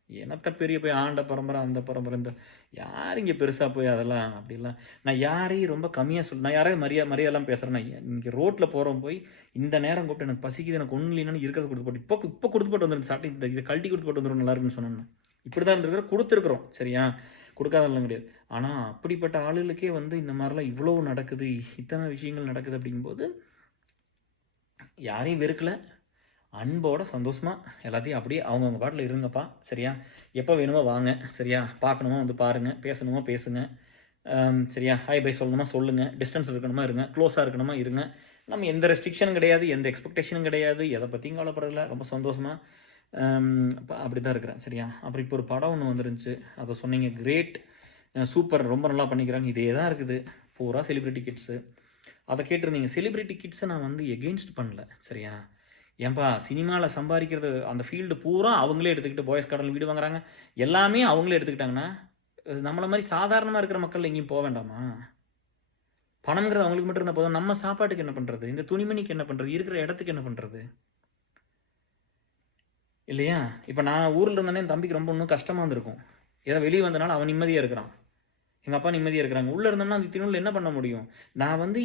என்னத்த பெரிய போய் ஆண்ட பரம்பரை, அந்த பரம்பரை, இந்த யார் இங்க பெருசா போய் அதெல்லாம் அப்படிலாம் நான் யாரையும் ரொம்ப கம்மியா நான் யாரையும் மரியாதைலாம் பேசுறேன்னா, இன்னைக்கு ரோட்ல போறோம் போய் இந்த நேரம் கூப்பிட்டு எனக்கு பசிக்குது, எனக்கு ஒண்ணும் இல்லைனாலும் இருக்கிறத குடுத்து போட்டு, இப்போ குடுத்து போட்டு வந்துரும் சாப்பிட்டு இத கழட்டி குடுத்து போட்டு வந்துரும் நல்லா இருக்குன்னு சொன்னேன்னா. இப்படிதான் இருந்திருக்கிறோம், குடுத்துருக்குறோம். சரியா? குடுக்காதெல்லாம் கிடையாது. ஆனா அப்படிப்பட்ட ஆளுகளுக்கே வந்து இந்த மாரிலாம் இவ்வளவு நடக்குது, இத்தனை விஷயங்கள் நடக்குது அப்படிங்கும்போது, யாரையும் வெறுக்கல. அன்போட சந்தோஷமா எல்லாத்தையும் அப்படியே அவங்கவங்க பாட்டுல இருங்கப்பா. சரியா? எப்ப வேணுமோ வாங்க. சரியா? பார்க்கணுமோ வந்து பாருங்க. பேசணுமோ பேசுங்க. சரியா? ஹாய், பை சொல்லணுமா சொல்லுங்க. டிஸ்டன்ஸ் இருக்கணுமா இருங்க. க்ளோஸா இருக்கணுமா இருங்க. நம்ம எந்த ரெஸ்ட்ரிக்ஷனும் கிடையாது. எந்த எக்ஸ்பெக்டேஷனும் கிடையாது. எத பத்தியும் கவலைப்படல. ரொம்ப சந்தோஷமா அப்படிதான் இருக்கிறேன். சரியா? அப்புறம் இப்போ ஒரு படம் ஒண்ணு வந்துருந்துச்சு. அத சொன்னீங்க. கிரேட். சூப்பர். ரொம்ப நல்லா பண்ணிக்கிறாங்க. இதே தான் இருக்குது. பூரா செலிபிரிட்டி கிட்ஸு. அத கேட்டிருந்தீங்க. செலிபிரிட்டி கிட்ஸ நான் வந்து எகெயின்ஸ்ட் பண்ணல. சரியா? ஏன்பா சினிமால சம்பாரிக்கிறது அந்த ஃபீல்டு பூரா அவங்களே எடுத்துக்கிட்டு பாய்ஸ் கார்டர்ல வீடு வாங்குறாங்க. எல்லாமே அவங்களே எடுத்துக்கிட்டாங்கன்னா, நம்மள மாரி சாதாரணமா இருக்கிற மக்கள் எங்கேயும் வேண்டாமா? பணம்ங்கிறது அவங்களுக்கு மட்டும் இருந்தா போதும். நம்ம சாப்பாட்டுக்கு என்ன பண்றது? இந்த துணிமணிக்கு என்ன பண்றது? இருக்கிற இடத்துக்கு என்ன பண்றது? இல்லையா? இப்ப நான் ஊர்ல இருந்தோனே என் தம்பிக்கு ரொம்ப இன்னும் கஷ்டமா இருந்திருக்கும். ஏதோ வெளிய வந்தனால அவன் நிம்மதியா இருக்கிறான். எங்க அப்பா நிம்மதியா இருக்கிறாங்க. உள்ள இருந்தோம்னா அந்த இத்தினூண்டுல என்ன பண்ண முடியும்? நான் வந்து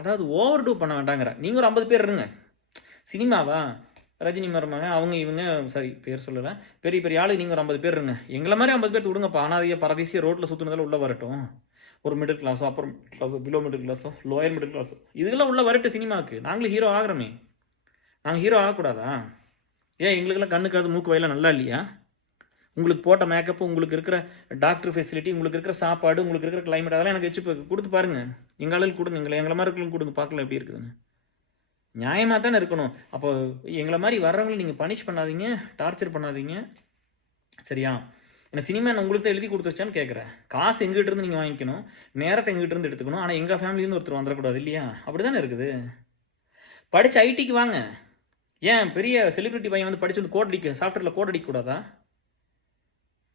அதாவது ஓவர் டூ பண்ண வேண்டாங்கிறேன். நீங்க ஒரு 50 பேர் இருங்க. சினிமாவா? ரஜினி மருமகன் அவங்க இவங்க சாரி பேர் சொல்லல. பெரிய பெரிய ஆளு நீங்க ஒரு 50 பேர் இருங்க. எங்கள மாரி 50 பேத்த விடுங்கப்பா. அனாதையா பரதேசியா ரோட்ல சுத்துனதெல்லாம் உள்ள வரட்டும். ஒரு மிடில் கிளாஸோ, அப்பர் மிடில் கிளாஸோ, பிலோ மிடில் கிளாஸோ, லோயர் மிடில் கிளாஸோ இதுக்கெல்லாம் உள்ள வரட்டும் சினிமாக்கு. நாங்களும் ஹீரோ ஆகுறோமே. நாங்க ஹீரோ ஆகக்கூடாதா? ஏன் எங்களுக்கெல்லாம் கண்ணு, காது, மூக்கு, வாயெல்லாம் நல்லா இல்லையா? உங்களுக்கு போட்ட மேக்கப், உங்களுக்கு இருக்கிற டாக்டர் ஃபெசிலிட்டி, உங்களுக்கு இருக்கிற சாப்பாடு, உங்களுக்கு இருக்கிற கிளைமேட் அதெல்லாம் எனக்கு வச்சு குடுத்து பாருங்க. எங்க ஆளுகளுக்கு குடுங்க. எங்கள மாரி இருக்கிறவங்களுக்கு குடுங்க. பார்க்கலாம் எப்படி இருக்குதுன்னு. நியாயமா தானே இருக்கணும். அப்போ எங்கள மாரி வர்றவங்கள நீங்க பனிஷ் பண்ணாதீங்க, டார்ச்சர் பண்ணாதீங்க. சரியா? என்ன சினிமா உங்களுக்கு தான் எழுதி குடுத்துருச்சான்னு கேட்குறேன். காசு எங்ககிட்ட இருந்து நீங்க வாங்கிக்கணும். நேரத்த எங்ககிட்ட இருந்து எடுத்துக்கணும். ஆனா எங்க ஃபேமிலிலேருந்து ஒருத்தர் வந்துரக்கூடாது இல்லையா? அப்படிதானே இருக்குது. படிச்சு ஐடிக்கு வாங்க. ஏன் பெரிய செலிபிரிட்டி பையன் வந்து படிச்சு வந்து கோட் அடிக்க சாஃப்ட்வேர்ல கோட் அடிக்கக்கூடாதா?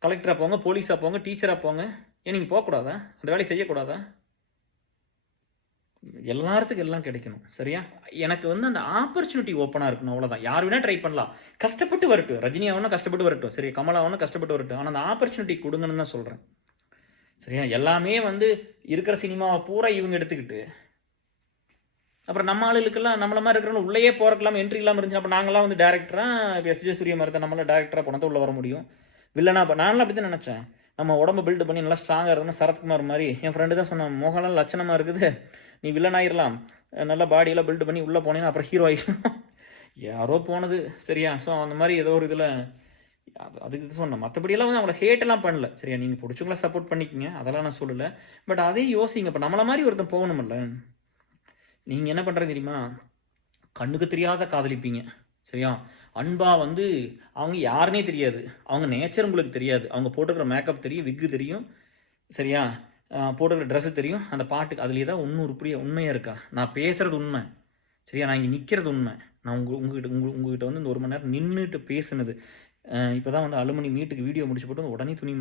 கலெக்டரா போங்க, போலீஸா போங்க, டீச்சரா போங்க. ஏன் நீங்க போக்கூடாதா? அந்த வேலைய செய்யக்கூடாதா? எல்லாத்துக்கும் எல்லாம் கிடைக்கணும். சரியா? எனக்கு வந்து அந்த ஆப்பர்ச்சுனிட்டி ஓப்பனா இருக்கணும் அவ்வளோதான். யார் வேணா ட்ரை பண்ணலாம். கஷ்டப்பட்டு வரட்டும். ரஜினி ஆவனும் கஷ்டப்பட்டு வரட்டும். சரி, கமல் ஆவனும் கஷ்டப்பட்டு வரட்டும். ஆனா அந்த ஆப்பர்ச்சுனிட்டி குடுங்கன்னு தான் சொல்றேன். சரியா? எல்லாமே வந்து இருக்கிற சினிமாவ பூரா இவங்க எடுத்துக்கிட்டு, அப்புறம் நம்ம ஆளுகளுக்கெல்லாம் நம்மள மாரி இருக்கிறவங்க உள்ளேயே போறதுக்கு என்ட்ரி இல்லாம இருந்துச்சுன்னா, அப்ப நாங்கலாம் வந்து டைரக்டரா எஸ்.ஜே. சூர்யா மாரி தான் நம்மலாம் டைரக்டரா போனா தான் உள்ள வர முடியும். வில்லனா நான்லாம் அப்படித்தான் நெனச்சேன். நம்ம உடம்ப பில்ட் பண்ணி நல்லா ஸ்ட்ராங்கா இருக்கணும். சரத்குமார் மாரி. என் ஃப்ரெண்டு தான் சொன்னான். "மோகன்லால் லட்சணமா இருக்குது. நீ வில்லன் ஆயிரலாம். நல்லா பாடியெல்லாம் பில்ட் பண்ணி உள்ள போனீன்னா அப்புறம் ஹீரோ ஆயிரலாம்." யாரோ போனது. சரியா? ஸோ அந்த மாரி ஏதோ ஒரு இதுல அதுக்கு இது சொன்னேன். மத்தபடியெல்லாம் வந்து அவங்கள ஹேட் எல்லாம் பண்ணல. சரியா? நீங்க புடிச்சவங்கள சப்போர்ட் பண்ணிக்கங்க. அதெல்லாம் நான் சொல்லல. பட் அதையும் யோசிங்க. இப்ப நம்மள மாரி ஒருத்தன் போகணும்ல. நீங்க என்ன பண்றீங்க தெரியுமா? கண்ணுக்கு தெரியாத காதலிப்பீங்க. சரியா? அன்பா வந்து அவங்க யாருன்னே தெரியாது. அவங்க நேச்சர் உங்களுக்கு தெரியாது. அவங்க போட்டிருக்கிற மேக்கப் தெரியும், விக்கு தெரியும். சரியா? போட்டிருக்கிற ட்ரெஸ் தெரியும். அந்த பாட்டுக்கு அதில ஏதாவது உண்மையா இருக்கா? நான் பேசுறது உண்மை. சரியா? நான் இங்க நிக்கிறது உண்மை. நான் உங்ககிட்ட வந்து இந்த 1 மணி நேரம் நின்னுட்டு பேசுனது. இப்ப தான் வந்து அலுமினி மீட்டுக்கு வீடியோ முடிச்சு போட்டு வந்து உடனே துணி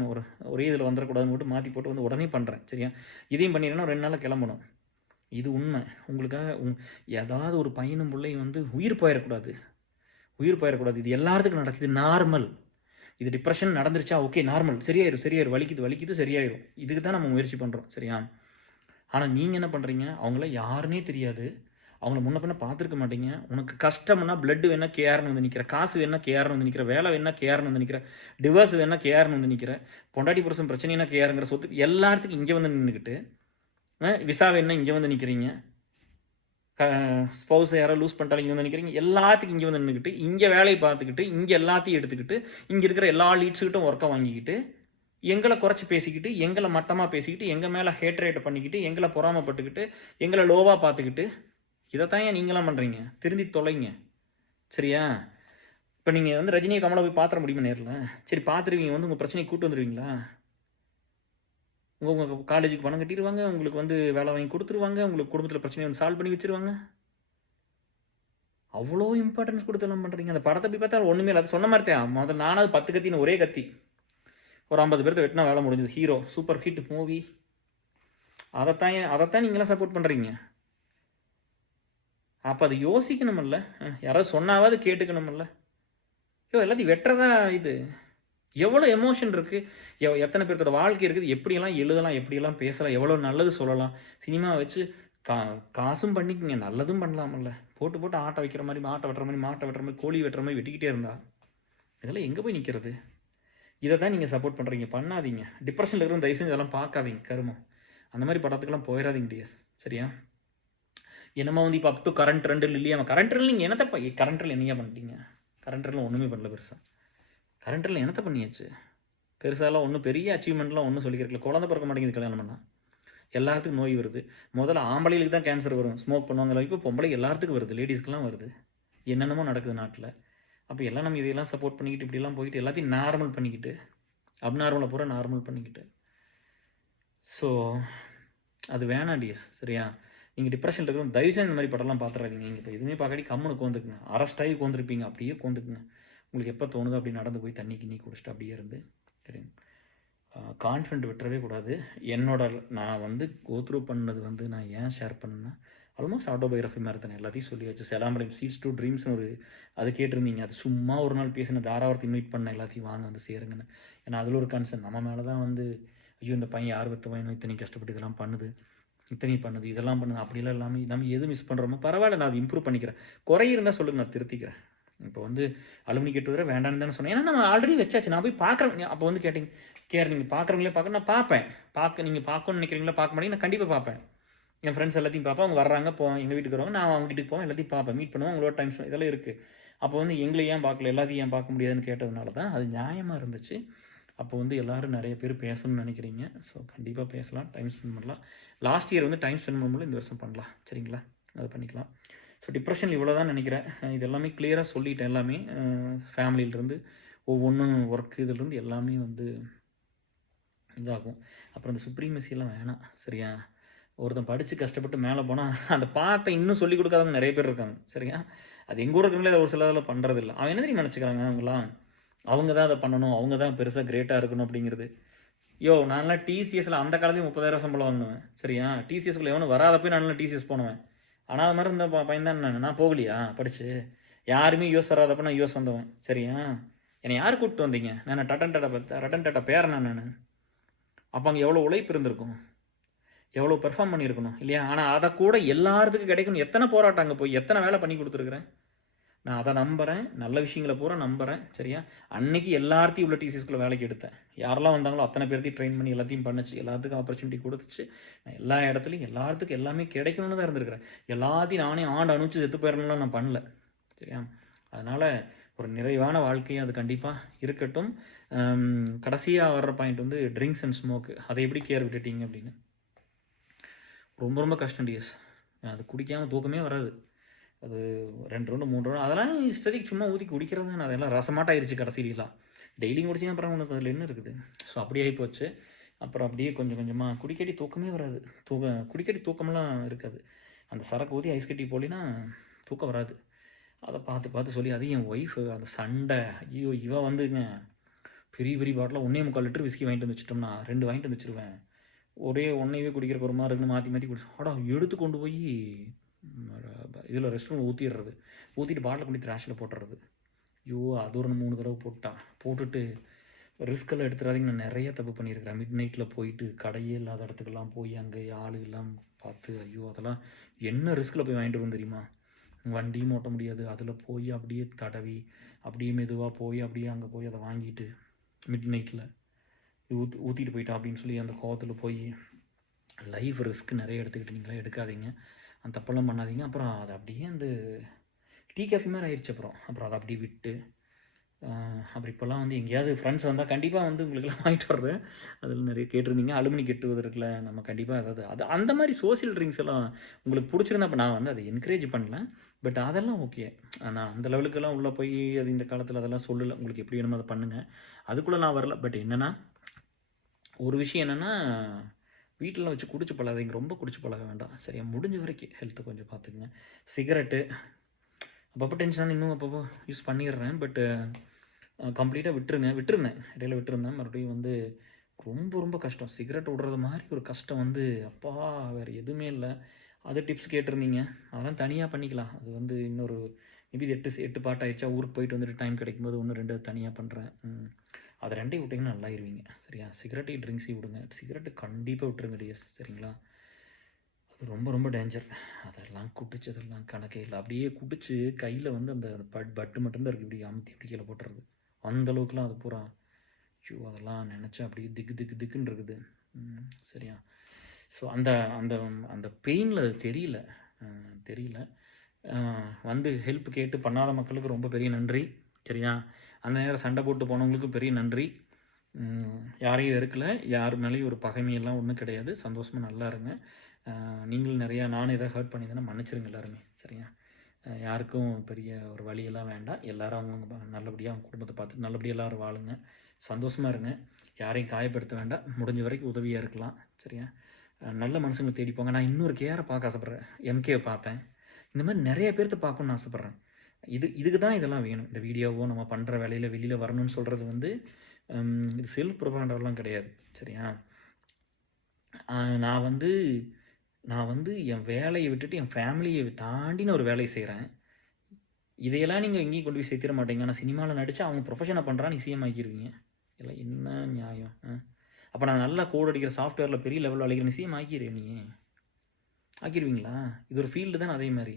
ஒரே இதில வந்துரக்கூடாதுன்னு மட்டும் மாத்தி போட்டு வந்து உடனே பண்றேன். சரியா? இதையும் பண்ணிட்டேன்னா 2 நாள்ல கிளம்பணும். இது உண்மை. உங்களுக்காக ஏதாவது ஒரு பையனும் புள்ளையும் வந்து உயிர் போயிறக்கூடாது. உயிர் போயிறக்கூடாது. இது எல்லாத்துக்கும் நடக்குது. இது நார்மல். இது டிப்ரஷன் நடந்துருச்சா? Okay, normal. சரியாயிரும், சரியாயிரும். வலிக்குது, வலிக்குது, சரியாயிரும். இதுக்கு தான் நம்ம முயற்சி பண்றோம். சரியா? ஆனா நீங்க என்ன பண்றீங்க? அவங்கள யாருன்னே தெரியாது. அவங்கள முன்ன பின்ன பார்த்துருக்க மாட்டீங்க. உனக்கு கஷ்டம்னா பிளட் வேணா கேஆர்ன்னு வந்து நிக்கிற. காசு வேணா கேஆர்ன்னு வந்து நிக்கிற. வேலை வேணா கேஆர்ன்னு வந்து நிக்கிற. டிவோர்ஸ் வேணா கேஆர்ன்னு வந்து நிக்கிற. பொண்டாட்டி புருஷன் பிரச்சனைனா கேஆர்ங்கிற சொத்து எல்லாத்துக்கும் இங்க வந்து நின்னுக்கிட்டு, விசா வேணும்னா இங்க வந்து நிக்கிறீங்க. ஸ்பௌஸ யாரோ லூஸ் பண்ணிட்டாலும் இங்க வந்து நினைக்கிறீங்க. எல்லாத்துக்கும் இங்க வந்து நின்னுக்கிட்டு, இங்க வேலைய பார்த்துக்கிட்டு, இங்க எல்லாத்தையும் எடுத்துக்கிட்டு, இங்க இருக்கிற எல்லா லீட்ஸ்கிட்டும் ஒர்க்க வாங்கிக்கிட்டு, எங்கள குறைச்சு பேசிக்கிட்டு, எங்கள மட்டமா பேசிக்கிட்டு, எங்க மேல ஹேட்ரேட் பண்ணிக்கிட்டு, எங்கள பொறாமப்பட்டுக்கிட்டு, எங்கள லோவா பார்த்துக்கிட்டு, இதத்தான் ஏன் நீங்கலாம் பண்றீங்க? திருந்தி தொலைங்க. சரியா? இப்போ நீங்கள் வந்து ரஜினியை கமலை போய் பார்த்துட முடியுமா நேரில்? சரி பார்த்துருவீங்க, வந்து உங்கள் பிரச்சனையை கூட்டு வந்துடுவீங்களா? உங்கள் காலேஜுக்கு பணம் கட்டிடுவாங்க, உங்களுக்கு வந்து வேலை வாங்கி கொடுத்துருவாங்க, உங்களுக்கு குடும்பத்தில் பிரச்சனையை வந்து சால்வ் பண்ணி வச்சுருவாங்க. அவ்வளோ இம்பார்ட்டன்ஸ் கொடுத்து எல்லாம் பண்ணுறீங்க. அந்த படத்தை போய் பார்த்தா ஒன்றுமே இல்லை. அது சொன்ன மாதிரி தான், முதல்ல நானாவது 10 கத்தின்னு ஒரே கத்தி ஒரு 50 பேர்த்த வெட்டினா வேலை முடிஞ்சது. Hero super hit movie. அதைத்தான் நீங்களாம் சப்போர்ட் பண்ணுறீங்க. அப்போ அதை யோசிக்கணுமில்ல, யாராவது சொன்னாவது கேட்டுக்கணுமில்ல. எல்லாத்தையும் வெட்டுறதா இது? எவ்வளோ எமோஷன் இருக்குது, எத்தனை பேர்த்தோட வாழ்க்கை இருக்குது, எப்படியெல்லாம் எழுதலாம், எப்படியெல்லாம் பேசலாம், எவ்வளோ நல்லது சொல்லலாம். சினிமா வச்சு காசும் பண்ணிக்கங்க, நல்லதும் பண்ணலாமில்ல. போட்டு ஆட்டை வைக்கிற மாதிரி, மாட்டை வெட்டுற மாதிரி, கோழி வெட்டுற மாதிரி வெட்டிக்கிட்டே இருந்தா இதெல்லாம் எங்கே போய் நிற்கிறது? இதை தான் நீங்கள் சப்போர்ட் பண்ணுறீங்க. பண்ணாதீங்க. டிப்ரெஷனில் இருக்கிற தயவு செஞ்சு இதெல்லாம் பார்க்காதீங்க. கருமம் அந்த மாதிரி படத்துக்கெல்லாம் போயிடாதீங்க டிஎஸ், சரியா? என்னமோ வந்து இப்போ அப் டு கரண்ட் ட்ரெண்டில் இல்லையா? கரண்ட் ட்ரெண்டில் நீங்கள் என்னத்தை கரண்ட் ட்ரெண்டில் என்னையா பண்ணிட்டீங்க? கரண்ட் ட்ரெண்டில் ஒன்றுமே பண்ணல பெருசாக. கரண்ட் ட்ரெண்டில் என்னத்தை பண்ணியாச்சு? பெருசாலாம் ஒன்றும் பெரிய அச்சீவ்மெண்ட்லாம் ஒன்றும் சொல்லிக்கிறீங்களா? குழந்தை பிறக்க மாட்டேங்குது கல்யாணம் பண்ணால். எல்லாத்துக்கும் நோய் வருது. முதல்ல ஆம்பளைகளுக்கு தான் கேன்சர் வரும், ஸ்மோக் பண்ணுவாங்க. இப்போ பொம்பளை எல்லாத்துக்கும் வருது, லேடிஸ்க்கெலாம் வருது. என்னென்னமோ நடக்குது நாட்டில். அப்போ எல்லாம் நம்ம இதையெல்லாம் சப்போர்ட் பண்ணிக்கிட்டு இப்படிலாம் போயிட்டு எல்லாத்தையும் நார்மல் பண்ணிக்கிட்டு, அப்நார்மலை பூரா நார்மல் பண்ணிக்கிட்டு, ஸோ அது வேணாம் டிஎஸ், சரியா? நீங்கள் டிப்ரெஷனில் இருக்கிற தயவுசெய்து இந்த மாதிரி படம்லாம் பார்த்துறாதீங்க. நீங்கள் இப்போ எதுவுமே பார்க்காடி கம்முன்னு உட்காந்துக்குங்க. அரெஸ்டாகி உட்காந்துருப்பீங்க, அப்படியே உட்காந்துக்குங்க. உங்களுக்கு எப்போ தோணுதோ அப்படி நடந்து போய் தண்ணி கிண்ணி குடிச்சிட்டு அப்படியே இருந்து, சரிங்க? கான்ஃபிடென்ட் விட்டுறவே கூடாது. நான் வந்து கோத்ரூ பண்ணது வந்து நான் ஏன் ஷேர் பண்ணேன்னா, ஆல்மோஸ்ட் ஆட்டோபயோகிராஃபி மாதிரி தானே, எல்லாத்தையும் சொல்லியாச்சு. செலாம்பரம் சீட்ஸ் டு ட்ரீம்ஸ்னு அது கேட்டிருந்தீங்க. அது சும்மா ஒரு நாள் பேசின தாராவரத்தை இன்வைட் பண்ண எல்லாத்தையும் வாங்க வந்து சேருங்கன்னு. ஏன்னா அதில் ஒரு கன்சர்ன் நம்ம மேலே தான் வந்து, ஐயோ இந்த பையன் யார் வித்த பையனும் இத்தனை கஷ்டப்பட்டு இதெல்லாம் பண்ணுது, இதெல்லாம் பண்ணுது, அப்படிலாம் இல்லாமல் நம்ம எது மிஸ் பண்ணுறோமோ பரவாயில்ல, நான் அதை இம்ப்ரூவ் பண்ணிக்கிறேன். குறை இருந்தால் சொல்லுங்கள், நான் திருத்திக்கிறேன். இப்போ வந்து அலுமினி கேட்டு வர வேண்டான்னு தானே சொன்னேன். ஏன்னா நம்ம ஆல்ரெடி வச்சாச்சு. நான் போய் பார்க்குறேன். அப்போ வந்து நீங்கள் பார்க்குறவங்களே நான் பார்ப்பேன். நீங்கள் பார்க்கணும்னு நினைக்கிறீங்களா? பார்க்க மாட்டேங்க, நான் கண்டிப்பாக பார்ப்பேன். என் ஃப்ரெண்ட்ஸ் எல்லாத்தையும் பார்ப்பேன். அவங்க வர்றாங்க, எங்கள் வீட்டுக்கு வருவாங்க, நான் அவங்க வீட்டுக்கு போவேன், எல்லாத்தையும் பார்ப்பேன், மீட் பண்ணுவோம், அவங்களோட டைம் இதெல்லாம் இருக்குது. அப்போ வந்து எங்களை ஏன் பார்க்கல, எல்லாத்தையும் ஏன் பார்க்க முடியாதுன்னு கேட்டதுனால தான் அது நியாயமாக இருந்துச்சு. அப்போ வந்து எல்லோரும் நிறைய பேர் பேசணும்னு நினைக்கிறீங்க. ஸோ கண்டிப்பாக பேசலாம், டைம் ஸ்பெண்ட் பண்ணலாம். லாஸ்ட் இயர் வந்து டைம் ஸ்பெண்ட் பண்ண இந்த வருஷம் பண்ணலாம், சரிங்களா? அது பண்ணிக்கலாம். ஸோ டிப்ரெஷன் இவ்வளோ தான் நினைக்கிறேன். இது எல்லாமே கிளியராக சொல்லிட்டேன். எல்லாமே ஃபேமிலியிலேருந்து ஒவ்வொன்றும் ஒர்க்கு இதிலேருந்து எல்லாமே வந்து இதாகும். அப்புறம் இந்த சுப்ரீமசியெல்லாம் வேணாம், சரியா? ஒருத்தன் படித்து கஷ்டப்பட்டு மேலே போனால் அந்த பாட்டை இன்னும் சொல்லிக் கொடுக்காதவங்க நிறைய பேர் இருக்காங்க, சரியா? அது எங்கள் கூட இருக்கிறவங்களே ஒரு சிலதில் பண்ணுறதில்ல. அவன் என்ன தெரியும் நினச்சிக்கிறாங்க, அவங்க தான் அதை பண்ணணும், அவங்க தான் பெருசாக கிரேட்டாக இருக்கணும் அப்படிங்கிறது. நான்லாம் டிசிஎஸில் அந்த காலத்துலேயும் 30,000 சம்பளம் வாங்குவேன், சரியா? டிசிஎஸ்க்குள்ளே எவனும் வராதப்போ நான்லாம் டிசிஎஸ் போனவன். ஆனால் அது மாதிரி இருந்த பையன் தான் நான் போகலையா படித்து? யாருமே யூஎஸ் வராதப்போ நான் யூஎஸ் வந்தவன், சரியா? என்னை யார் கூப்பிட்டு வந்தீங்க? நான் ரட்டன் டாட்டா பேரண்ணா நான். அப்போ அங்கே எவ்வளோ உழைப்பு இருந்திருக்கும், எவ்வளோ பெர்ஃபார்ம் பண்ணியிருக்கணும் இல்லையா? ஆனால் அதை கூட எல்லாத்துக்கும் கிடைக்கணும். எத்தனை போராட்டம் அங்கே போய் எத்தனை வேலை பண்ணி கொடுத்துருக்குறேன். நான் அதை நம்புகிறேன், நல்ல விஷயங்களை பூரா நம்புகிறேன், சரியா? அன்னைக்கு எல்லாத்தையும் இவ்வளோ டிசிஎஸ்குள்ளே வேலைக்கு எடுத்தேன். யாரெல்லாம் வந்தாங்களோ அத்தனை பேர்த்தையும் ட்ரெயின் பண்ணி எல்லாத்தையும் பண்ணுச்சு, எல்லாத்துக்கும் ஆப்பர்ச்சுனிட்டி கொடுத்துச்சு. நான் எல்லா இடத்துலையும் எல்லாத்துக்கும் எல்லாமே கிடைக்கணும்னு தான் இருந்திருக்கிறேன். எல்லாத்தையும் நானே அனுப்பிச்சு செத்து போயிடணும்லாம் நான் பண்ணல, சரியா? அதனால் ஒரு நிறைவான வாழ்க்கையும் அது கண்டிப்பாக இருக்கட்டும். கடைசியாக வர்ற பாயிண்ட் வந்து ட்ரிங்க்ஸ் அண்ட் ஸ்மோக்கு. அதை எப்படி கேர் விட்டுட்டீங்க அப்படின்னு. ரொம்ப ரொம்ப கஷ்டம் டிஎஸ். அது குடிக்காமல் தூக்கமே வராது. அது 2 ரவுண்டு 3 ரவுண்டு அதெல்லாம் இஷ்டத்துக்கு சும்மா ஊற்றி குடிக்கிறது தான். அதெல்லாம் ரசமாட்டாயிருச்சு கடைசிலாம். டெய்லியும் குடிச்சிங்க அப்புறம் உனக்கு அதில் என்ன இருக்குது? ஸோ அப்படி ஆகி போச்சு. அப்புறம் அப்படியே கொஞ்சம் கொஞ்சமாக குடிக்கடி தூக்கமே வராது. குடிக்கடி தூக்கமெல்லாம் இருக்காது. அந்த சரக்கு ஊற்றி ஐஸ் கட்டி போலினா தூக்கம் வராது. அதை பார்த்து பார்த்து சொல்லி அது என் ஒய்ஃபு அந்த சண்டை. ஐயோ இவன் வந்துங்க பெரிய பெரிய பாட்டில் 1.25 லிட்டர் விஸ்கி வாங்கிட்டு வந்து வச்சுட்டோம்னா 2 வாங்கிட்டு வந்து வச்சுருவேன். ஒரே ஒன்றையவே குடிக்கிறக்கு ஒரு மாதிரி இருக்குன்னு மாற்றி மாற்றி குடிச்சு எடுத்து கொண்டு போய் இதில் ரெஸ்ட் ரூம் ஊற்றிட்டு பாட்டில் கொண்டு த்ராஷில் போட்டுறது. ஐயோ அது ஒரு 3 தடவை போட்டுட்டு ரிஸ்கெல்லாம் எடுத்துடாதீங்க. நான் நிறைய தப்பு பண்ணியிருக்கிறேன். மிட் நைட்டில் போயிட்டு கடையே இல்லாத இடத்துக்கெல்லாம் போய் அங்கே ஆள் எல்லாம் பார்த்து ஐயோ அதெல்லாம் என்ன ரிஸ்கில் போய் வாங்கிட்டு வரும் தெரியுமா? வண்டியும் ஓட்ட முடியாது. அதில் போய் அப்படியே தடவி அப்படியே மெதுவாக போய் அப்படியே அங்கே போய் அதை வாங்கிட்டு மிட் நைட்டில் ஊற்றிட்டு போயிட்டா அப்படின்னு சொல்லி அந்த கோவத்தில் போய் லைஃப் ரிஸ்க் நிறைய எடுத்துக்கிட்டீங்களா? எடுக்காதீங்க, அந்த தப்பெல்லாம் பண்ணாதீங்க. அப்புறம் அதை அப்படியே அந்த டீ காஃபி மாதிரி ஆயிடுச்சு. அப்புறம் அதை அப்படியே விட்டு அப்புறம் இப்போல்லாம் வந்து எங்கேயாவது ஃப்ரெண்ட்ஸ் வந்தால் கண்டிப்பாக வந்து உங்களுக்கெல்லாம் வாங்கிட்டு வர்றேன். அதில் நிறைய கேட்டிருந்தீங்க. அலுமினி கெட்டுவதற்குல நம்ம கண்டிப்பாக அது அந்த மாதிரி சோசியல் ட்ரிங்க்ஸ் எல்லாம் உங்களுக்கு பிடிச்சிருந்தா இப்போ நான் வந்து அதை என்கரேஜ் பண்ணல. பட் அதெல்லாம் ஓகே. நான் அந்த லெவலுக்கெல்லாம் உள்ள போய் அது இந்த காலத்தில அதெல்லாம் சொல்லல. உங்களுக்கு எப்படி வேணுமோ அத பண்ணுங்க. அதுக்குள்ள நான் வரல. பட் என்னன்னா, ஒரு விஷயம் என்னன்னா, வீட்லலாம் வச்சு குடிச்சு பழகாதீங்க. ரொம்ப குடிச்சு பழக வேண்டாம். சரியா? முடிஞ்ச வரைக்கும் ஹெல்த்த கொஞ்சம் பார்த்துக்கங்க. சிகரெட்டு அப்பப்போ டென்ஷன் ஆனா இன்னும் அப்பப்போ யூஸ் பண்ணிடுறேன். பட் கம்ப்ளீட்டா விட்டுருந்தேன். இடையில விட்டுருந்தேன். மறுபடியும் வந்து ரொம்ப ரொம்ப கஷ்டம். சிகரெட் விடுறது மாரி ஒரு கஷ்டம் வந்து அப்பா! வேற எதுவுமே இல்ல. அது டிப்ஸ் கேட்டிருந்தீங்க. அதெல்லாம் தனியா பண்ணிக்கலாம். அது வந்து இன்னொரு மேபி இது 8 பார்ட் ஆயிருச்சா, ஊருக்கு போயிட்டு வந்துட்டு டைம் கிடைக்கும்போது 1, 2 தனியா பண்றேன். அது 2யும் விட்டீங்கன்னா நல்லாயிருவீங்க. சரியா? சிகரெட்டையும் ட்ரிங்க்ஸையும் விடுங்க. சிகரெட்டு கண்டிப்பா விட்டுருங்க டியர்ஸ். சரிங்களா? அது ரொம்ப ரொம்ப டேஞ்சர். அதெல்லாம் குடிச்சதெல்லாம் கணக்கே இல்ல. அப்படியே குடிச்சு கையில வந்து அந்த பட்டு மட்டும் தான் இருக்கு. இப்படி அமுத்தி இப்படி கீழ போட்டுறது. அந்த அளவுக்குலாம் அது பூரா ஐயோ! அதெல்லாம் நெனச்சா அப்படியே திக்கு திக்கு திக்குன்னு இருக்குது. சரியா? ஸோ அந்த அந்த அந்த பெயின்ல அது தெரியல. தெரியல. அ வந்து ஹெல்ப் கேட்டு பண்ணாத மக்களுக்கு ரொம்ப பெரிய நன்றி. சரியா? அந்த நேரம் சண்டை போட்டு போனவங்களுக்கு பெரிய நன்றி. யாரையும் வெறுக்கல. யார் மேலேயும் ஒரு பகைமையெல்லாம் ஒண்ணும் கிடையாது. சந்தோஷமா நல்லா இருங்க. நீங்களும் நெறையா நானும் எதாவது ஹர்ட் பண்ணியிருந்தேன்னா மன்னிச்சிருங்க எல்லாருமே. சரியா? யாருக்கும் பெரிய ஒரு வலியெல்லாம் வேண்டாம். எல்லாரும் அவங்கவங்க நல்லபடியா அவங்க குடும்பத்த பார்த்துட்டு நல்லபடியா எல்லாரும் வாழுங்க. சந்தோஷமா இருங்க. யாரையும் காயப்படுத்த வேண்டாம். முடிஞ்ச வரைக்கும் உதவியா இருக்கலாம். சரியா? நல்ல மனுஷங்கள தேடி போங்க. நான் இன்னொரு கேஆர பார்க்க ஆசைப்படுறேன். எம்கேவ பார்த்தேன். இந்த மாரி நெறைய பேர்த்த பார்க்கணும்னு ஆசைப்படுறேன். இதுக்கு தான் இதெல்லாம் வேணும். இந்த வீடியோவோ நம்ம பண்ற வேலையில வெளியில வரணும்னு சொல்றது வந்து, இது செல்ஃப் ப்ரொபகண்டாலாம் கிடையாது. சரியா? அ நான் வந்து நான் வந்து என் வேலைய விட்டுட்டு என் ஃபேமிலிய தாண்டி நான் ஒரு வேலைய செய்றேன். இதையெல்லாம் நீங்க எங்கேயும் கொண்டு போய் சேர்த்திட மாட்டீங்க. ஆனா சினிமால நடிச்சா அவங்க ப்ரொஃபஷன பண்றான்னு நீ சிஎம் ஆக்கிருவீங்க. இதெல்லாம் என்ன நியாயம்? அப்ப நான் நல்லா கோட் அடிக்கிற சாஃப்ட்வேர்ல பெரிய லெவல்ல அழைக்கிற சிஎம் ஆக்கிருவியா நீ? ஆக்கிருவீங்களா? இது ஒரு ஃபீல்டு தானே அதே மாரி.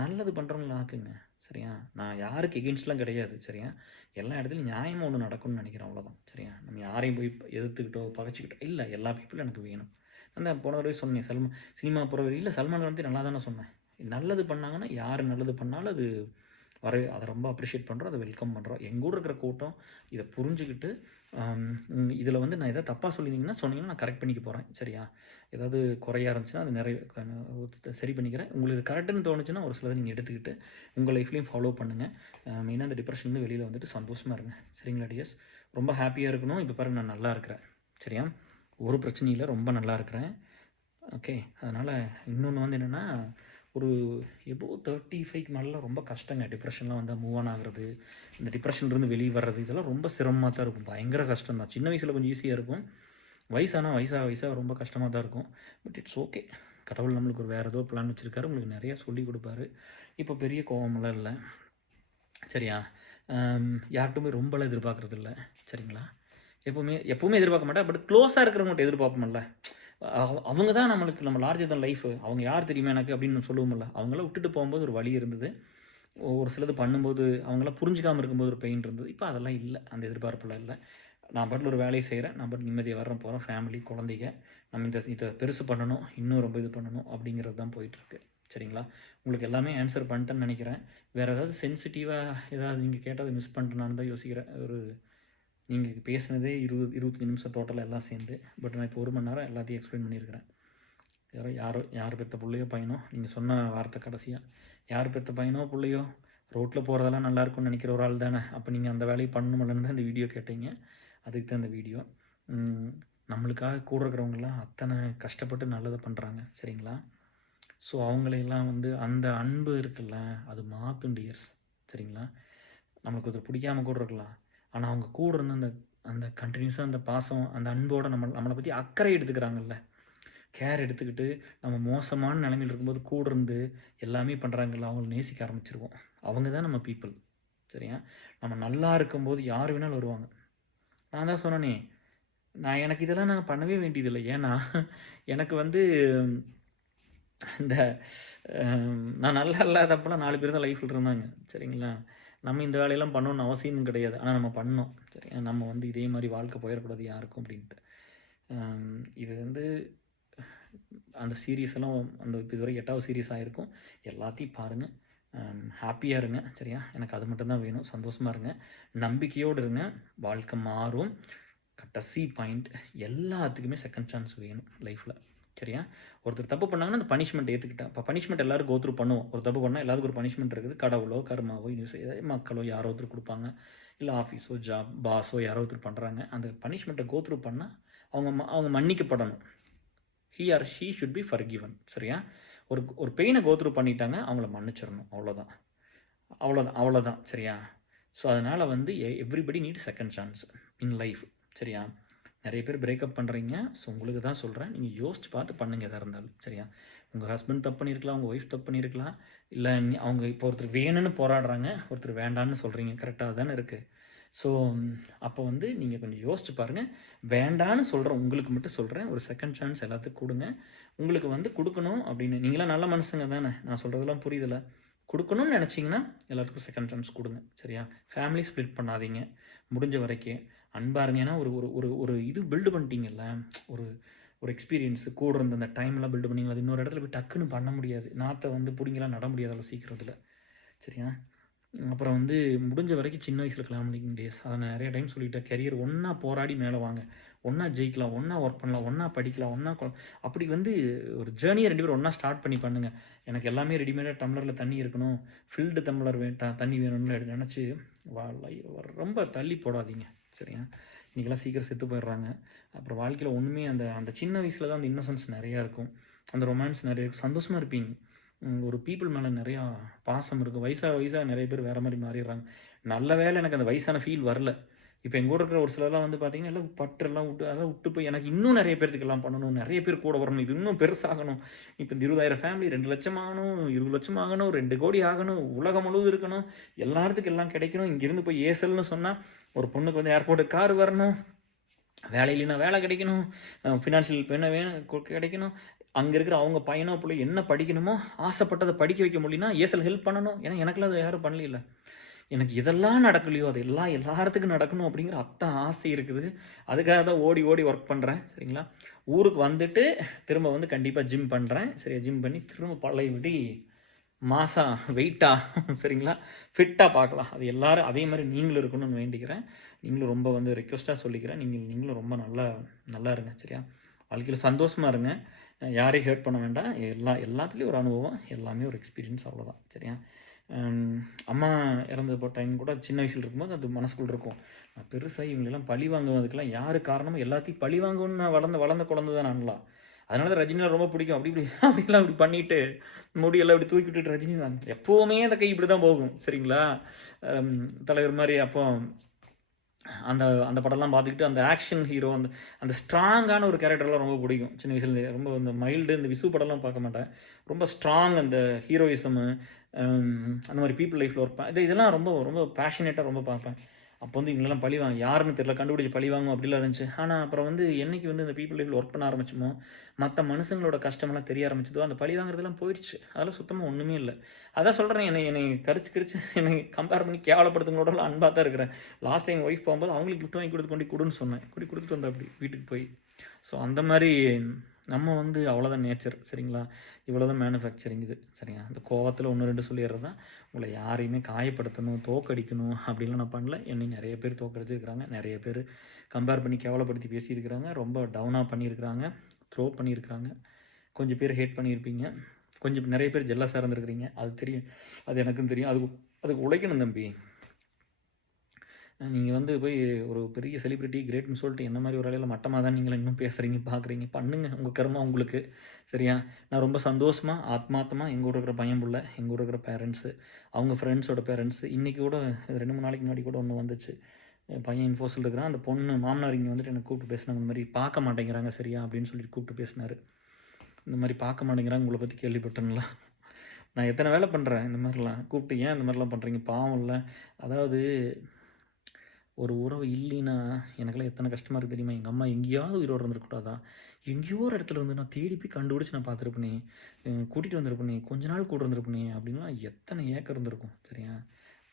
நல்லது பண்றவங்கள ஆக்குங்க. சரியா? நான் யாருக்கு எகெயின்ஸ்ட்லாம் கிடையாது. சரியா? எல்லா இடத்துலயும் நியாயமா ஒண்ணு நடக்கும்னு நெனைக்கிறேன் அவ்வளோதான். சரியா? நம்ம யாரையும் போய் எதிர்த்துக்கிட்டோ, பகைச்சுக்கிட்டோ இல்ல எல்லா பீப்பிளும் எனக்கு வேணும். நான் தான் போன தடவை சொன்னேன். சினிமா போற இல்ல சல்மான் கான் பத்தி நல்லா தானே சொன்னேன். நல்லது பண்ணாங்கன்னா, யாரு நல்லது பண்ணாலும் அது அத ரொம்ப அப்ரிஷியேட் பண்றோம். அத வெல்கம் பண்றோம். எங்க கூட இருக்கிற கூட்டம் இத புரிஞ்சுகிட்டு, இதில வந்து நான் ஏதாவது தப்பா சொன்னீங்கன்னா நான் கரெக்ட் பண்ணிக்க போறேன். சரியா? ஏதாவது குறையா இருந்துச்சுன்னா, அது சரி பண்ணிக்கிறேன். உங்களுக்கு இது கரெக்ட்டுன்னு தோணுச்சுன்னா, ஒரு சிலத நீங்க எடுத்துக்கிட்டு, உங்க லைஃப்லயும் ஃபாலோ பண்ணுங்க. மெயினா இந்த டிப்ரஷன்லேருந்து வெளியில வந்துட்டு சந்தோஷமா இருங்க. சரிங்களா டியர்ஸ்? ரொம்ப ஹேப்பியா இருக்கணும். இப்ப பாருங்க நான் நல்லா இருக்கிறேன். சரியா? ஒரு பிரச்சனையும் இல்ல. ரொம்ப நல்லா இருக்கிறேன். ஓகே. அதனால இன்னொன்னு வந்து என்னன்னா, ஒரு எபோவ் 35க்கு மேலலாம் ரொம்ப கஷ்டங்க. டிப்ரஷன்லாம் வந்தா மூவ் ஆன் ஆகுறது, இந்த டிப்ரஷன்லேருந்து வெளிய வர்றது, இதெல்லாம் ரொம்ப சிரமமா தான் இருக்கும். பயங்கர கஷ்டம் தான். சின்ன வயசுல கொஞ்சம் ஈஸியா இருக்கும். வயசாக ரொம்ப கஷ்டமா தான் இருக்கும். But it's okay. கடவுள் நம்மளுக்கு ஒரு வேற ஏதோ பிளான் வச்சிருக்காரு. உங்களுக்கு நெறையா சொல்லிக் குடுப்பாரு. இப்போ பெரிய கோவமெல்லாம் இல்ல. சரியா? யார்ட்டயுமே ரொம்பலாம் எதிர்பார்க்கறதில்ல. சரிங்களா? எப்பவுமே எதிர்பார்க்க மாட்டேன். பட் க்ளோஸா இருக்கிறவங்கட்ட எதிர்பார்ப்போம்ல. அவங்க தான் நம்ம லார்ஜர் தன் லைஃப். அவங்க யார் தெரியுமா எனக்கு அப்படின்னு சொல்லுவோம்ல. அவங்கள விட்டுட்டு போம்போது ஒரு வலி இருந்தது. ஒரு சிலது பண்ணும்போது அவங்கலாம் புரிஞ்சுக்காம இருக்கும்போது ஒரு பெயின் இருந்தது. இப்ப அதெல்லாம் இல்ல. அந்த எதிர்பார்ப்புலாம் இல்ல. நான் பாட்டுல ஒரு வேலைய செய்றேன். நான் பாட்டுக்கு நிம்மதியா வர்றேன், போறேன். ஃபேமிலி, குழந்தைங்க. நம்ம இத பெருசு பண்ணணும். இன்னும் ரொம்ப இது பண்ணணும் அப்படிங்கிறது தான் போயிட்டுருக்கு. சரிங்களா? உங்களுக்கு எல்லாமே ஆன்ஸர் பண்ணிட்டேன்னு நெனைக்கிறேன். வேற ஏதாவது சென்சிட்டிவா ஏதாவது நீங்க கேட்டத மிஸ் பண்ணிட்டேனான்னு தான் யோசிக்கிறேன். நீங்க பேசினதே 25 நிமிஷம் டோட்டலா எல்லாம் சேர்ந்து. பட் நான் இப்போ 1 மணி நேரம் எல்லாத்தையும் எக்ஸ்பிளைன் பண்ணியிருக்கிறேன். யார் பெத்த புள்ளையோ, பையனோ, நீங்க சொன்ன வார்த்தை கடைசியா. யார் பெத்த பையனோ, புள்ளையோ, ரோட்ல போறதெல்லாம் நல்லா இருக்கும்னு நெனைக்கிற ஒரு ஆள் தானே. அப்ப நீங்க அந்த வேலைய பண்ணணுமில்லன்னு தான் இந்த வீடியோ கேட்டீங்க. அதுக்கு தான் இந்த வீடியோ. ம் நம்மளுக்காக கூட இருக்கிறவங்கலாம் அத்தனை கஷ்டப்பட்டு நல்லத பண்றாங்க. சரிங்களா? ஸோ அவங்களையெல்லாம் வந்து அந்த அன்பு இருக்குல்ல, அது மாத்தும் டியர்ஸ். சரிங்களா? நம்மளுக்கு ஒருத்தர் பிடிக்காம கூட இருக்கலாம். ஆனா அவங்க கூட இருந்து அந்த அந்த கன்டினியூஸா அந்த பாசம், அந்த அன்போட நம்மள பத்தி அக்கறை எடுத்துக்கிறாங்கல்ல. கேர் எடுத்துக்கிட்டு, நம்ம மோசமான நிலைமையில இருக்கும்போது கூட இருந்து எல்லாமே பண்றாங்கல்ல, அவங்கள நேசிக்க ஆரம்பிச்சுருவோம். அவங்க தான் நம்ம பீப்பிள். சரியா? நம்ம நல்லா இருக்கும்போது யார் வேணாலும் வருவாங்க. நான் தான் சொன்னேனே, எனக்கு இதெல்லாம் நான் பண்ணவே வேண்டியதில்ல. ஏன்னா, எனக்கு வந்து இந்த நான் நல்லா இல்லாதப்பலாம் 4 பேர் தான் லைஃப்ல இருந்தாங்க. சரிங்களா? நம்ம இந்த வேலையெல்லாம் பண்ணணும்னு அவசியமும் கிடையாது. ஆனா நம்ம பண்ணோம். சரியா? நம்ம வந்து இதே மாரி வாழ்க்கை போயிறக்கூடாது யாருக்கும் அப்டின்ட்டு. இது வந்து அந்த சீரிஸ் எல்லாம் அந்த இதுவரை 8வது சீரிஸ் ஆயிருக்கும். எல்லாத்தையும் பாருங்க. ஹேப்பியா இருங்க. சரியா? எனக்கு அது மட்டும் தான் வேணும். சந்தோஷமா இருங்க. நம்பிக்கையோடு இருங்க. வாழ்க்கை மாறும். கடைசி பாயிண்ட் எல்லாத்துக்குமே செகண்ட் சான்ஸ் வேணும் லைஃப்ல. சரியா? ஒருத்தர் தப்பு பண்ணாங்கன்னா, அந்த பனிஷ்மெண்ட் ஏத்துக்கிட்டா. அப்ப பனிஷ்மெண்ட் எல்லாரும் கோ த்ரூ பண்ணுவோம். ஒரு தப்பு பண்ணா எல்லாத்துக்கும் ஒரு பனிஷ்மெண்ட் இருக்குது. கடவுளோ, கர்மாவோ, மக்களோ யாரோ ஒருத்தர் குடுப்பாங்க. இல்ல ஆஃபீஸோ, பாஸோ யாரோ ஒருத்தர் பண்றாங்க. அந்த பனிஷ்மெண்ட்ட கோ த்ரூ பண்ணா, அவங்க மன்னிக்கப்படணும். He or she should be forgiven. சரியா? ஒரு பெயின கோ த்ரூ பண்ணிட்டாங்க. அவங்கள மன்னிச்சிரணும். அவ்வளோதான். அவ்வளோதான். சரியா? ஸோ, அதனால வந்து everybody need second chance in life. சரியா? நெறைய பேர் பிரேக்கப் பண்றீங்க. ஸோ, உங்களுக்கு தான் சொல்றேன். நீங்க யோசிச்சு பார்த்து பண்ணுங்க எதா இருந்தாலும். சரியா? உங்க ஹஸ்பண்ட் தப்பு பண்ணியிருக்கலாம். உங்க ஒய்ஃப் தப்பு பண்ணியிருக்கலாம். இல்ல அவங்க இப்போ ஒருத்தர் வேணும்னு போராடுறாங்க. ஒருத்தர் வேண்டான்னு சொல்றீங்க. கரெக்ட்டா தானே இருக்கு. ஸோ, அப்போ வந்து நீங்க கொஞ்சம் யோசிச்சு பாருங்க. வேண்டான்னு சொல்ற உங்களுக்கு மட்டும் சொல்றேன். ஒரு செகண்ட் சான்ஸ் எல்லாத்துக்கும் குடுங்க. உங்களுக்கு வந்து குடுக்கணும் அப்படின்னு நீங்கலாம் நல்ல மனுஷங்க தானே! நான் சொல்றதெல்லாம் புரியுதுல்ல? குடுக்கணும்னு நெனச்சீங்கன்னா, எல்லாத்துக்கும் செகண்ட் சான்ஸ் குடுங்க. சரியா? ஃபேமிலி ஸ்ப்ளிட் பண்ணாதீங்க. முடிஞ்ச வரைக்கும் அன்பா இருங்க. ஏன்னா ஒரு ஒரு ஒரு ஒரு இது பில்டு பண்ணிட்டீங்கல்ல. ஒரு ஒரு எக்ஸ்பீரியன்ஸ் கூட இருந்த அந்த டைம்லாம் பில்டு பண்ணீங்க. அது இன்னொரு இடத்துல போய் டக்குன்னு பண்ண முடியாது. நாத்த வந்து புடுங்கிலாம் நட முடியாது அவ்வளோ சீக்கிரத்தில. சரியா? அப்புறம் வந்து முடிஞ்ச வரைக்கும் சின்ன வயசுல கல்யாணம் பண்ணிக்கங்க டேஸ். அத நான் நெறைய டைம் சொல்லிட்டேன். கரியர் ஒண்ணா போராடி மேல வாங்க. ஒண்ணா ஜெயிக்கலாம், ஒண்ணா ஒர்க் பண்ணலாம், ஒண்ணா படிக்கலாம், அப்படி வந்து ஒரு ஜர்னிய 2 பேரும் ஒண்ணா ஸ்டார்ட் பண்ணி பண்ணுங்க. எனக்கு எல்லாமே ரெடிமேடா டம்ளர்ல தண்ணி இருக்கணும், ஃபில்டு டம்ளர் தண்ணி வேணும்னு நெனச்சு ரொம்ப தள்ளி போடாதீங்க. சரியா? இன்னைக்கெல்லாம் சீக்கிரம் செத்து போயிடுறாங்க. அப்புறம் வாழ்க்கையில ஒண்ணுமே அந்த அந்த சின்ன வயசுல தான் அந்த இன்னசென்ஸ் நெறையா இருக்கும். அந்த ரொமான்ஸ் நெறைய இருக்கும். சந்தோஷமா இருப்பீங்க. ஒரு பீப்பிள் மேல நெறையா பாசம் இருக்கும். வயசா நெறைய பேர் வேற மாரி மாறிர்றாங்க. நல்ல வேளை எனக்கு அந்த வயசான ஃபீல் வரல. இப்ப எங்க கூட இருக்கிற ஒரு சிலர்லாம் வந்து பார்த்தீங்கன்னா, எல்லாம் பற்றெல்லாம் விட்டு அதெல்லாம் விட்டு போய் எனக்கு இன்னும் நெறைய பேத்துக்கு எல்லாம் பண்ணணும். நெறைய பேர் கூட வரணும். இது இன்னும் பெருசாகணும். இப்ப இந்த 20,000 ஃபேமிலி 2,00,000 ஆகணும், 20,00,000 ஆகணும், 2,00,00,000 ஆகணும், உலகம் முழுவதும் இருக்கணும். எல்லாத்துக்கும் எல்லாம் கிடைக்கணும். இங்கிருந்து போய் ஏசல்ன்னு சொன்னா, ஒரு பொண்ணுக்கு வந்து ஏர்போர்ட்டுக்கு கார் வரணும். வேலை இல்லைன்னா வேலை கிடைக்கணும். ஃபினான்ஷியல் இப்ப என்ன வேணும் கிடைக்கணும். அங்க இருக்கிற அவங்க பையனோ, புள்ளையோ என்ன படிக்கணுமோ, ஆசைப்பட்டத படிக்க வைக்க முடியலன்னா, ஏசல் ஹெல்ப் பண்ணணும். ஏன்னா, எனக்கெல்லாம் அத யாரும் பண்ணலைல்ல. எனக்கு எதெல்லாம் நடக்கலையோ, அது எல்லாம் எல்லாத்துக்கும் நடக்கணும் அப்படிங்கிற அத்தனை ஆசை இருக்குது. அதுக்காக தான் ஓடி, ஓடி ஒர்க் பண்றேன். சரிங்களா? ஊருக்கு வந்துட்டு, திரும்ப வந்து கண்டிப்பா ஜிம் பண்றேன். சரியா? ஜிம் பண்ணி திரும்ப பழையபடி மாஸா, வெயிட்டா சரிங்களா? ஃபிட்டா பார்க்கலாம். அது எல்லாரும் அதே மாரி நீங்களும் இருக்கணும்னு வேண்டிக்கிறேன். நீங்களும் ரொம்ப வந்து ரிக்வெஸ்ட்டா சொல்லிக்கிறேன். நீங்களும் ரொம்ப நல்லா நல்லா இருங்க. சரியா? வாழ்க்கையில சந்தோஷமா இருங்க. யாரையும் ஹர்ட் பண்ண வேண்டாம். எல்லாத்துலயும் ஒரு அனுபவம். எல்லாமே ஒரு எக்ஸ்பீரியன்ஸ் அவ்வளோதான். சரியா? அம்மா இறந்து போன டைம் கூட சின்ன வயசுல இருக்கும்போது அது மனசுக்குள்ள இருக்கும். நான் பெருசாகி இவங்களெல்லாம் பழி வாங்குவதுக்கெல்லாம் யாரு காரணமோ எல்லாத்தையும் பழி வாங்கணும்னு நான் வளர்ந்த வளர்ந்த குழந்தை தான் நான்லாம். அதனால தான் ரஜினிலாம் ரொம்ப பிடிக்கும். அப்படி இப்படி அப்படிலாம் இப்படி பண்ணிட்டு, முடியெல்லாம் இப்படி தூக்கி விட்டுட்டு ரஜினி தான் எப்பவுமே அந்த கை இப்படி தான் போகும். சரிங்களா? அம் தலைவர் மாரி அப்போ அந்த அந்த படம்லாம் பார்த்துக்கிட்டு அந்த ஆக்ஷன் ஹீரோ அந்த அந்த ஸ்ட்ராங்கான ஒரு கேரக்டர்லாம் ரொம்ப பிடிக்கும். சின்ன வயசுலேருந்தே. ரொம்ப இந்த மைல்டு இந்த விசு படம்லாம் பார்க்க மாட்டேன். ரொம்ப ஸ்ட்ராங் அந்த ஹீரோயிசமு அந்த மாரி பீப்பிள் லைஃப்ல ஒர்க் இதெல்லாம் ரொம்ப ரொம்ப பேஷனேட்டா ரொம்ப பார்ப்பேன். அப்போ வந்து இவங்களெல்லாம் பழிவாங்க யாருன்னு தெரியல கண்டுபிடிச்சு பழிவாங்கும் அப்படிலாம் இருந்துச்சு. ஆனா அப்புறம் வந்து என்னைக்கு வந்து இந்த பீப்பிள் லைஃப்ல ஒர்க் பண்ண ஆரம்பிச்சோமோ, மத்த மனுஷங்களோட கஷ்டமெல்லாம் தெரிய ஆரம்பிச்சதோ, அந்த பழி வாங்குறதெல்லாம் போயிடுச்சு. அதெல்லாம் சுத்தமா ஒண்ணுமே இல்ல. அதான் சொல்றேன் என்னை என்னை கரிச்சு என்னை கம்பேர் பண்ணி கேவலப்படுத்துங்களோடலாம் அன்பா தான் இருக்கிறேன். லாஸ்ட் டைம் ஒய்ஃப் போகும்போது அவங்களுக்கு கிஃப்ட் வாங்கி கொடுத்து கொண்டு குடுன்னு சொன்னேன். குடுத்துட்டு வந்தாப்படி வீட்டுக்கு போய். ஸோ அந்த மாரி நம்ம வந்து அவ்வளோதான் நேச்சர் சரிங்களா? இவ்வளோதான் மேனுஃபேக்சரிங் இது சரியா? அந்த கோவத்தில 1, 2 சொல்லிடுறது தான். உங்கள யாரையுமே காயப்படுத்தணும், தோற்கடிக்கணும் அப்படிலாம் நான் பண்ணல. என்னையும் நெறைய பேர் தோற்கடிச்சிருக்கிறாங்க. நெறைய பேர் கம்பேர் பண்ணி கேவலப்படுத்தி பேசியிருக்கிறாங்க. ரொம்ப டவுனா பண்ணியிருக்கிறாங்க. த்ரோ பண்ணியிருக்கிறாங்க. கொஞ்சம் பேர் ஹேட் பண்ணியிருப்பீங்க. கொஞ்சம் நெறைய பேர் ஜெல்லஸா இருந்திருக்கிறீங்க. அது தெரியும். அது எனக்கும் தெரியும். அதுக்கு உழைக்கணும் தம்பி. நீங்க வந்து போய் ஒரு பெரிய செலிபிரிட்டி, கிரேட்ன்னு சொல்லிட்டு என்ன மாரி ஒரு ஆளையில மட்டமா தான் நீங்கலாம் இன்னும் பேசுறீங்க, பார்க்குறீங்க. பண்ணுங்க. உங்க கர்மா உங்களுக்கு. சரியா? நான் ரொம்ப சந்தோஷமா, ஆத்மார்த்தமா எங்க ஊர்ல இருக்கிற பையன் புள்ள, எங்க ஊர்ல இருக்கிற பேரண்ட்ஸு, அவங்க ஃப்ரெண்ட்ஸோட பேரண்ட்ஸ் இன்னைக்கு கூட 2, 3 நாளைக்கு முன்னாடி கூட ஒண்ணு வந்துச்சு. என் பையன் இன்ஃபோசில இருக்கிறான். அந்த பொண்ணு மாமனார் இங்க வந்துட்டு என்ன கூப்பிட்டு பேசினாங்க. இந்த மாரி பார்க்க மாட்டேங்கிறாங்க சரியா? அப்படின்னு சொல்லிட்டு கூப்பிட்டு பேசினாரு. இந்த மாரி பார்க்க மாட்டேங்கிறாங்க. உங்கள பத்தி கேள்விப்பட்டேன்ல. நான் எத்தன வேல பண்றேன் இந்த மாரிலாம். கூப்பிட்டு ஏன் இந்த மாரிலாம் பண்றீங்க? பாவம்ல. அதாவது ஒரு உறவு இல்லைன்னா, எனக்கெல்லாம் எத்தனை கஷ்டமா இருக்கு தெரியுமா? எங்க அம்மா எங்கேயாவது உயிரோட இருந்திருக்கக்கூடாதா? எங்கேயோ ஒரு இடத்துல இருந்து நான் தேடி போய் கண்டுபிடிச்சு நான் பார்த்துருப்பேனே! கூட்டிட்டு வந்திருப்பேனே! கொஞ்ச நாள் கூட இருந்திருப்பேனே! அப்டின்லாம் எத்தனை ஏக்கம் இருந்திருக்கும். சரியா?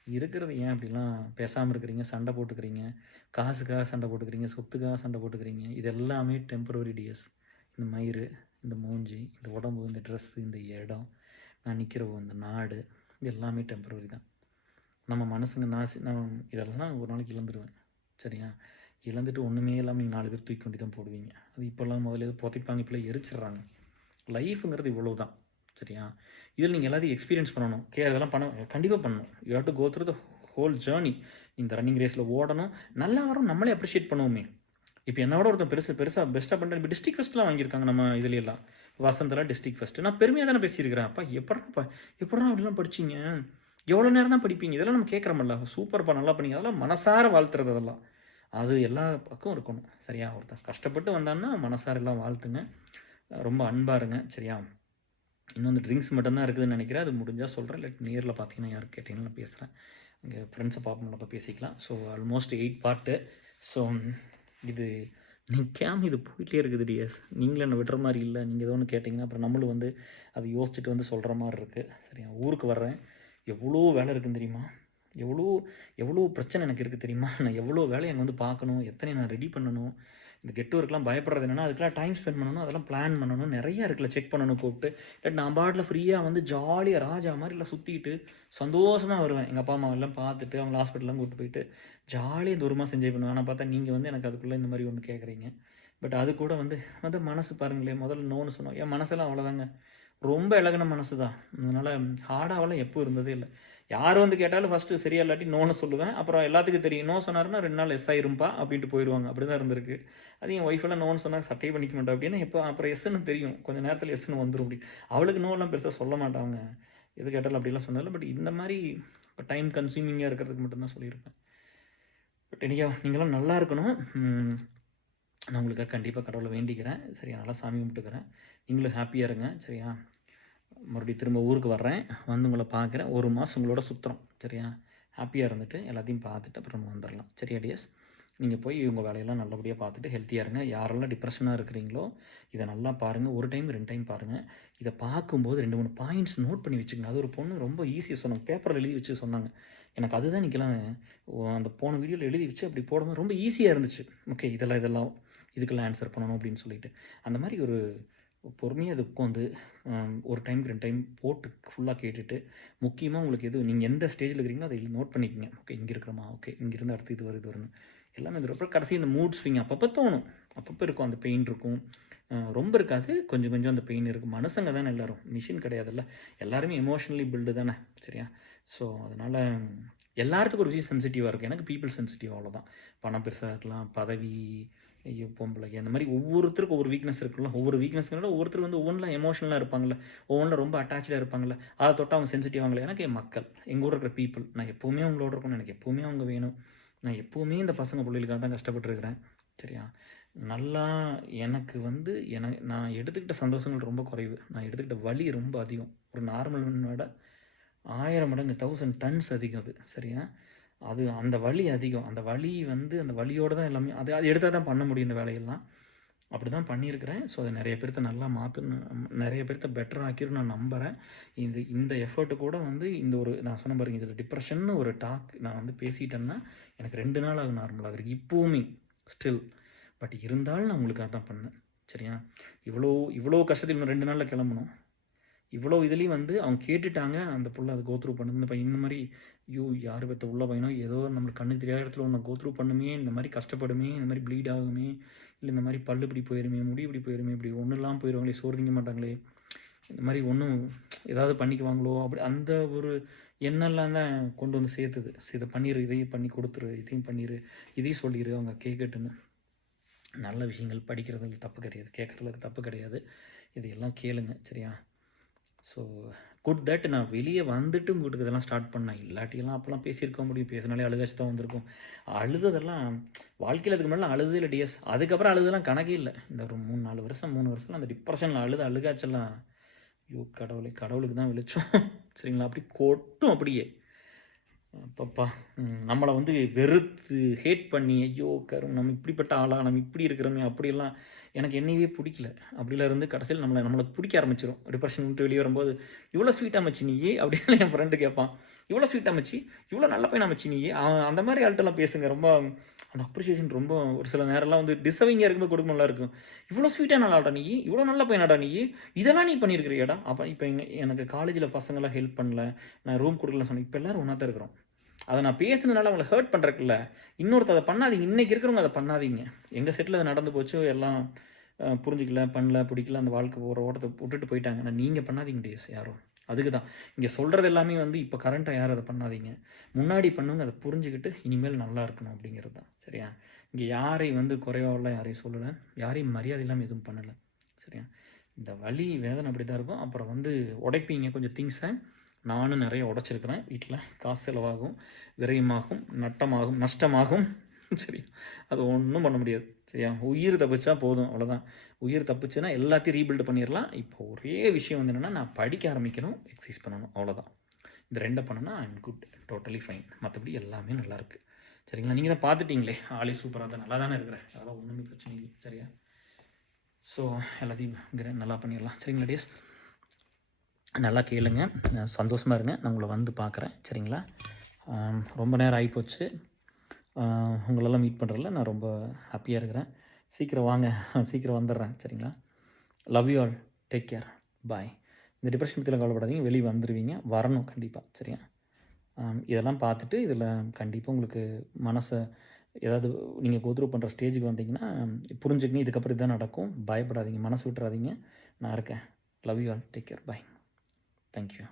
இருக்கிறது ஏன் அப்டிலாம் பேசாம இருக்கிறீங்க? சண்டை போட்டுக்கிறீங்க. காசுக்காக சண்டை போட்டுக்கிறீங்க. சொத்துக்காக சண்டை போட்டுக்கிறீங்க. இது எல்லாமே டெம்பரவரி டியர்ஸ். இந்த மயிரு, இந்த மூஞ்சி, இந்த உடம்பு, இந்த ட்ரெஸ்ஸு, இந்த இடம், நான் நிக்கிற இந்த நாடு, இது எல்லாமே டெம்பரவரி தான். நம்ம மனசுங்க நான் இதெல்லாம் ஒரு நாளைக்கு இழந்துருவேன். சரியா? இழந்துட்டு ஒன்றுமே இல்லாமல் நீங்கள் 4 பேர் தூக்கி கொண்டு தான் போடுவீங்க. அது இப்போல்லாம் முதல்ல புதைப்பாங்க, இப்போலாம் எரிச்சிடுறாங்க. லைஃப்ங்கிறது இவ்வளோ தான். சரியா? இதில் நீங்கள் எல்லாத்தையும் எக்ஸ்பீரியன்ஸ் பண்ணணும். அதெல்லாம் கண்டிப்பாக பண்ணணும். You have to go through the whole journey. இந்த ரன்னிங் ரேஸில் ஓடணும். நல்லா வரும், நம்மளே அப்ரிஷியேட் பண்ணுவோமே. இப்போ என்னோட ஒருத்தன் பெருசாக பெஸ்ட்டாக பண்ணுறேன். இப்போ டிஸ்ட்ரிக்ட் ஃபஸ்ட்லாம் வாங்கியிருக்காங்க நம்ம இதுலையெல்லாம். வசந்தெல்லாம் டிஸ்ட்ரிக்ட் ஃபஸ்ட்டு. நான் பெருமையாக தானே பேசியிருக்கிறேன். அப்பா எப்படா அப்படிலாம் படிச்சிங்க, எவ்வளோ நேரம் தான் படிப்பீங்க, இதெல்லாம் நம்ம கேட்குறோம்ல. சூப்பர்ப்பா, நல்லா பண்ணீங்க. அதெல்லாம் மனசார வாழ்த்துறது. அதெல்லாம் அது எல்லா பக்கம் இருக்கணும். சரியா? ஒருத்தன் கஷ்டப்பட்டு வந்தான்னா மனசார எல்லாம் வாழ்த்துங்க. ரொம்ப அன்பாக இருங்க. சரியா? இன்னும் அந்த ட்ரிங்க்ஸ் மட்டும்தான் இருக்குதுன்னு நினைக்கிறேன். அது முடிஞ்சால் சொல்கிறேன். நேரில் பார்த்தீங்கன்னா யாரும் கேட்டிங்கன்னா நான் பேசுகிறேன். இங்கே ஃப்ரெண்ட்ஸை பார்ப்போம்ல, பேசிக்கலாம். So almost 8 part. ஸோ இது நிற்காம இது போயிட்டே இருக்குது டிஎஸ். நீங்களும் என்ன விடுற மாதிரி இல்லை. நீங்கள் ஏதோ ஒன்று கேட்டிங்கன்னா அப்புறம் நம்மளும் வந்து அதை யோசிச்சுட்டு வந்து சொல்கிற மாதிரி இருக்குது. சரியா? ஊருக்கு வர்றேன். எவ்வளோ வேலை இருக்குதுன்னு தெரியுமா? எவ்வளோ பிரச்சனை எனக்கு இருக்குது தெரியுமா? நான் எவ்வளோ வேலையை அங்கே வந்து பார்க்கணும், எத்தனை நான் ரெடி பண்ணணும். இந்த கெட் ஒர்க்லாம் பயப்படுறது என்னென்னா, அதுக்கெலாம் டைம் ஸ்பெண்ட் பண்ணணும், அதெல்லாம் பிளான் பண்ணணும், நிறையா இருக்குல்ல, செக் பண்ணணும் கூப்பிட்டு. பட் நான் பாட்டில் ஃப்ரீயாக வந்து ஜாலியாக ராஜா மாதிரி எல்லாம் சுற்றிட்டு சந்தோஷமாக வருவேன். எங்கள் அப்பா அம்மா எல்லாம் பார்த்துட்டு அவங்க ஹாஸ்பிட்டல்லாம் கூப்பிட்டு போயிட்டு ஜாலியாக தூரமாக என்ஜாய் பண்ணுவேன். ஆனால் பார்த்தா நீங்கள் வந்து எனக்கு அதுக்குள்ளே இந்த மாதிரி ஒன்று கேட்குறீங்க. பட் அது கூட வந்து மனசு பாருங்களேன், முதல்ல நோன்னு சொன்னோம். என் மனசெல்லாம் அவ்வளோதாங்க, ரொம்ப இலகுன மனசு தான். அதனால் ஹார்டாகலாம் எப்போ இருந்ததே இல்லை. யார் வந்து கேட்டாலும் ஃபஸ்ட்டு சரியா இல்லாட்டி நோன்னு சொல்லுவேன். அப்புறம் எல்லாத்துக்கும் தெரியும், நோ சொன்னாருன்னா 2 நாள் எஸ் ஆயிரும்பா அப்படின்ட்டு போயிடுவாங்க. அப்படி தான் இருந்திருக்கு. அது என் ஒய்ஃபெல்லாம் நோன்னு சொன்னால் சட்டையே பண்ணிக்க மாட்டா அப்படின்னா, எப்போ அப்புறம் எஸ்ன்னு தெரியும், கொஞ்சம் நேரத்தில் எஸ்ன்னு வந்துடும் அப்படி. அவளுக்கு நோலாம் பெருசாக சொல்ல மாட்டாங்க, எது கேட்டாலும் அப்படிலாம் சொன்னதில்ல. பட் இந்த மாதிரி டைம் கன்சியூமிங்காக இருக்கிறதுக்கு மட்டும்தான் சொல்லியிருப்பேன். பட் நீங்களாம் நல்லா இருக்கணும். நான் உங்களுக்காக கண்டிப்பாக கடவுளை வேண்டிக்கிறேன். சரியா? நல்லா சாமி கும்பிட்டுக்கிறேன். நீங்களும் ஹாப்பியாக இருங்க. சரியா? மறுபடியும் திரும்ப ஊருக்கு வர்றேன், வந்து உங்களை பார்க்குறேன். 1 மாதம் உங்களோட சுற்றுறோம். சரியா? ஹாப்பியாக இருந்துட்டு எல்லாத்தையும் பார்த்துட்டு அப்புறம் வந்துடலாம். சரியா டியர்ஸ்? நீங்கள் போய் உங்கள் வேலையெல்லாம் நல்லபடியாக பார்த்துட்டு ஹெல்த்தியாக இருங்க. யாரெல்லாம் டிப்ரெஷனாக இருக்கிறீங்களோ இதை நல்லா பாருங்கள். 1 டைம் 2 டைம் பாருங்கள். இதை பார்க்கும்போது 2 3 பாயிண்ட்ஸ் நோட் பண்ணி வச்சுக்கோங்க. அது ஒரு பொண்ணு ரொம்ப ஈஸியாக சொன்னாங்க, பேப்பரில் எழுதி வச்சு சொன்னாங்க. எனக்கு அதுதான் இன்றைக்கெல்லாம் அந்த போன வீடியோவில் எழுதி வச்சு அப்படி போடும்போது ரொம்ப ஈஸியாக இருந்துச்சு. ஓகே, இதெல்லாம் இதுக்கெல்லாம் ஆன்சர் பண்ணணும் அப்படின்னு சொல்லிட்டு அந்த மாதிரி ஒரு பொறுமையாக அது உட்காந்து 1 டைமுக்கு 2 டைம் போட்டு ஃபுல்லாக கேட்டுட்டு, முக்கியமாக உங்களுக்கு நீங்கள் எந்த ஸ்டேஜில் இருக்கிறீங்களோ அதை நோட் பண்ணிக்கங்க. ஓகே, இங்கே இருக்கிறோமா, ஓகே இங்கேருந்து அடுத்து இது வரும்னு எல்லாமே அப்புறம் கடைசி இந்த மூட் ஸ்விங் அப்பப்போ தோணும், அப்பப்போ இருக்கும், அந்த பெயின் இருக்கும், ரொம்ப இருக்காது, கொஞ்சம் கொஞ்சம் அந்த பெயின் இருக்கும். மனுஷங்க தானே எல்லோரும், மிஷின் கிடையாதுல்ல. எல்லாருமே எமோஷ்னலி பில்டு தானே. சரியா? ஸோ அதனால் எல்லாத்துக்கும் ஒரு விஷயம் சென்சிட்டிவாக இருக்கும். எனக்கு பீப்புள் சென்சிட்டிவ், அவ்வளோதான். பணம் பெருசாக இருக்கலாம், பதவி, ஐயோ பொம்பளைங்க, அந்த மாதிரி ஒவ்வொருத்தருக்கும் ஒவ்வொரு வீக்னஸ் இருக்குல்ல. ஒவ்வொரு வீக்னஸ்னால ஒவ்வொருத்தர் வந்து ஒவ்வொன்றில் எமோஷனலாக இருப்பாங்கள்ல, ஒவ்வொன்றில் ரொம்ப அட்டாச்சாக இருப்பாங்கள்ல. அதை தொட்டு அவங்க சென்சிட்டிவ் ஆகல. எனக்கு என் மக்கள், எங்கள் ஊரில் இருக்கிற பீப்புள், நான் எப்போவுமே அவங்களோட இருக்கணும், எனக்கு எப்போவுமே அவங்க வேணும். நான் எப்போவுமே இந்த பசங்க பிள்ளைகளுக்காக தான் கஷ்டப்பட்டுருக்கிறேன். சரியா? நல்லா எனக்கு வந்து நான் எடுத்துக்கிட்ட சந்தோஷங்கள் ரொம்ப குறைவு, நான் எடுத்துக்கிட்ட வலி ரொம்ப அதிகம். ஒரு நார்மல் விட 1000 மடங்கு 1000 டன்ஸ் அதிகம் அது. சரியா? அது அந்த வலி அதிகம். அந்த வலி வந்து அந்த வலியோடு தான் எல்லாமே. அது எடுத்தால் தான் பண்ண முடியும் இந்த வேலையெல்லாம். அப்படி தான் பண்ணியிருக்கிறேன். ஸோ அதை நிறைய பேர்த்த நல்லா நிறைய பேர்த்த பெட்டர் ஆக்கிரும் நான் நம்புகிறேன். இந்த எஃபர்ட்டு கூட வந்து இந்த ஒரு நான் சொன்ன பாருங்க, இதில் டிப்ரெஷன்னு ஒரு டாக் நான் வந்து பேசிட்டேன்னா எனக்கு 2 நாள் ஆகும் நார்மலாக இருக்குது இப்போவுமே ஸ்டில். பட் இருந்தாலும் நான் உங்களுக்காக தான் பண்ணேன். சரியா? இவ்வளோ கஷ்டத்தில் இன்னும் 2 நாளில் கிளம்பணும். இவ்வளோ இதுலேயும் வந்து அவங்க கேட்டுட்டாங்க, அந்த புள்ள அதை கோத்ரூ பண்ணுது. இந்த பையன் இந்த மாதிரி யார் பெற்ற உள்ள பையனோ ஏதோ நம்மளுக்கு கண்ணுக்கு தெரியாத இடத்துல ஒன்று கோத்ரூ பண்ணுமே, இந்த மாதிரி கஷ்டப்படுமே, இந்த மாதிரி ப்ளீட் ஆகுமே, இல்லை இந்த மாதிரி பல்லு இப்படி போயிருமே, முடி இப்படி போயிருமே, இப்படி ஒன்றும் இல்லாமல் போயிடுவாங்களே, சோறு திங்க மாட்டாங்களே, இந்த மாதிரி ஒன்றும் ஏதாவது பண்ணிக்குவாங்களோ, அப்படி அந்த ஒரு எண்ணெல்லாம் தான் கொண்டு வந்து சேர்த்துது. இதை பண்ணிடு, இதையும் பண்ணி கொடுத்துரு, இதையும் பண்ணிடு, இதையும் சொல்லிடு, அவங்க கேட்கட்டுன்னு. நல்ல விஷயங்கள் படிக்கிறதுக்கு தப்பு கிடையாது, கேட்குறதுக்கு தப்பு கிடையாது. இதையெல்லாம் கேளுங்க. சரியா? ஸோ குட் தட் நான் வெளியே வந்துட்டு உங்களுக்கு இதெல்லாம் ஸ்டார்ட் பண்ணேன். இல்லாட்டியெல்லாம் அப்போல்லாம் பேசியிருக்க முடியும், பேசினாலே அழுகாச்சு தான் வந்திருக்கும். அழுததெல்லாம் வாழ்க்கையில் அதுக்கு முன்னாடி அழுதே இல்லை டிஎஸ். அதுக்கப்புறம் அழுதெல்லாம் கணக்கே இல்லை. இந்த ஒரு 3 வருஷம் அந்த டிப்ரெஷனில் அழுகாச்செல்லாம் ஐயோ கடவுளே, கடவுளுக்கு தான் வெளிச்சம். சரிங்களா? அப்படி கொட்டும் அப்படியே. அப்பப்பா, நம்மளை வந்து வெறுத்து ஹேட் பண்ணி ஐயோ நம்ம இப்படிப்பட்ட ஆளா, நம்ம இப்படி இருக்கிறோமே அப்படியெல்லாம் எனக்கு என்னையே பிடிக்கல. அப்படிலாம் இருந்து கடைசியில் நம்மளை பிடிக்க ஆரம்பிச்சிடும். டிப்ரெஷன் விட்டு வெளியே வரும்போது இவ்வளோ ஸ்வீட் அமைச்சு நீயே அப்படின்னு என் ஃப்ரெண்டு கேட்பான். இவ்வளோ ஸ்வீட் அமைச்சு, இவ்வளோ நல்ல பையன் அமைச்சு நீயே, அந்த மாதிரி ஆள்கிட்டலாம் பேசுங்க. ரொம்ப அந்த அப்ரிஷியேஷன் ரொம்ப ஒரு சில நேரம்லாம் வந்து டிசர்விங்காக இருக்கும்போது கொடுக்க நல்லா இருக்கும். இவ்வளோ ஸ்வீட்டாக நல்லாடா நீ, இவ்வளோ நல்ல பையனாடா நீ, இதெல்லாம் நீ பண்ணியிருக்கிறியாடா. அப்போ இப்போ எனக்கு காலேஜில் பசங்களாம் ஹெல்ப் பண்ணல, நான் ரூம் கொடுக்கல சொன்னேன். இப்போ எல்லோரும் ஒன்றா தான் இருக்கிறோம். அத நான் பேசுனதுனால அவங்கள ஹர்ட் பண்றதுக்கில்ல. இன்னொருத்தர் அத பண்ணாதீங்க. இன்னைக்கு இருக்கிறவங்க அத பண்ணாதீங்க. எங்க செட்ல அது நடந்து போச்சு. எல்லாம் புரிஞ்சுக்கல, பண்ணல, பிடிக்கல. அந்த வாழ்க்கை போற ஓட்டத்த விட்டுட்டு போயிட்டாங்க. ஆனா நீங்க பண்ணாதீங்க டேஸ் யாரும். அதுக்கு தான். இங்க சொல்றது எல்லாமே வந்து இப்ப கரண்ட்டா யாரும் அத பண்ணாதீங்க. முன்னாடி பண்ணவங்க அத புரிஞ்சுகிட்டு, இனிமேல் நல்லா இருக்கணும் அப்படிங்கிறது தான். சரியா? இங்க யாரையும் வந்து குறைவாலாம் யாரையும் சொல்லல. யாரையும் மரியாதை இல்லாம எதுவும் பண்ணல. சரியா? இந்த வலி, வேதனை அப்படிதான் இருக்கும். அப்புறம் வந்து உடைப்பீங்க கொஞ்சம் திங்ஸ. நானும் நெறைய உடைச்சிருக்கிறேன் வீட்ல. காசு செலவாகும், விரயமாகும், நட்டமாகும், நஷ்டமாகும். சரி. அது ஒண்ணும் பண்ண முடியாது. சரியா? உயிர் தப்பிச்சா போதும் அவ்வளோதான். உயிர் தப்பிச்சுன்னா எல்லாத்தையும் ரீபில்ட் பண்ணிறலாம். இப்போ ஒரே விஷயம் வந்து என்னன்னா, நான் படிக்க ஆரம்பிக்கணும், எக்சர்சைஸ் பண்ணணும். அவ்வளோதான். இந்த 2 பண்ணுனா ஐ அம் குட். Totally fine. மத்தபடி எல்லாமே நல்லாயிருக்கு. சரிங்களா? நீங்க தான் பார்த்துட்டீங்களே! ஆளே சூப்பரா தான் நல்லா தானே இருக்கிறேன். அதெல்லாம் ஒண்ணுமே பிரச்சனை இல்ல. சரியா? ஸோ எல்லாத்தையும் நல்லா பண்ணிடலாம். சரிங்களா டேஸ்? நல்லா கேளுங்க. சந்தோஷமா இருங்க. நான் உங்கள வந்து பார்க்குறேன். சரிங்களா? ரொம்ப நேரம் ஆயிப்போச்சு. உங்களெல்லாம் மீட் பண்ணுறதுல நான் ரொம்ப ஹாப்பியா இருக்கிறேன். சீக்கிரம் வாங்க. சீக்கிரம் வந்துடுறேன். சரிங்களா? Love you all. Take care. Bye. இந்த டிப்ரஷன் பத்திலாம் கவலைப்படாதீங்க. வெளிய வந்துருவீங்க. வரணும் கண்டிப்பா. சரியா? இதெல்லாம் பார்த்துட்டு இதில கண்டிப்பா உங்களுக்கு மனச ஏதாவது நீங்க கோ த்ரூ பண்ணுற ஸ்டேஜுக்கு வந்தீங்கன்னா, புரிஞ்சுக்கங்க. இதுக்கப்புறம் இதான் நடக்கும். பயப்படாதீங்க. மனசு விட்டுறாதீங்க. நான் இருக்கேன். Love you all. Take care. Bye. Thank you.